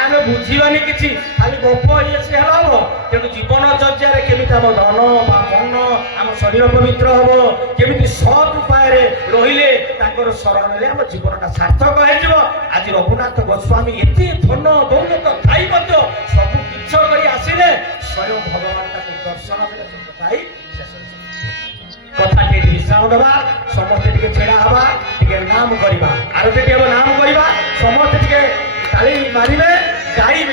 ଆମେ ବୁଝିବାନି କିଛି ଖାଲି ଗପ ଇଏ ସେ ହେଲା ହବ ତେଣୁ ଜୀବନ ଚର୍ଯ୍ୟାରେ କେମିତି ଆମ ଧନ ବା ମନ ଆମ ଶରୀର ପବିତ୍ର ହବ କେମିତି ସତ୍ ଉପାୟରେ ରହିଲେ ତାଙ୍କର ଶରଣରେ ଆମ ଜୀବନଟା ସାର୍ଥକ ହେଇଯିବ ଆଜି ରଘୁନାଥ ଗୋସ୍ୱାମୀ ଏତେ ଧନ ଦୌଲତ ଥାଇ ମଧ୍ୟ ସବୁ ତୁଚ୍ଛ କରି ଆସିଲେ ସ୍ୱୟଂ ଭଗବାନ ତାକୁ ଦର୍ଶନ ଦେଲେ ଥାଇ ଶେଷରେ କଥା ଟିକେ ବିଶ୍ରାମ ଦେବା ସମସ୍ତେ ଟିକେ ଛିଡ଼ା ହେବା ଟିକେ ନାମ କରିବା ଆରତି ଟିକେ ନାମ କରିବା ସମସ୍ତେ ଟିକେ ତାଳି ମାରିବେ ଗାଇବେ